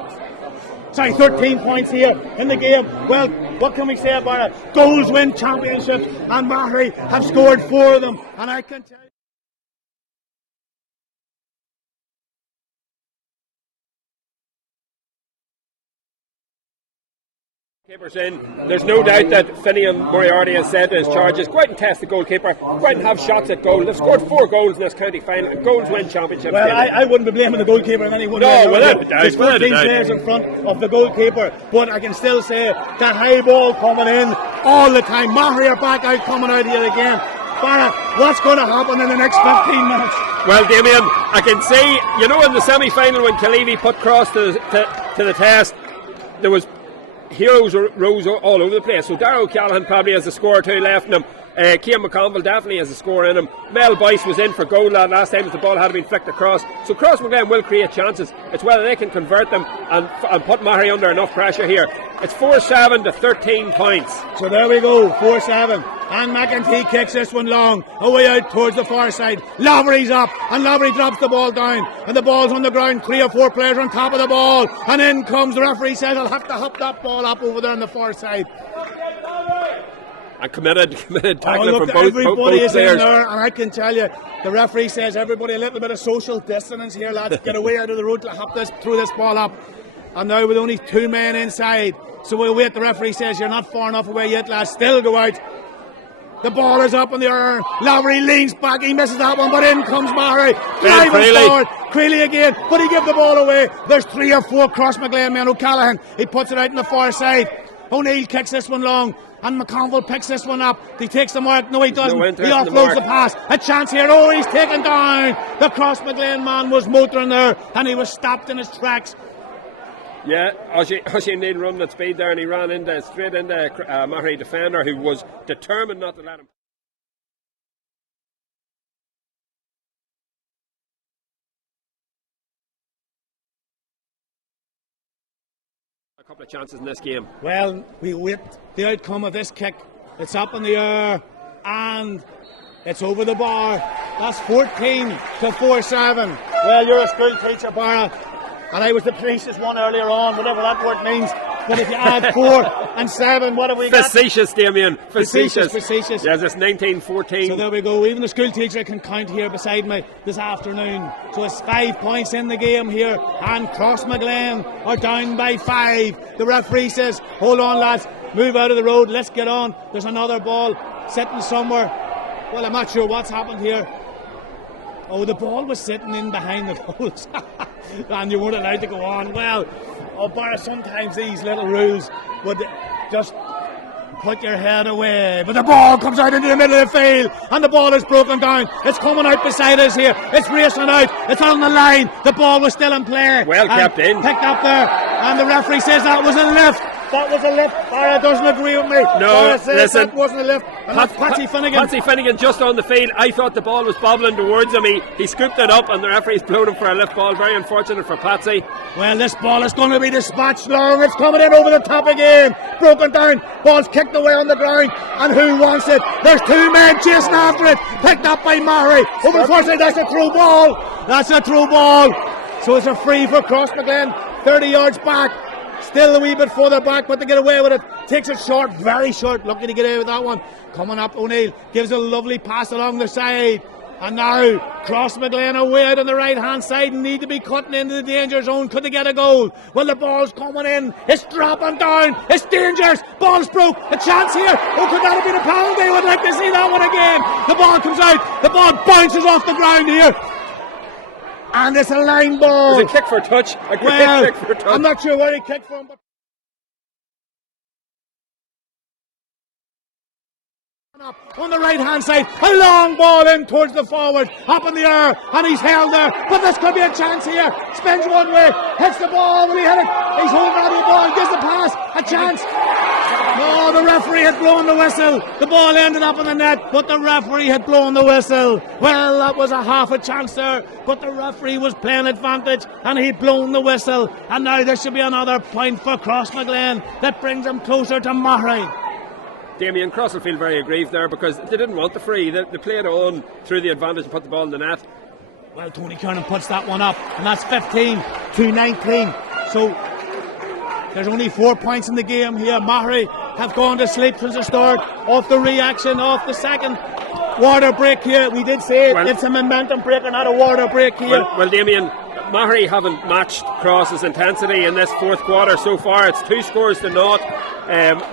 13 points here in the game. Well, what can we say about it? Goals win championships, and Maghery have scored 4 of them, and I can tell you. Keeper's in. There's no doubt that Finian Moriarty has said to his charges, go out and test the goalkeeper, go out and have shots at goal. They've scored 4 goals in this county final, and goals win championships. Well, I wouldn't be blaming the goalkeeper in any one way. No, without a doubt. There's 14 players in front of the goalkeeper, but I can still say that high ball coming in all the time. Maghery are back out, coming out here again. Barra, what's going to happen in the next 15 minutes? Well, Damien, I can see, in the semi-final when Killeavy put Cross to the test, there was heroes rose all over the place. So Darragh O'Callaghan probably has a score or 2 left in him. Cian McConville definitely has a score in him. Mel Boyce was in for goal last time as the ball had been flicked across. So Crossmaglen will create chances. It's whether they can convert them and put Maghery under enough pressure here. It's 4-7 to 13 points. So there we go, 4-7. And McEntee kicks this one long, away out towards the far side. Lavery's up, and Lavery drops the ball down, and the ball's on the ground. 3 or 4 players on top of the ball, and in comes the referee. Says I'll have to hop that ball up over there on the far side. And committed tackling from both everybody is players. In there, and I can tell you, the referee says everybody a little bit of social distance here, lads. Get away out of the road to hop throw this ball up. And now with only 2 men inside, so we'll wait. The referee says you're not far enough away yet, lads. Still go out. The ball is up in the air. Lavery leans back. He misses that one, but in comes Maghery. Driving forward. Creeley again, but he gives the ball away. There's 3 or 4 Crossmaglen men. O'Callaghan, he puts it out on the far side. O'Neill kicks this one long, and McConville picks this one up. He takes the mark. No, he doesn't. He offloads the pass. A chance here. Oh, he's taken down. The Crossmaglen man was motoring there, and he was stopped in his tracks. Yeah, Oisin Neal running at speed there, and he ran straight into a Maghery defender who was determined not to let him. A couple of chances in this game. Well, we wait the outcome of this kick. It's up in the air, and it's over the bar. That's 14 to 4-7. Well, you're a school teacher, Barra. And I was the precious one earlier on, whatever that word means. But if you add 4 and 7, what have we got? Facetious, Damien. Facetious. Facetious. Yes, it's 19-14. So there we go. Even the school teacher can count here beside me this afternoon. So it's 5 points in the game here. And Crossmaglen are down by 5. The referee says, hold on, lads. Move out of the road. Let's get on. There's another ball sitting somewhere. Well, I'm not sure what's happened here. Oh, the ball was sitting in behind the goals. And you weren't allowed to go on. Well, Barra, sometimes these little rules would just put your head away. But the ball comes out into the middle of the field, and the ball is broken down. It's coming out beside us here. It's racing out. It's on the line. The ball was still in play. Well kept in. Picked up there. And the referee says that was a lift. That was a lift. Barra doesn't agree with me. No, listen. That wasn't a lift. And that's Patsy Finnegan. Patsy Finnegan just on the field. I thought the ball was bobbling towards him. He scooped it up, and the referee's blown him for a lift ball. Very unfortunate for Patsy. Well, this ball is going to be dispatched long. It's coming in over the top again. Broken down. Ball's kicked away on the ground. And who wants it? There's two men chasing after it. Picked up by Maghery. Over the far side. That's a through ball. That's a through ball. So it's a free for Crossmaglen. 30 yards back. Still a wee bit further back, but to get away with it. Takes it short, very short. Lucky to get away with that one. Coming up, O'Neill gives a lovely pass along the side. And now Crossmaglen away out on the right hand side and need to be cutting into the danger zone. Could they get a goal? Well, the ball's coming in. It's dropping down. It's dangerous. Ball's broke. A chance here. Oh, could that have been a penalty? Would like to see that one again. The ball comes out. The ball bounces off the ground here. And it's a line ball. It's a kick for touch. A kick for touch. I'm not sure where he kicked from, but on the right hand side, a long ball in towards the forward, up in the air, and he's held there. But this could be a chance here. Spins one way, hits the ball. Will he hit it? He's holding on to the ball, gives the pass, a chance. No, the referee had blown the whistle. The ball ended up in the net, but the referee had blown the whistle. Well, that was a half a chance there, but the referee was playing advantage, and he'd blown the whistle. And now there should be another point for Crossmaglen that brings him closer to Maghery. Damien Cross will feel very aggrieved there because they didn't want the free. They played on through the advantage and put the ball in the net. Well, Tony Kernan puts that one up, and that's 15-19. So there's only 4 points in the game here. Maghery have gone to sleep since the start. Off the reaction, off the second water break here. We did say it's a momentum break and not a water break here. Well, Damien, Maghery haven't matched Cross's intensity in this fourth quarter so far. It's 2 scores to naught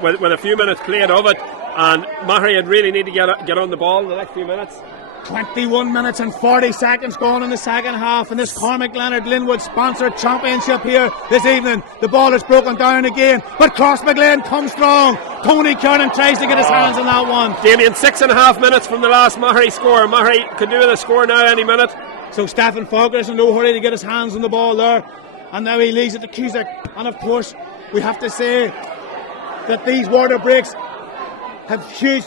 with a few minutes played of it, and Maghery had really need to get on the ball in the next few minutes. 21 minutes and 40 seconds gone in the second half in this Cormac Leonard Linwood sponsored championship here this evening. The ball is broken down again, but Crossmaglen comes strong. Tony Kernan tries to get his hands on that one. Damien, 6.5 minutes from the last Maghery score. Maghery could do with a score now any minute. So Stephen Falker is in no hurry to get his hands on the ball there, and now he leaves it to Cusack. And of course we have to say that these water breaks have huge.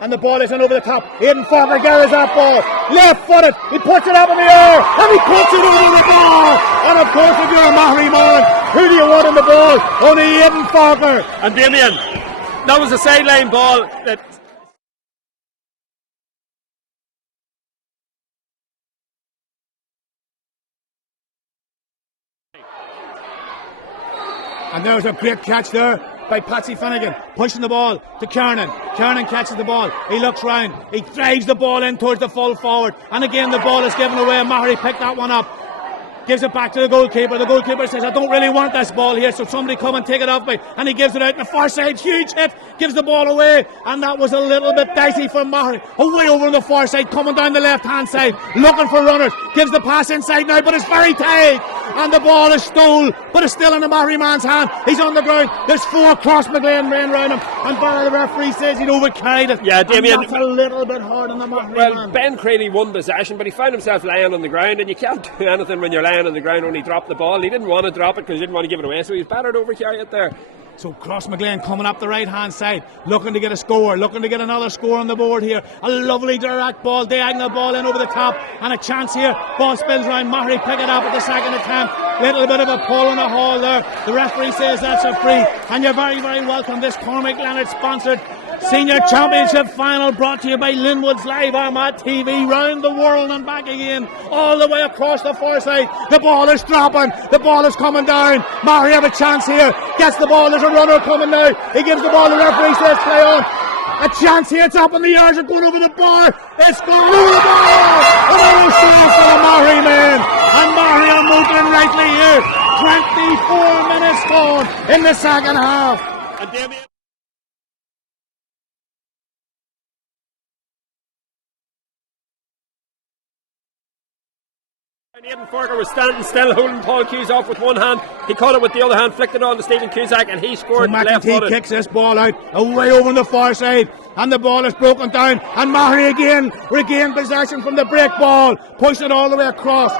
And the ball is in over the top. Aidan Falker gathers that ball. Left footed. He puts it up in the air. And he puts it over the ball. And of course, if you're a Maghery man, who do you want on the ball? Only Aidan Falker. And Damien, that was a sideline ball that. And there's a great catch there by Patsy Finnegan, pushing the ball to Kernan. Kernan catches the ball. He looks round. He drives the ball in towards the full forward. And again, the ball is given away. Maghery picked that one up. Gives it back to the goalkeeper. The goalkeeper says, I don't really want this ball here, so somebody come and take it off me. And he gives it out in the far side. Huge hit. Gives the ball away. And that was a little bit dicey for Maghery. Away over on the far side, coming down the left-hand side, looking for runners. Gives the pass inside now, but it's very tight. And the ball is stole, but it's still in the Maghery man's hand. He's on the ground. There's 4 Crossmaglen men around him. And the referee says he'd overcarried it. Yeah, Damien. That's a little bit hard on the Maghery man. Ben Crady won possession, but he found himself lying on the ground, and you can't do anything when you're lying on the ground when he dropped the ball. He didn't want to drop it because he didn't want to give it away, so he's better to overcarry it there. So Crossmaglen coming up the right hand side, looking to get a score, looking to get another score on the board here. A lovely direct ball, diagonal ball in over the top, and a chance here. Ball spins round, Maghery pick it up at the second attempt. Little bit of a pull in the hall there. The referee says that's a free, and you're very, very welcome. This Cormac Leonard sponsored Senior Championship final brought to you by Linwood's Live Armagh TV, round the world and back again, all the way across the far side. The ball is dropping, the ball is coming down. Maghery have a chance here, gets the ball, there's a runner coming now. He gives the ball, the referee says play on. A chance here, it's up in the air, it's going over the bar, it's going over the bar! Another save for the Maghery men, and Maghery are moving rightly here. 24 minutes gone in the second half. And Damien. Aidan Forker was standing still, holding Paul Hughes off with one hand. He caught it with the other hand, flicked it on to Stephen Cusack, and he scored left McEntee footed. kicks this ball out away over on the far side, and the ball is broken down, and Maghery again regained possession from the break ball, pushing it all the way across.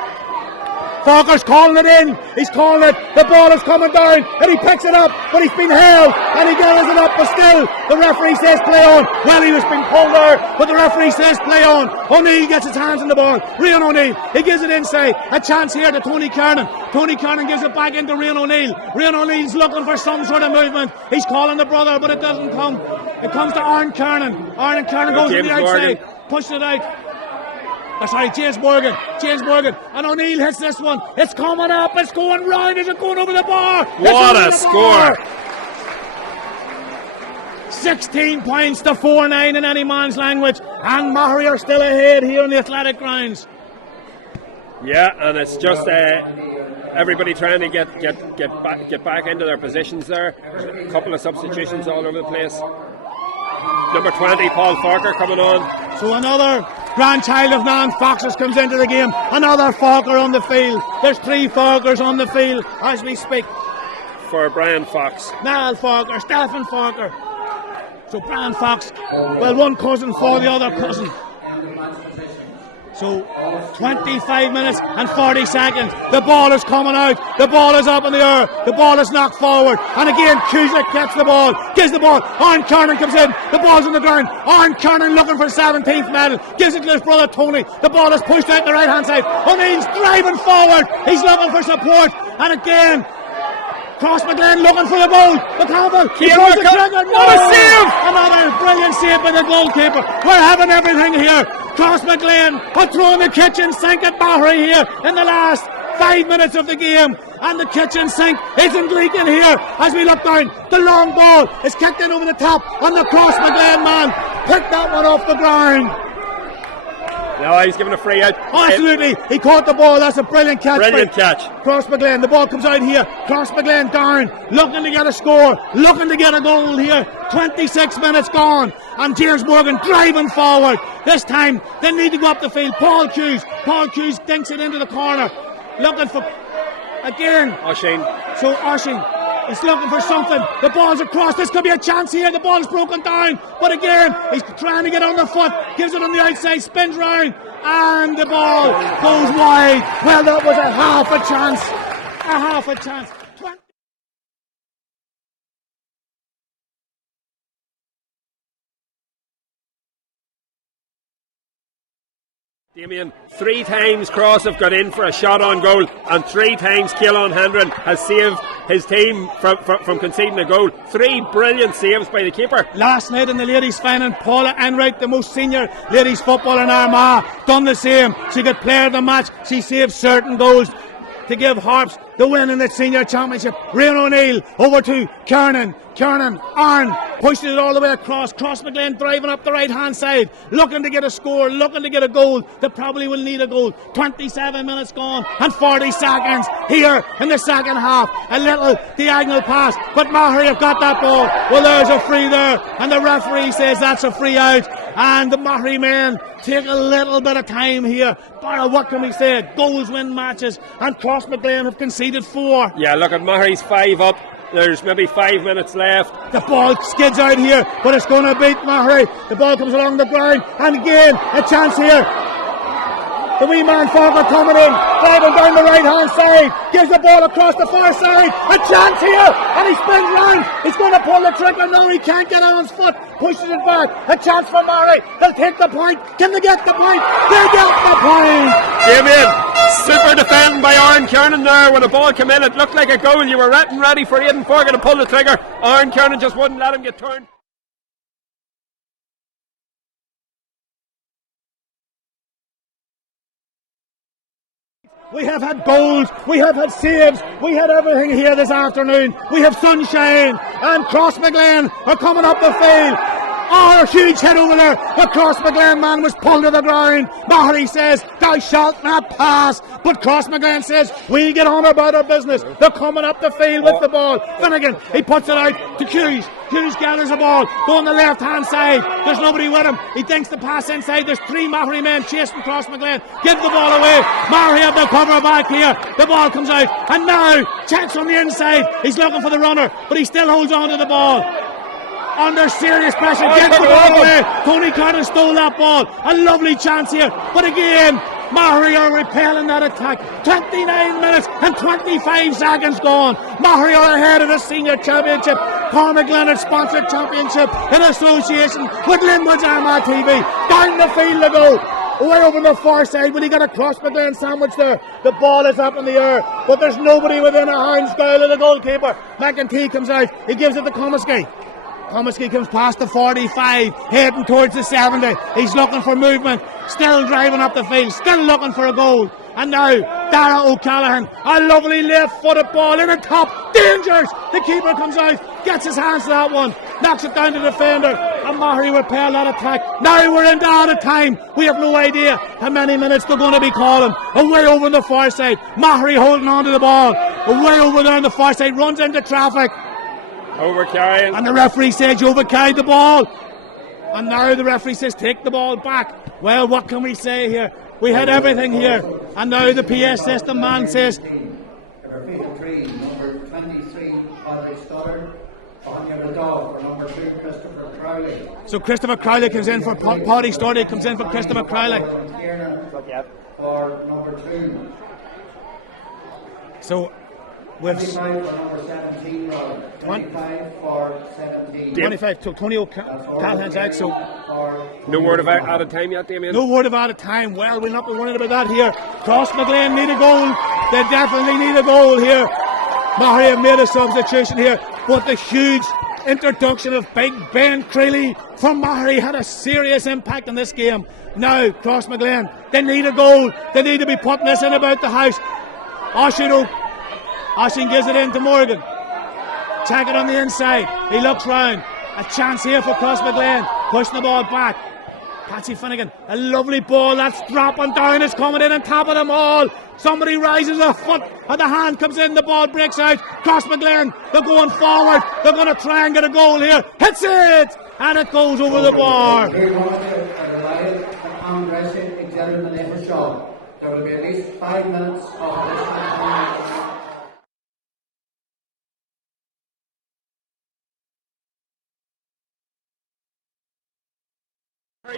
Forker's calling it in, he's calling it, the ball is coming down, and he picks it up, but he's been held, and he gathers it up, but still, the referee says play on. Well, he was being pulled out, but the referee says play on. O'Neill gets his hands on the ball, Rian O'Neill, he gives it inside, a chance here to Tony Kernan. Tony Kernan gives it back into Rian O'Neill. Rian O'Neill's looking for some sort of movement, he's calling the brother, but it doesn't come. It comes to Aaron Kernan. Aaron Kernan goes to the outside, pushes it out. James Morgan, and O'Neill hits this one. It's coming up, it's going round, is it going over the bar? What a score! 16 points to 4-9 in any man's language, and Maghery are still ahead here in the athletic grounds. Yeah, and it's just everybody trying to get back into their positions there. A couple of substitutions all over the place. Number 20, Paul Forker, coming on. So another grandchild of Nan Foxes comes into the game. Another Forker on the field. There's 3 Forkers on the field as we speak. For Brian Fox. Niall Forker, Stephen Forker. So Brian Fox, well, one cousin for the other cousin. So 25 minutes and 40 seconds. The ball is coming out. The ball is up in the air. The ball is knocked forward. And again, Cusack gets the ball. Gives the ball. Aaron Kernan comes in. The ball's on the ground. Aaron Kernan looking for 17th medal. Gives it to his brother Tony. The ball is pushed out the right hand side. O'Neill's driving forward. He's looking for support. And again, Crossmaglen looking for the goal. McCampbell, he pulls the trigger. What a save! Another brilliant save by the goalkeeper. We're having everything here. Crossmaglen are throwing the kitchen sink at Maghery here in the last 5 minutes of the game. And the kitchen sink isn't leaking here as we look down. The long ball is kicked in over the top, and the Crossmaglen man picked that one off the ground. No, he's given a free out. Absolutely, he caught the ball. That's a brilliant catch. Brilliant catch. Crossmaglen, the ball comes out here. Crossmaglen down, looking to get a score, looking to get a goal here. 26 minutes gone, and James Morgan driving forward. This time, they need to go up the field. Paul Hughes dinks it into the corner, looking for again. Oisin. So Oisin is looking for something. The ball's across. This could be a chance here. The ball's broken down. But again, he's trying to get on the foot. Gives it on the outside. Spins round. And the ball goes wide. Well, that was a half a chance. A half a chance. Damien, 3 times Cross have got in for a shot on goal, and 3 times Cialan Hendren has saved his team from conceding a goal. 3 brilliant saves by the keeper. Last night in the ladies' final, Paula Enright, the most senior ladies footballer in Armagh, done the same. She got player of the match. She saved certain goals to give Harps the win in the senior championship. Rian O'Neill over to Kernan. Arn pushes it all the way across. Crossmaglen driving up the right hand side, looking to get a score, looking to get a goal. They probably will need a goal. 27 minutes gone and 40 seconds here in the second half. A little diagonal pass, but Maghery have got that ball. Well, there's a free there, and the referee says that's a free out. And the Maghery men take a little bit of time here. But what can we say? Goals win matches, and Crossmaglen have conceded 4. Yeah, look at Maghery's 5 up. There's maybe 5 minutes left. The ball skids out here, but it's going to beat Maghery. The ball comes along the ground, and again, a chance here. The wee man Forker coming in, driving down the right hand side, gives the ball across the far side, a chance here, and he spins round. He's going to pull the trigger. No, he can't get on his foot, pushes it back. A chance for Maghery. They'll take the point. Can they get the point? They get the point. Damien, super defending by Aaron Kernan there. When the ball came in, it looked like a goal. You were ready for Aidan Forker to pull the trigger. Aaron Kernan just wouldn't let him get turned. We have had goals, we have had saves, we had everything here this afternoon. We have sunshine, and Crossmaglen are coming up the field. Oh, a huge hit over there. The Crossmaglen man was pulled to the ground. Maghery says, thou shalt not pass. But Crossmaglen says, we'll get on about our business. They're coming up the field with the ball. Finnegan, he puts it out to Hughes. Hughes gathers the ball, go on the left hand side. There's nobody with him. He thinks the pass inside. There's 3 Maghery men chasing Crossmaglen. Give the ball away. Maghery have the cover back here. The ball comes out, and now chance on the inside. He's looking for the runner, but he still holds on to the ball. Under serious pressure, gets the ball away. Tony Carter stole that ball. A lovely chance here, but again, Maghery are repelling that attack. 29 minutes and 25 seconds gone. Maghery are ahead of the senior championship. Crossmaglen sponsored championship in association with Linwood's Armagh TV. Down the field to go. Way over the far side, when he got a Crossmaglen sandwich there. The ball is up in the air, but there's nobody within a hand's goal of the goalkeeper. McEntee comes out. He gives it to Comiskey. Comiskey comes past the 45, heading towards the 70. He's looking for movement, still driving up the field, still looking for a goal. And now, Dara O'Callaghan, a lovely left-footed ball in the top, dangerous! The keeper comes out, gets his hands to that one, knocks it down to the defender, and Maghery repel that attack. Now we're into out of time. We have no idea how many minutes they're going to be calling. Away over on the far side, Maghery holding on to the ball. Away over there on the far side, runs into traffic. Overcarrying. And the referee says you overcarried the ball. And now the referee says take the ball back. Well, what can we say here? We had everything here. And now the PS system man says Number 23, Patrick Stoddard. On your dog for number 2, Christopher Crowley. so Christopher Crowley comes in for Paddy Stoddard, comes in for Christopher Crowley. For number 2. So with 25 for number 17, Robert. 25 for 17. 25, so Tony O'Callaghan's out, so No word of out of time yet, Damien? no word of out of time. Well, we'll not be worried about that here. Crossmaglen need a goal. They definitely need a goal here. Maghery have made a substitution here, but the huge introduction of Big Ben Creeley from Maghery had a serious impact on this game. Now, Crossmaglen, they need a goal. They need to be putting this in about the house. Oshin gives it in to Morgan. Check it on the inside. He looks round. A chance here for Crossmaglen. Pushing the ball back. Patsy Finnegan. A lovely ball that's dropping down. It's coming in on top of them all. Somebody rises a foot and the hand comes in. The ball breaks out. Crossmaglen, they're going forward. They're going to try and get a goal here. Hits it! And it goes over the bar. There will be at least 5 minutes of this.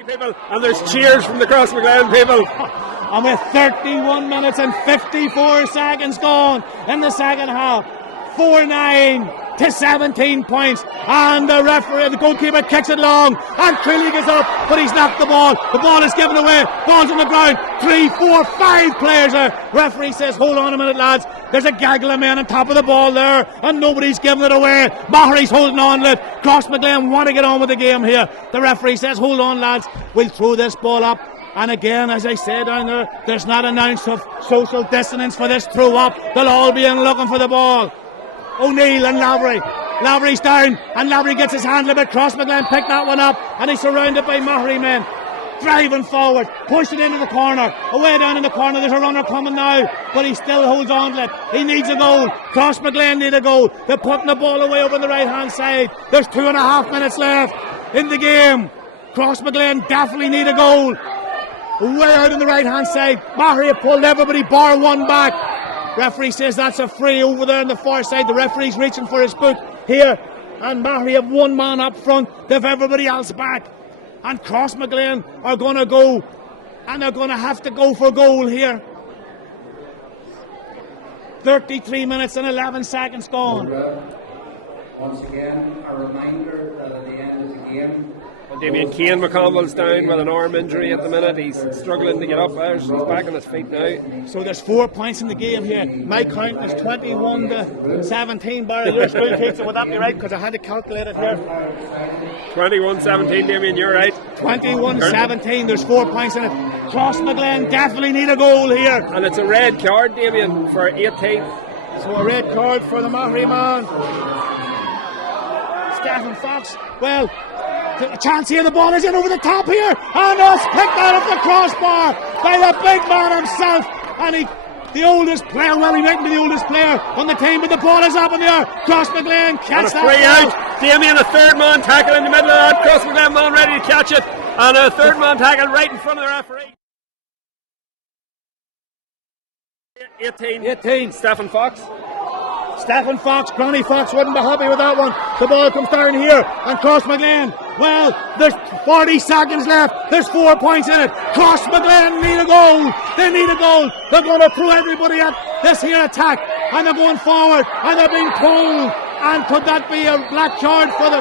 People, and there's cheers from the Crossmaglen people. And with 31 minutes and 54 seconds gone in the second half, 4-9 to 17 points, and the referee, the goalkeeper kicks it long, and Creeley gets up, but he's knocked the ball is given away, ball's on the ground, 3, 4, 5 players there. Referee says hold on a minute lads, there's a gaggle of men on top of the ball there, and nobody's giving it away. Maghery's holding on to it. Crossmaglen want to get on with the game here. The referee says hold on lads, we'll throw this ball up. And again, as I said down there, there's not an ounce of social dissonance for this throw up. They'll all be in looking for the ball. O'Neill and Lavery. Lavery's down, and Lavery gets his hand a bit. Crossmaglen picked that one up, and he's surrounded by Maghery men. Driving forward, pushed it into the corner. Away down in the corner, there's a runner coming now, but he still holds on to it. He needs a goal. Crossmaglen need a goal. They're putting the ball away over on the right-hand side. There's 2.5 minutes left in the game. Crossmaglen definitely need a goal. Way out on the right-hand side. Maghery have pulled everybody, bar one back. Referee says that's a free over there on the far side. The referee's reaching for his boot here. And Maghery have one man up front. They have everybody else back. And Crossmaglen are going to go. And they're going to have to go for goal here. 33 minutes and 11 seconds gone. Once again, a reminder that at the end of the game, Damien Kane McConville's down with an arm injury at the minute. He's struggling to get up. He's back on his feet now. So there's 4 points in the game here. My count is 21 to 17. Barry, your screen takes it. Would that be right? Because I had to calculate it here. 21-17, Damien, you're right. 21-17. There's 4 points in it. Crossmaglen definitely need a goal here. And it's a red card, Damien, for 18. So a red card for the Maghery man. Stephen Fox. Well, A chance here, the ball is in over the top here, and it's picked out of the crossbar by the big man himself. And the oldest player, well, he might be the oldest player on the team, but the ball is up in the air. Crossmaglen catch that free ball. out. Damien, a third man tackle in the middle of that. Crossmaglen man ready to catch it, and a third man tackle right in front of the referee. 18. Stephen Fox. Granny Fox wouldn't be happy with that one. The ball comes down here, and Crossmaglen, well, there's 40 seconds left. There's 4 points in it. Crossmaglen need a goal. They need a goal. They're going to throw everybody at this here attack, and they're going forward, and they're being pulled. And could that be a black card for the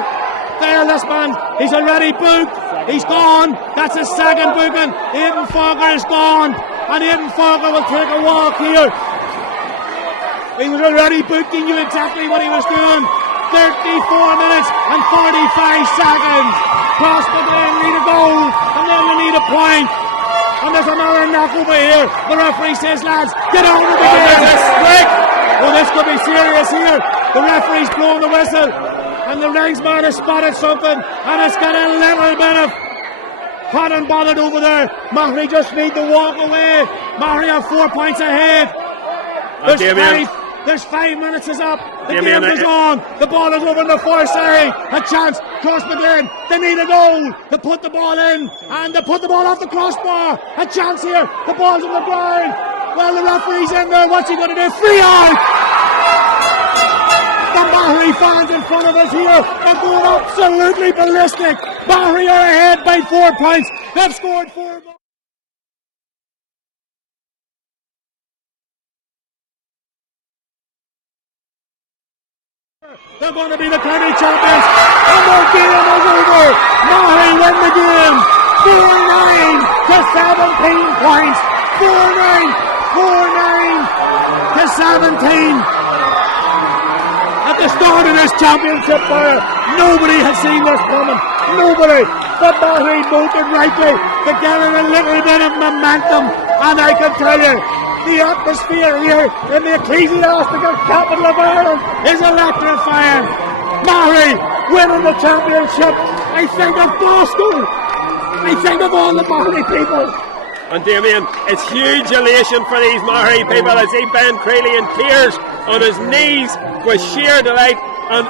fearless man? He's already booked. He's gone. That's his second booking. Aidan Fogger is gone, and Aidan Fogger will take a walk here. He was already booked. He knew exactly what he was doing. 34 minutes and 45 seconds. Crossmaglen need a goal, and then they need a point. And there's another knock over here. The referee says, lads, get on with the game. Well, this could be serious here. The referee's blowing the whistle, and the ringsman has spotted something, and it's got a little bit of hot and bothered over there. Maghery just need to walk away. Maghery have 4 points ahead. There's 5 minutes is up. The game is on. The ball is over on the far side. A chance. Crossmaglen. They need a goal. They put the ball in, and they put the ball off the crossbar. A chance here. The ball's on the ground. Well, the referee's in there. What's he going to do? Free out. The Maghery fans in front of us here are going absolutely ballistic. Maghery are ahead by 4 points. They've scored 4 goals. They're going to be the county champions, and the game is over. Maghery win the game, 4-9 to 17 points. 4-9 to 17. At the start of this championship fire, nobody had seen this coming. Nobody. But Maghery bolted rightly to get a little bit of momentum, and I can tell you, the atmosphere here in the ecclesiastical capital of Ireland is electrifying. Maghery winning the championship. I think of Boston. I think of all the Maghery people. And Damien, it's huge elation for these Maghery people as he Ben Creeley in tears on his knees with sheer delight. And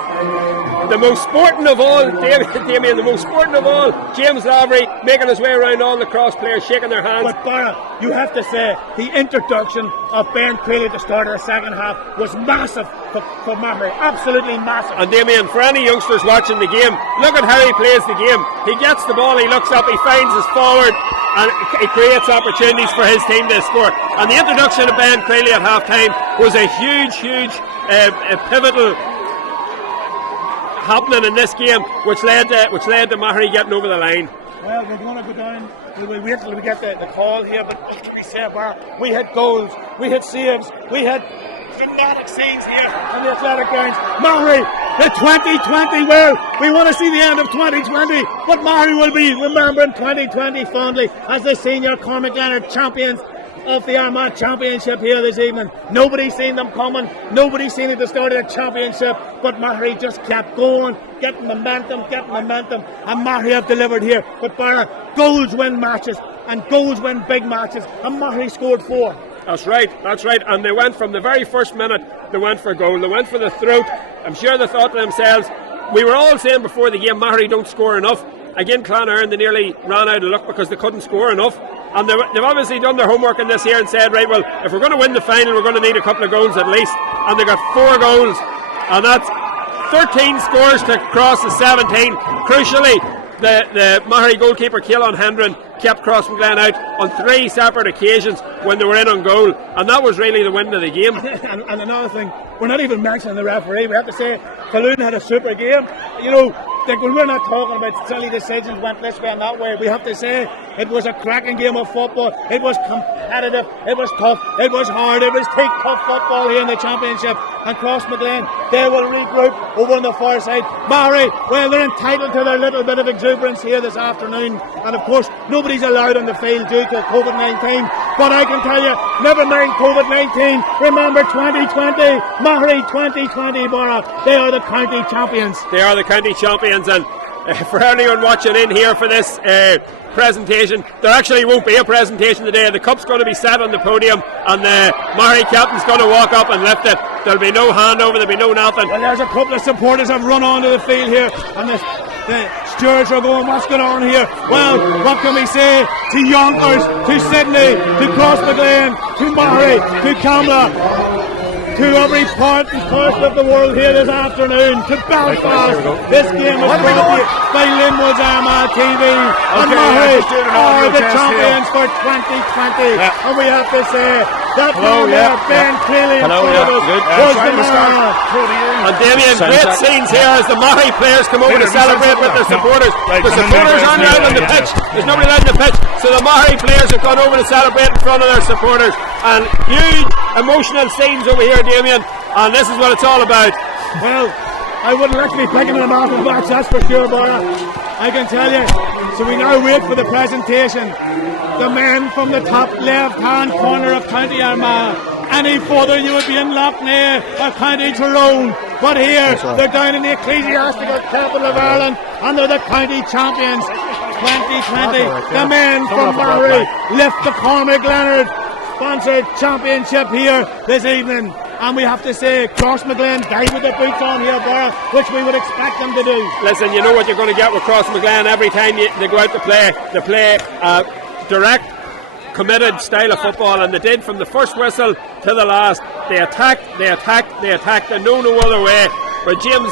the most sporting of all, Damien, the most sporting of all, James Lavery making his way around all the cross players, shaking their hands. But Barra, you have to say, the introduction of Ben Creeley at the start of the second half was massive for Maghery, absolutely massive. And Damien, for any youngsters watching the game, look at how he plays the game. He gets the ball, he looks up, he finds his forward, and he creates opportunities for his team to score. And the introduction of Ben Creeley at half time was a huge pivotal happening in this game, which led to Maghery getting over the line. Well, we're going to go down. We'll wait till we get the call here, but we said, we had goals, we had saves, we had dramatic scenes here on the athletic grounds. Maghery, the 2020 world. We want to see the end of 2020, but Maghery will be remembering 2020 fondly as the senior Cormac Leonard champions of the Armagh Championship here this evening. Nobody's seen them coming. Nobody's seen it at the start of the championship, but Maghery just kept going, getting momentum, and Maghery have delivered here. But Barra, goals win matches, and goals win big matches, and Maghery scored 4. That's right, and they went from the very first minute, they went for goal, they went for the throat. I'm sure they thought to themselves, we were all saying before the game, Maghery don't score enough. Again, Clonard, they nearly ran out of luck because they couldn't score enough. And they've obviously done their homework in this here and said, right, well, if we're going to win the final, we're going to need a couple of goals at least. And they got 4 goals. And that's 13 scores to cross the 17. Crucially, the Maghery goalkeeper, Cialan Hendren, kept Crossmaglen out on 3 separate occasions when they were in on goal. And that was really the win of the game. And another thing, we're not even mentioning the referee. We have to say, Falloon had a super game. You know, when we're not talking about silly decisions went this way and that way, we have to say it was a cracking game of football. It was competitive, it was tough, it was hard, it was tough football here in the championship. And Crossmaglen, they will regroup over on the far side. Maghery, well, they're entitled to their little bit of exuberance here this afternoon. And of course, nobody's allowed on the field due to COVID-19. But I can tell you, never mind COVID-19, remember 2020, Maghery 2020, Borough, they are the county champions. They are the county champions, and for anyone watching in here for this presentation. There actually won't be a presentation today. The cup's going to be set on the podium, and the Maghery captain's going to walk up and lift it. There'll be no handover, there'll be no nothing. Well, there's a couple of supporters have run onto the field here, and the stewards are going, what's going on here? Well, what can we say to Yonkers, to Sydney, to Crossmaglen, to Maghery, to Camla, to every part and parcel of the world here this afternoon, to Belfast. This game is brought to you by Linwood's Armagh TV, and Maghery are the champions for 2020. And we have to say that Ben Cleary was the man. And Damien, great scenes here as the Maghery players come over to celebrate with their supporters. The supporters aren't out on the pitch. There's nobody out on the pitch. So the Maghery players have gone over to celebrate in front of their supporters. And huge emotional scenes over here, Damien. And this is what it's all about. Well, I wouldn't like to be picking them off the backs, that's for sure, Bora. I can tell you. So we now wait for the presentation. The men from the top left-hand corner of County Armagh. Any further you would be in Loughnane or County Tyrone. But here, they're down in the ecclesiastical capital of Ireland, and they're the county champions 2020. The men from Maghery lift the Crossmaglen sponsored championship here this evening. And we have to say, Crossmaglen died with the boots on here, Bora, which we would expect them to do. Listen, you know what you're going to get with Crossmaglen every time they go out to play. They play direct, committed style of football, and they did from the first whistle to the last. They attacked, and no other way. But James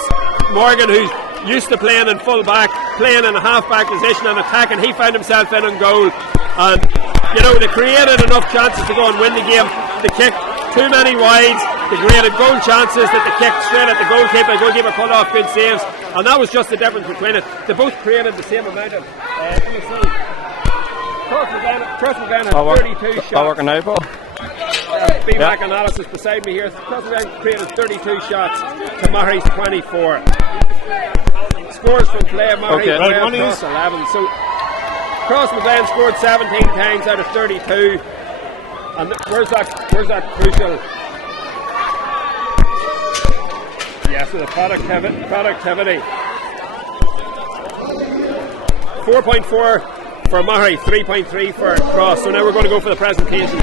Morgan, who's used to playing in full back, playing in a half-back position and attacking, he found himself in on goal. And, you know, they created enough chances to go and win the game. They kicked too many wides. They created goal chances that they kicked straight at the goalkeeper. The goalkeeper pulled off good saves, and that was just the difference between it. They both created the same amount of. Crossmaglen had 32 shots. Working now, Paul. BMAC analysis beside me here. Crossmaglen created 32 shots to Maghery's 24. Scores from play, Maghery across 11. So Crossmaglen scored 17 times out of 32. And where's that crucial? Yeah, so the productivity. 4.4 for Maghery, 3.3 for Cross. So now we're going to go for the presentation.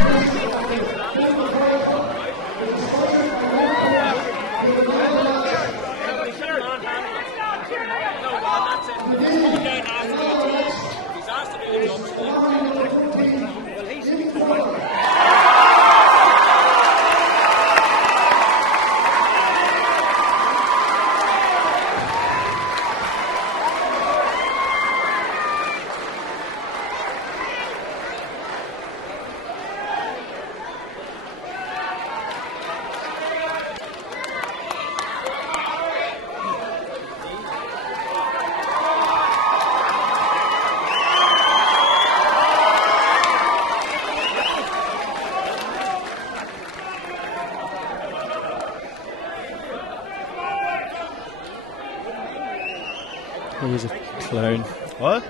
He's a clown. What?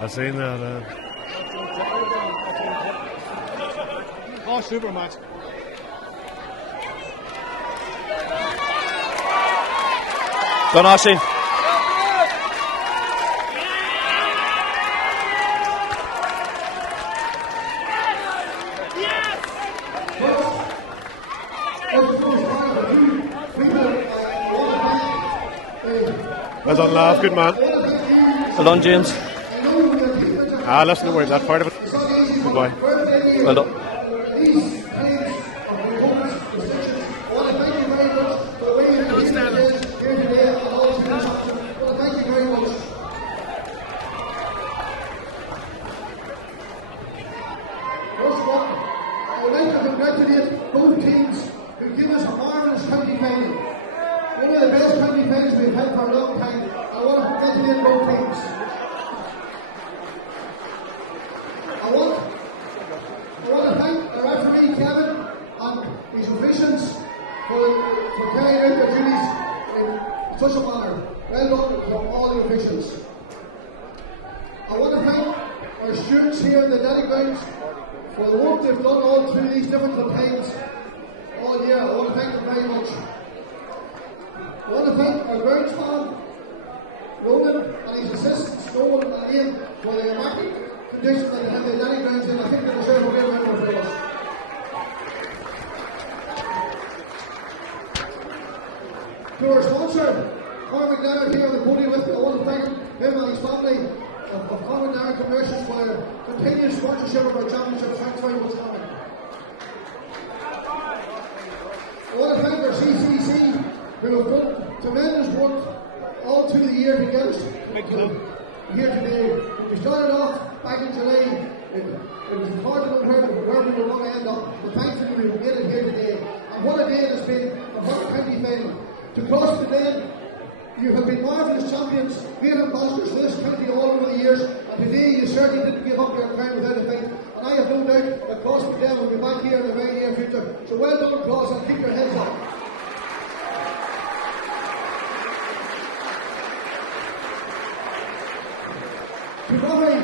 I've seen that. Oh, super match. Done, Oshin. Well done, lads. Good man. Well done, James. Listen to that part of it. Goodbye. Well done. Known To our sponsor, Crossmaglen here on the podium with me. I want to thank him and his family of Crossmaglen Commercials for their continued sponsorship of our championship. Thanks very much, Dominic. I want to thank our CCC who have done tremendous work all through the year to get us here today. We started off back in July. It was hard to know where we were going to end up, but thankfully we made it here today. And what a day it has been, a Hurling County final. To Crossmaglen, you have been marvellous champions, great ambassadors for this county all over the years, and today you certainly didn't give up your crown without a fight. And I have no doubt that Crossmaglen will be back here in the very near future. So well done, Cross, and keep your heads up. To Maghery,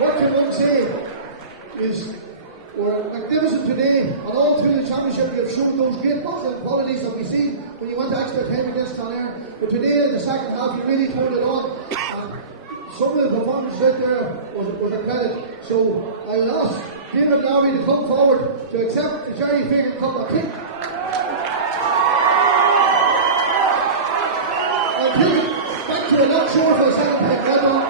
what can one say is we're magnificent today, and all through the championship we have shown those great boxing qualities that we see when you went to extra time against Connor. But today in the second half you really turned it on, and some of the performances out there was a credit. So I'll ask David Lowry to come forward to accept the Jerry Fagan Cup. I'll take it back to a not sure for the second time. Well done.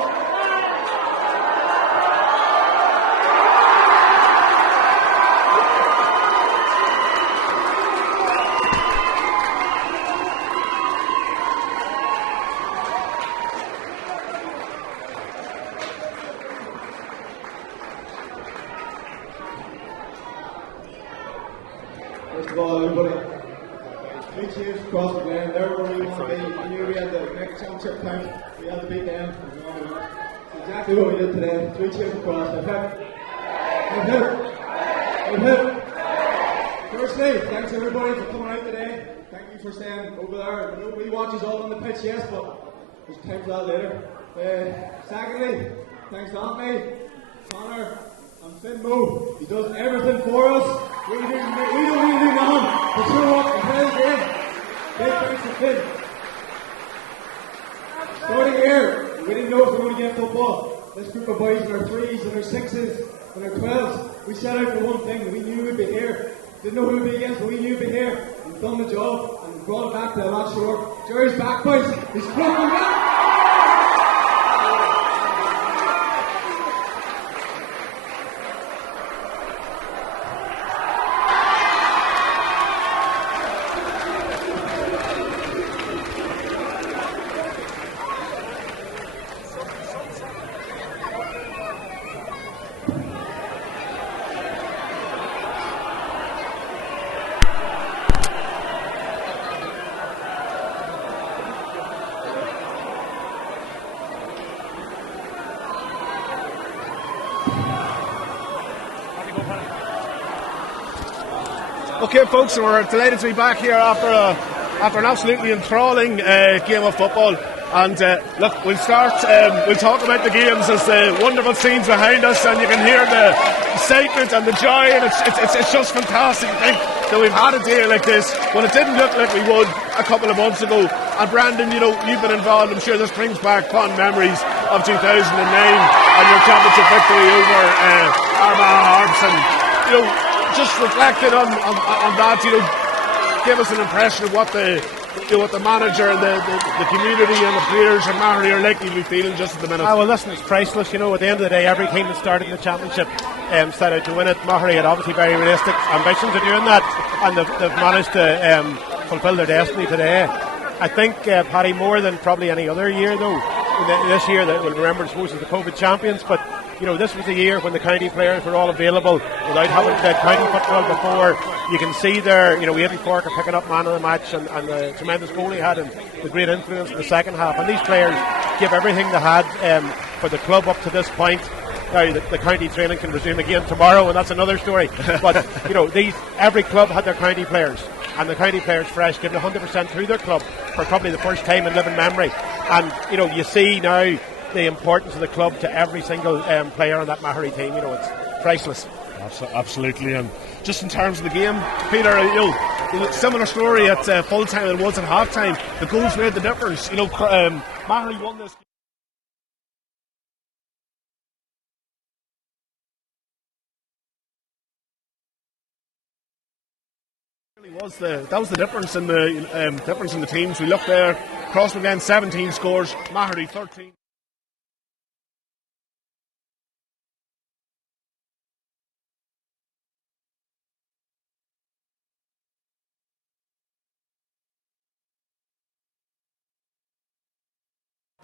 First of all, everybody, 3 cheers for Crossmaglen. They're where we want to be. We knew we had the next championship count. We had to beat them. It's exactly what we did today. 3 cheers for Cross. Firstly, thanks everybody for coming out today. Thank you for staying over there. Nobody watches all on the pitch, yes, but there's time for that later. Secondly, thanks to Anthony, Connor, and Finn Moe. He does everything for us. We don't really do nothing but show up and play the game. Big thanks to Finn. Starting here, we didn't know if we were going to get football. This group of boys in our 3s and our 6s and our 12s, we set out for one thing. We knew we'd be here. Didn't know who we'd be against, but we knew we'd be here. We've done the job and we've brought it back to a lot short. Jerry's back, boys. He's clocking back. Okay, folks, so we're delighted to be back here after an absolutely enthralling game of football. And look, we'll start. We'll talk about the games as the wonderful scenes behind us, and you can hear the excitement and the joy, and it's just fantastic to think that we've had a day like this when it didn't look like we would a couple of months ago. And Brandon, you know, you've been involved. I'm sure this brings back fond memories of 2009 and your championship victory over Armagh-gaa, and you know, just reflecting on that, you know, give us an impression of what the manager and the community and the players and Maghery are likely to be feeling just at the minute. Well, listen, it's priceless. You know, at the end of the day, every team that started in the championship set out to win it. Maghery had obviously very realistic ambitions of doing that, and they've managed to fulfil their destiny today. I think, Paddy, more than probably any other year, though, this year that we'll remember, I suppose, as the COVID champions, but you know, this was a year when the county players were all available without having played county football before. You can see there, you know, Aidan Cork are picking up man of the match, and the tremendous goal he had and the great influence in the second half. And these players give everything they had for the club up to this point. Now, the county training can resume again tomorrow, and that's another story. But, you know, every club had their county players, and the county players fresh giving 100% through their club for probably the first time in living memory. And, you know, you see now the importance of the club to every single player on that Maghery team. You know, it's priceless. Absolutely. And just in terms of the game, Peter, you know, similar story at full time than it was at half time. The goals made the difference. You know, Maghery won this. That was the difference in the teams. We looked there. Crossmaglen 17 scores, Maghery 13.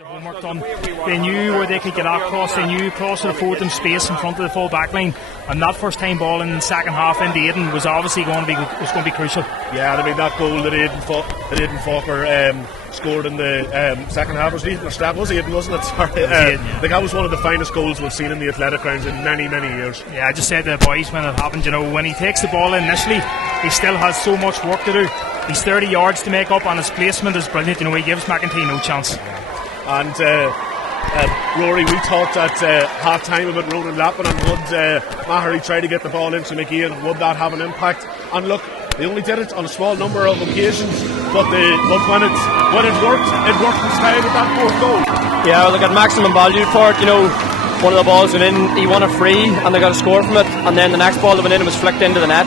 Homework done. They knew where they could get across. They knew Cross would afford them space in front of the full back line, and that first time ball in the second half into Aidan was obviously going to be crucial. Yeah, I mean that goal that Aidan Faulkner scored in the second half was Aidan, wasn't it? Sorry, that was one of the finest goals we've seen in the athletic grounds in many years. Yeah, I just said to the boys when it happened, when he takes the ball in initially, he still has so much work to do. He's 30 yards to make up, and his placement is brilliant. He gives McEntee no chance. And Rory, we talked at half time about Ronan Lappin and would Maghery try to get the ball into McGean, would that have an impact? And look, they only did it on a small number of occasions, but when it worked in style with that fourth goal. Yeah, well, they got maximum value for it. One of the balls went in, he won a free and they got a score from it, and then the next ball that went in was flicked into the net.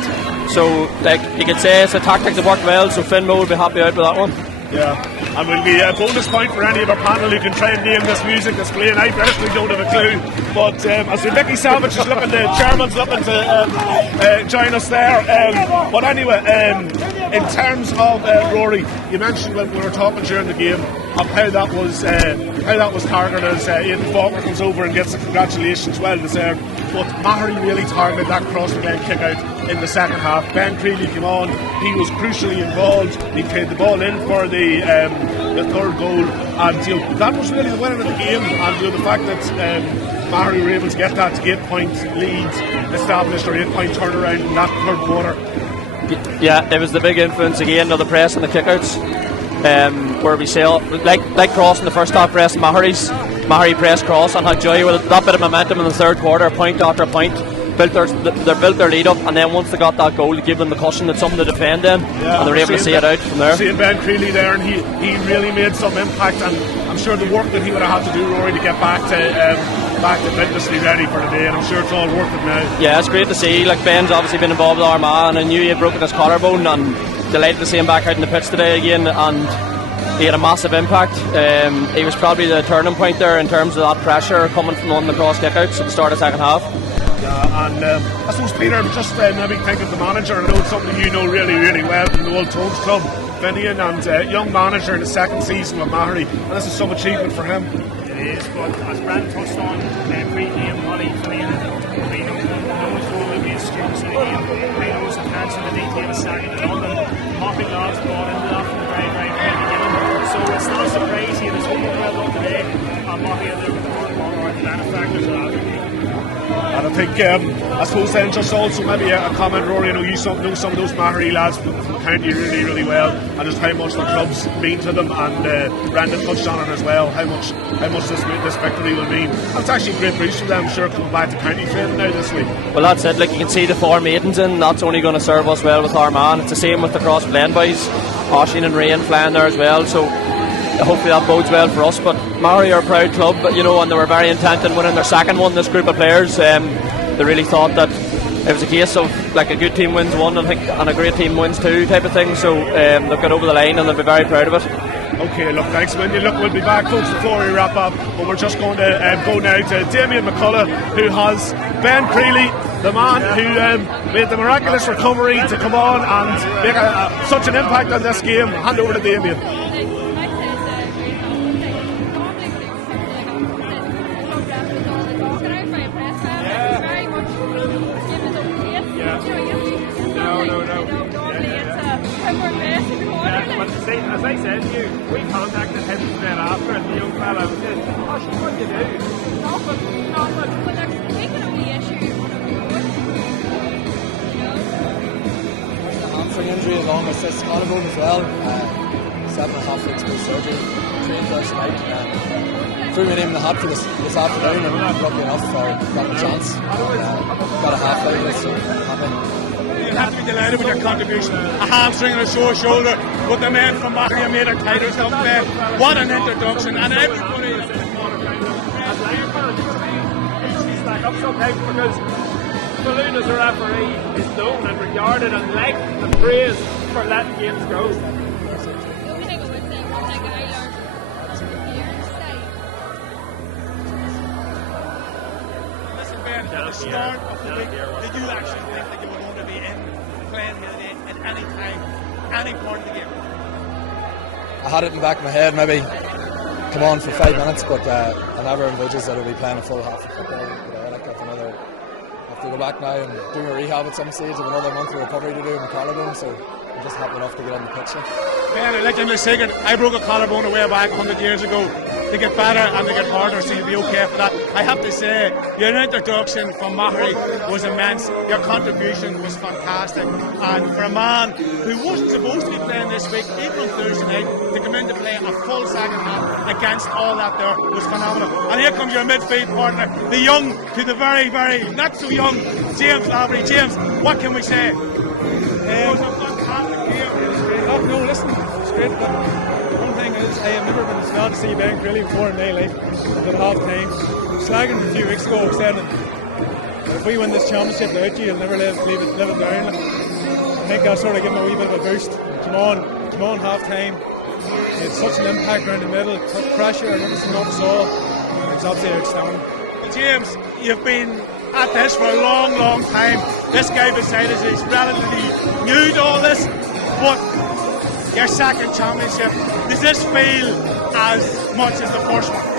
So you could say it's a tactic that worked well, so Finmo will be happy out with that one. Yeah, and will be a bonus point for any of our panel who can try and name this music that's playing. I personally don't have a clue, but as Vicky Savage is looking, the chairman's looking to join us there. But anyway, in terms of Rory, you mentioned when we were talking during the game of how that was targeted as Aidan Faulkner comes over and gets the congratulations, well deserved. But Maghery really targeted that Crossmaglen kick out in the second half. Ben Creeley came on, he was crucially involved, he played the ball in for the third goal, and that was really the winner of the game, and the fact that Maghery were able to get that 8-point lead established, or 8-point turnaround in that third quarter. Yeah, it was the big influence again of the press and the kickouts, where we saw like Cross in the first half press Maghery press Cross and had joy with that bit of momentum in the third quarter, point after point. Built their lead up, and then once they got that goal, it gave them the cushion that something to defend in, and they were able to see it out from there. Seeing Ben Creeley there, and he really made some impact, and I'm sure the work that he would have had to do, Rory, to get back to fitnessly ready for the day, and I'm sure it's all worth it now. Yeah, it's great to see. Ben's obviously been involved with Armagh, and I knew he had broken his collarbone, and delighted to see him back out in the pitch today again, and he had a massive impact. He was probably the turning point there in terms of that pressure coming from on the cross kickouts at the start of the second half. And I suppose, Peter, just maybe think of the manager. I know it's something you know really well from the Old Tones Club, Finian, and young manager in his second season with Maghery, and this is some achievement for him. It is, but as Brand touched on, Creeley and Holly Finian, they know his role in the students in the game. They know his attention to detail is second to London. Mopping lads brought into that from the very beginning. So it's not a surprise he had his homework well done today, and Maghery are the benefactors of that. And I think, I suppose then just also maybe a comment, Rory, I know you know some of those Maghery lads from the county really well, and just how much the club's mean to them, and Brendan touched on it as well, how much this victory will mean. And it's actually a great boost for them, sure, coming back to county training now this week. Well, that's it, you can see the four maidens in, that's only going to serve us well with Armagh. It's the same with the Crossmaglen boys, Oisin and Rain flying there as well, so hopefully that bodes well for us. But Maghery are a proud club, and they were very intent in winning their second one, this group of players. They really thought that it was a case of a good team wins one, I think, and a great team wins two type of thing, so they've got over the line and they'll be very proud of it. Okay, look, thanks, Wendy. Look, we'll be back, folks, before we wrap up, but we're just going to go now to Damien McCullough, who has Ben Creeley, the man who made the miraculous recovery to come on and make such an impact on this game. Hand over to Damien. As I said to you, we contacted him then after, and the young fella said, what do you do? Nothing. But they can only issue hamstring injury along with his collarbone as well. 7.5 weeks post surgery. Trained there tonight. Threw my name in the hat for this afternoon, and lucky enough I got a chance. Got a half out of it, so happy. You have to be delighted with your contribution. A hamstring and a sore shoulder, but the men from Maghery made it tighter stuff there. What an introduction, and everybody is I'm so thankful because Balloon as a referee is known and regarded and liked and praised for letting games go. The only thing I would say was like I learned here today. Listen, Ben, at the start of the week, did you actually think that you were going to be playing here today at any time, any part of the game? I had it in the back of my head, maybe come on for 5 minutes, but I never envisaged that I'd be playing a full half of football. Like I have to go back now and do a rehab at some stage. I have another month of recovery to do in my collarbone, so I'm just happy enough to get on the pitch. Ben, I'll let you know a second. I broke a collarbone way back 100 years ago. They get better and they get harder, so you'll be okay for that. I have to say, your introduction from Maghery was immense. Your contribution was fantastic. And for a man who wasn't supposed to be playing this week, even on Thursday night, to come in to play a full second half against all that there was phenomenal. And here comes your midfield partner, the young to the very, very not so young, James Lavery. James, what can we say? It was a fantastic game. No, listen, it's great. One thing is, I have never been glad to see Ben really before in my life at half time. Slagging a few weeks ago said that if we win this championship without you, you'll never live it down. I think that sort of gave him a wee bit of a boost. Come on half time. He had such an impact around the middle, took pressure and everything off us all. It was absolutely outstanding. James, you've been at this for a long, long time. This guy beside us is relatively new to all this, but your second championship, does this feel as much as the first one? The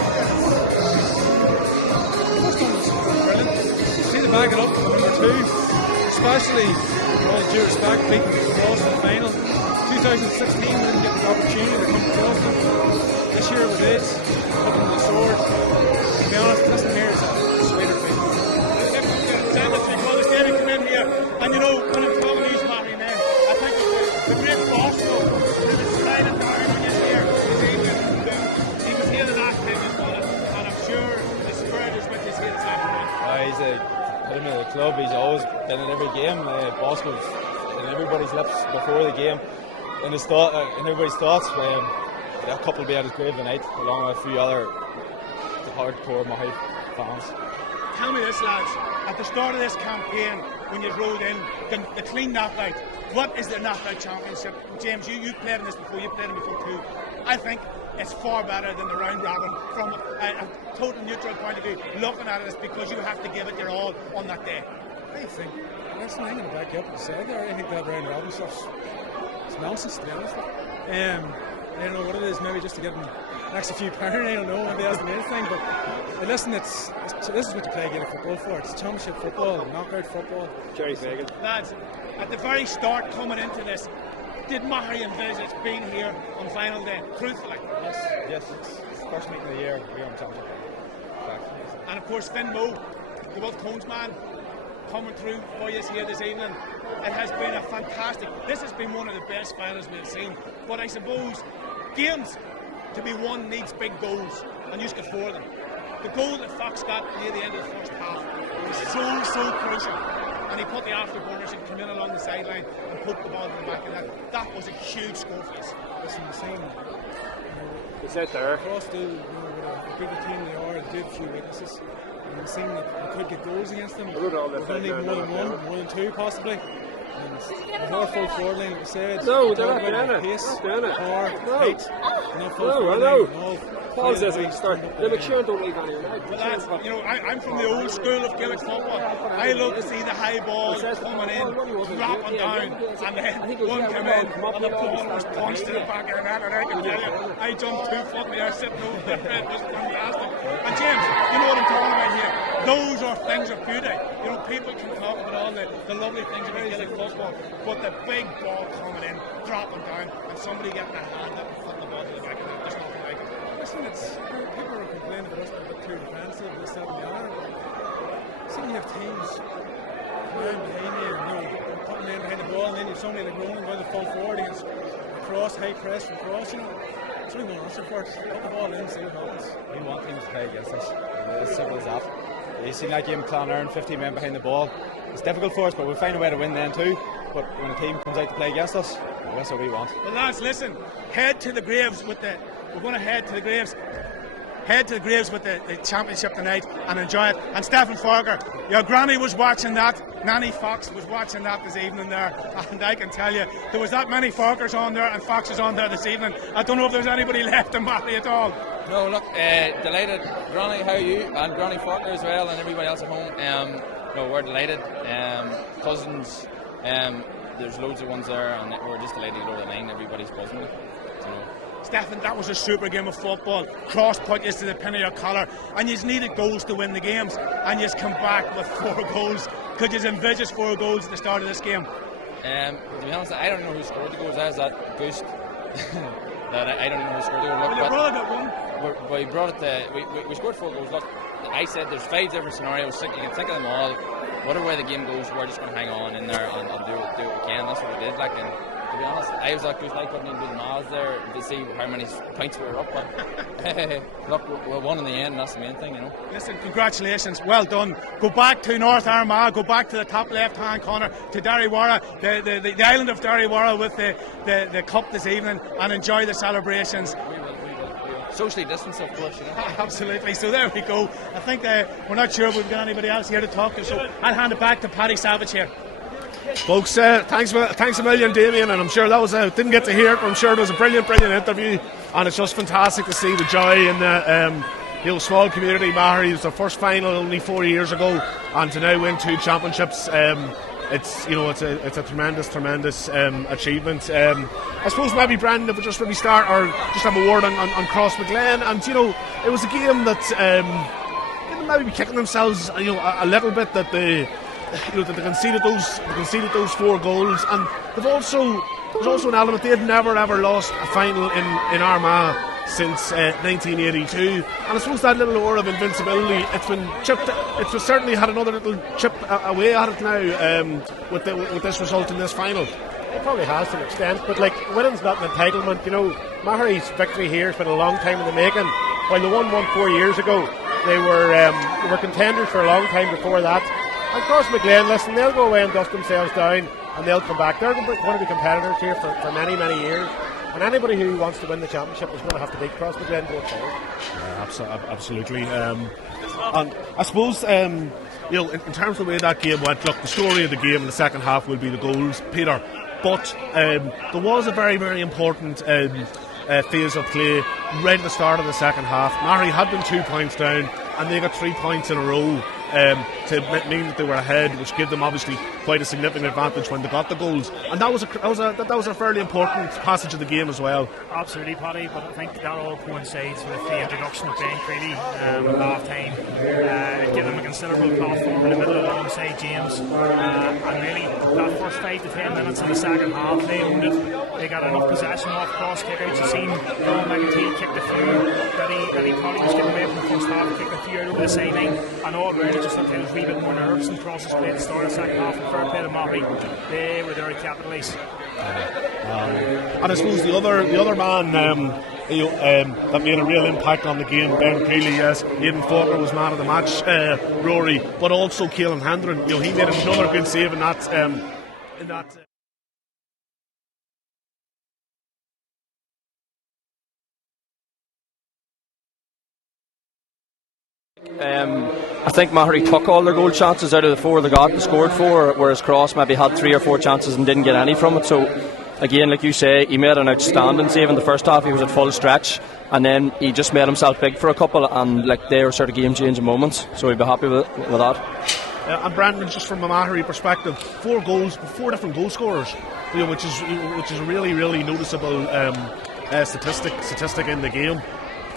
first one was brilliant. See the back it up, number 2, especially with all due respect, beating Cross in the final. 2016 we didn't get the opportunity to come across them. This year we did, up on the sword. To be honest, listen here, it's a sweeter thing. David come in here, and you know, when I'm talking to you, Matty, man, I think the great Bosco, who decided to bring him here this evening, he was here the last time he's done it, and I'm sure the spirit is with his here this afternoon. He's a epitome of the club. He's always been in every game. Bosco's in everybody's lips before the game, in everybody's thoughts. A couple will be at his grave tonight, along with a few other hardcore Maghery fans. Tell me this, lads, at the start of this campaign, when you rode in, the clean knockout, what is the knockout championship? James, you played in this before, you played in before too. I think it's far better than the round robin from a total neutral point of view. Looking at it, it's because you have to give it your all on that day. I think, listen, I'm going to back you up what you said there. I think that round robin stuff's nonsense, to be honest. I don't know what it is, maybe just to get an extra few pounds, I don't know, maybe that's the main thing, but listen, this is what you play Gaelic football for. It's championship football, knockout football. Jerry Fagan. Lads, at the very start coming into this, did Maghery envisage being here on final day, truthfully? Yes, it's the first meeting of the year, we're on championship. And of course Finn Moe, the Wolf Cones man, coming through for you here this evening. It has been a fantastic, this has been one of the best finals we've seen, but I suppose games to be won needs big goals, and you got 4 of them. The goal that Fox got near the end of the first half was so crucial, and he put the afterburners and came in along the sideline and put the ball in the back of that. That was a huge score for us. Listen, the same. Is that there? Cross do, with a good team they are, they do have a few weaknesses. And we've seen that we could get goals against them. We're going to need more than one, more than 2 possibly. And with our full forward line, like we said, no, they're not doing it. Pace, power, height, not full forward line. Paul says we can start. The McShane don't leave any. But lads, you know, I'm from the old school of Gaelic football. I love to see the high ball coming in, dropping down, and then one come in, and the ball was punched to the back of the net. And I can tell you, I jumped 2 foot there, sitting over the bed, was fantastic. And James, you know what I'm talking about here? Those are things of beauty. You know, people can talk about all the lovely things about Gaelic football, but the big ball coming in, dropping down, and somebody getting a hand up and putting the ball to the back of the net, there's nothing like it. Listen, people are complaining about us being a bit too defensive, this, that, and the other. See, you have teams playing behind you, putting men behind the ball, and then you have somebody like rolling by the full forward against cross, high press from cross, you know. That's what we want to answer for. Put the ball in, see what happens. We want teams to play against us. It's as simple as that. You've seen that game, Clonard, 15 men behind the ball. It's difficult for us, but we'll find a way to win then too. But when a team comes out to play against us, that's what we want. Well, lads, listen, head to the graves with the. We're going to head to the graves. head to the graves with the championship tonight and enjoy it. And Stephen Farker, your granny was watching that, Nanny Fox was watching that this evening there, and I can tell you there was that many Farkers on there and Foxes on there this evening. I don't know if there's anybody left in Maghery at all. No, look, delighted. Granny, how are you? And Granny Farker as well, and everybody else at home. No, we're delighted. Cousins, there's loads of ones there, and we're just delighted to go to the line. Everybody's buzzing with it. Stephen, that was a super game of football. Cross put you to the pin of your collar, and you needed goals to win the games, and you come back with 4 goals. Could you envisage 4 goals at the start of this game? To be honest, I don't know who scored the goals. That that boost. That I don't know who scored the goals. Well, your brother got one. We brought it. We scored 4 goals. Look, I said there's 5 different scenarios. You can think of them all. Whatever way the game goes, we're just going to hang on in there and do what we can. That's what we did. And to be honest, I was that close. I couldn't even do the miles there to see how many points we were up. But look, we won in the end. And that's the main thing, Listen, congratulations, well done. Go back to North Armagh. Go back to the top left-hand corner to Darrywarra, the island of Darrywarra with the cup this evening, and enjoy the celebrations. We will. Socially distanced, of course, Absolutely. So there we go. I think we're not sure if we've got anybody else here to talk to, so I'll hand it back to Paddy Savage here. Folks, thanks a million, Damien, and I'm sure that was didn't get to hear it, but I'm sure it was a brilliant interview, and it's just fantastic to see the joy in the small community. Maghery was their first final only 4 years ago, and to now win 2 championships, it's a tremendous achievement. I suppose maybe Brandon, if we just maybe start or just have a word on Crossmaglen, and it was a game that maybe kicking themselves a little bit that they conceded those 4 goals, and there's also an element they had never ever lost a final in Armagh since 1982, and I suppose that little aura of invincibility, it's certainly had another little chip away at it now with this result in this final. It probably has to an extent, but winning's not an entitlement. Maghery's victory here has been a long time in the making. While they won 4 years ago, they were contenders for a long time before that. And Crossmaglen, listen, they'll go away and dust themselves down, and they'll come back. They're going to be competitors here for many, many years. And anybody who wants to win the championship is going to have to beat Crossmaglen going forward. Absolutely. And I suppose, in terms of the way that game went, look, the story of the game in the second half will be the goals, Peter. But there was a very, very important phase of play right at the start of the second half. Maghery had been 2 points down, and they got 3 points in a row to mean that they were ahead, which gave them obviously quite a significant advantage when they got the goals. And that was a fairly important passage of the game as well. Absolutely, Paddy. But I think that all coincides with the introduction of Ben Creedy at half time. It gave them a considerable platform in the middle alongside James. And really, that first 5 to 10 minutes in the second half, they owned it. They got enough possession off cross kickouts. You've seen Maghery kicked a few. Eddie Polly was getting away from the first half, kicked a few out over the sideline, and all round just looked like there was a wee bit more nerves and crosses played at the start of the second half. And fair play to Maghery, they were there to capitalise. And I suppose the other man that made a real impact on the game, Ben Creely, yes, Aidan Faulkner was man of the match, Rory, but also Caolan Hendron, he made another good save in that. I think Maghery took all their goal chances out of the 4 they got and scored 4, whereas Cross maybe had 3 or 4 chances and didn't get any from it. So again, like you say, he made an outstanding save in the first half. He was at full stretch, and then he just made himself big for a couple, and they were sort of game changing moments, so he'd be happy with that. And Brandon, just from a Maghery perspective, 4 goals, 4 different goal scorers, which is a really, really noticeable statistic in the game.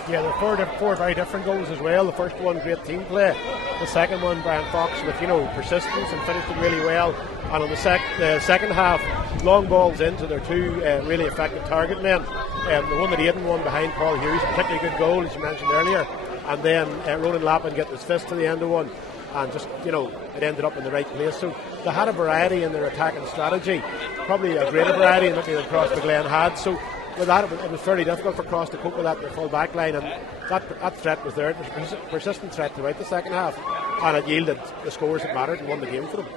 Yeah, there are 4 very different goals as well. The first one, great team play. The second one, Brian Fox with persistence and finished it really well. And on the second half, long balls into their 2 really effective target men. The one that Aidan won behind Paul Hughes, particularly good goal as you mentioned earlier. And then Ronan Lappin getting his fist to the end of one, and just it ended up in the right place. So they had a variety in their attacking strategy, probably a greater variety than Crossmaglen had. So with that, it was fairly difficult for Cross to cope with that in their full back line, and that threat was there. It was a persistent threat throughout the second half, and it yielded the scores that mattered and won the game for them.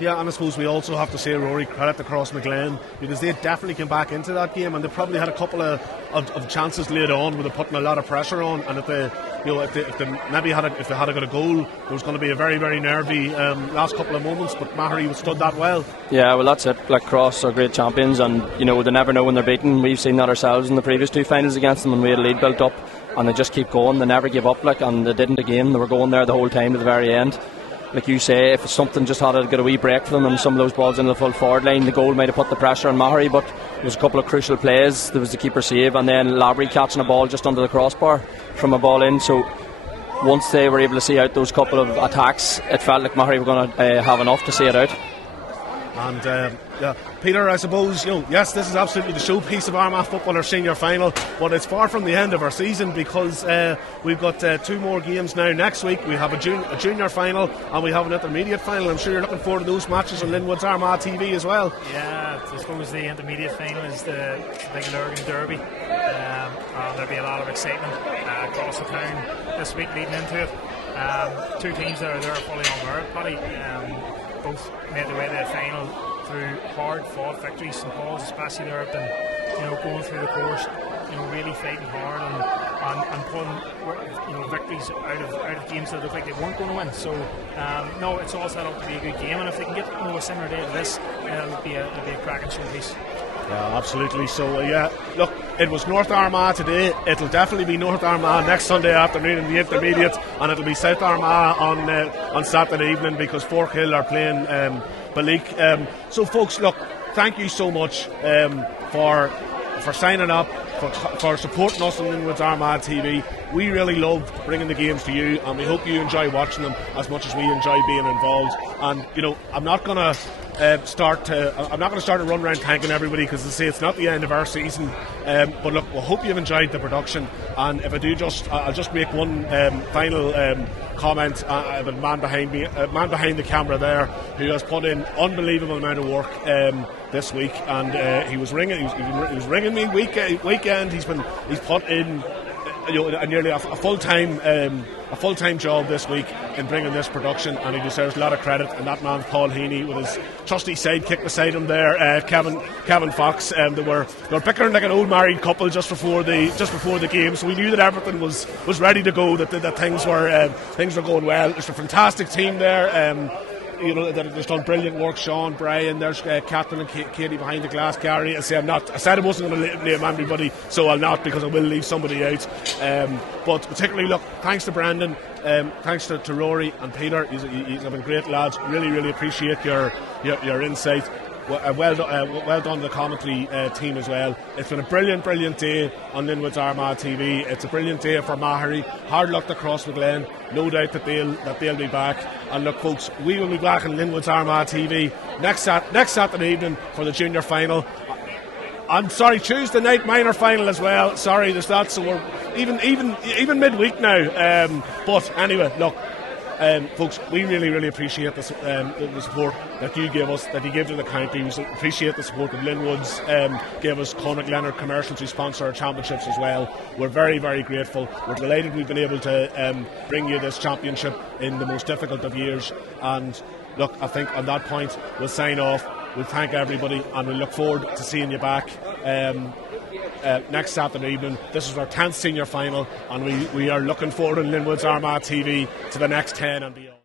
Yeah, and I suppose we also have to say, Rory, credit to Crossmaglen, because they definitely came back into that game, and they probably had a couple of chances later on where they're putting a lot of pressure on, and if they had got a goal, there was going to be a very, very nervy last couple of moments, but Maghery stood that well. Yeah, well, that's it. Like, Cross are great champions, and they never know when they're beaten. We've seen that ourselves in the previous 2 finals against them, when we had a lead built up, and they just keep going. They never give up, and they didn't again. They were going there the whole time to the very end. Like you say, if something just had to get a wee break for them and some of those balls into the full forward line, the goal might have put the pressure on Maghery, but there was a couple of crucial plays. There was the keeper save, and then Labrie catching a ball just under the crossbar from a ball in. So once they were able to see out those couple of attacks, it felt like Maghery were going to have enough to see it out. And Peter, I suppose, yes, this is absolutely the showpiece of Armagh football, our senior final, but it's far from the end of our season, because we've got 2 more games now. Next week we have a junior final, and we have an intermediate final. I'm sure you're looking forward to those matches on Linwood's Armagh TV as well. Yeah, I suppose the intermediate final is the big Lurgan Derby. There'll be a lot of excitement across the town this week leading into it. 2 teams that are there fully on merit, Paddy. Both made their way to the final through hard-fought victories. St Paul's, especially there, have been going through the course, really fighting hard and pulling victories out of games that look like they weren't going to win. So no, it's all set up to be a good game, and if they can get a similar day to this, it'll be a cracking showpiece. Yeah, absolutely. So look, it was North Armagh today. It'll definitely be North Armagh next Sunday afternoon in the intermediate, and it'll be South Armagh on Saturday evening, because Forkhill are playing Balik. So folks, look, thank you so much for signing up, for supporting us on Linwood's Armagh TV. We really love bringing the games to you, and we hope you enjoy watching them as much as we enjoy being involved. And I'm not going to start a run around thanking everybody, because I say it's not the end of our season. But look, we hope you've enjoyed the production. And if I do, I'll just make one final comment about the man behind the camera there, who has put in unbelievable amount of work this week, and he was ringing me weekend. He's put in nearly a full-time job this week in bringing this production, and he deserves a lot of credit. And that man's Paul Heaney, with his trusty sidekick beside him there, Kevin Fox. They were bickering like an old married couple just before the game, so we knew that everything was ready to go, that things were going well. There's a fantastic team there. That has done brilliant work. Sean, Brian, there's Catherine and Katie behind the glass. Gary, I said I wasn't going to name everybody, so I'll not, because I will leave somebody out. But particularly, look, thanks to Brendan, thanks to Rory and Peter. You've been great lads. Really, really appreciate your insight. Well done to the commentary team as well. It's been a brilliant day on Linwood's Armagh TV. It's a brilliant day for Maghery. Hard luck to Crossmaglen. No doubt that they'll be back. And look, folks, we will be back on Linwood's Armagh TV next Saturday evening for the junior final. I'm sorry, Tuesday night minor final as well. Sorry, there's that. So we're even midweek now. But anyway, look. Folks, we really appreciate the support that you give us, that you give to the county. We appreciate the support that Linwoods gave us, Conagh Leonard Commercials, who sponsor our championships as well. We're very grateful. We're delighted we've been able to bring you this championship in the most difficult of years. And look, I think on that point we'll sign off. We'll thank everybody, and we look forward to seeing you back next Saturday evening. This is our 10th senior final, and we are looking forward on Linwood's Armagh TV to the next 10 and beyond.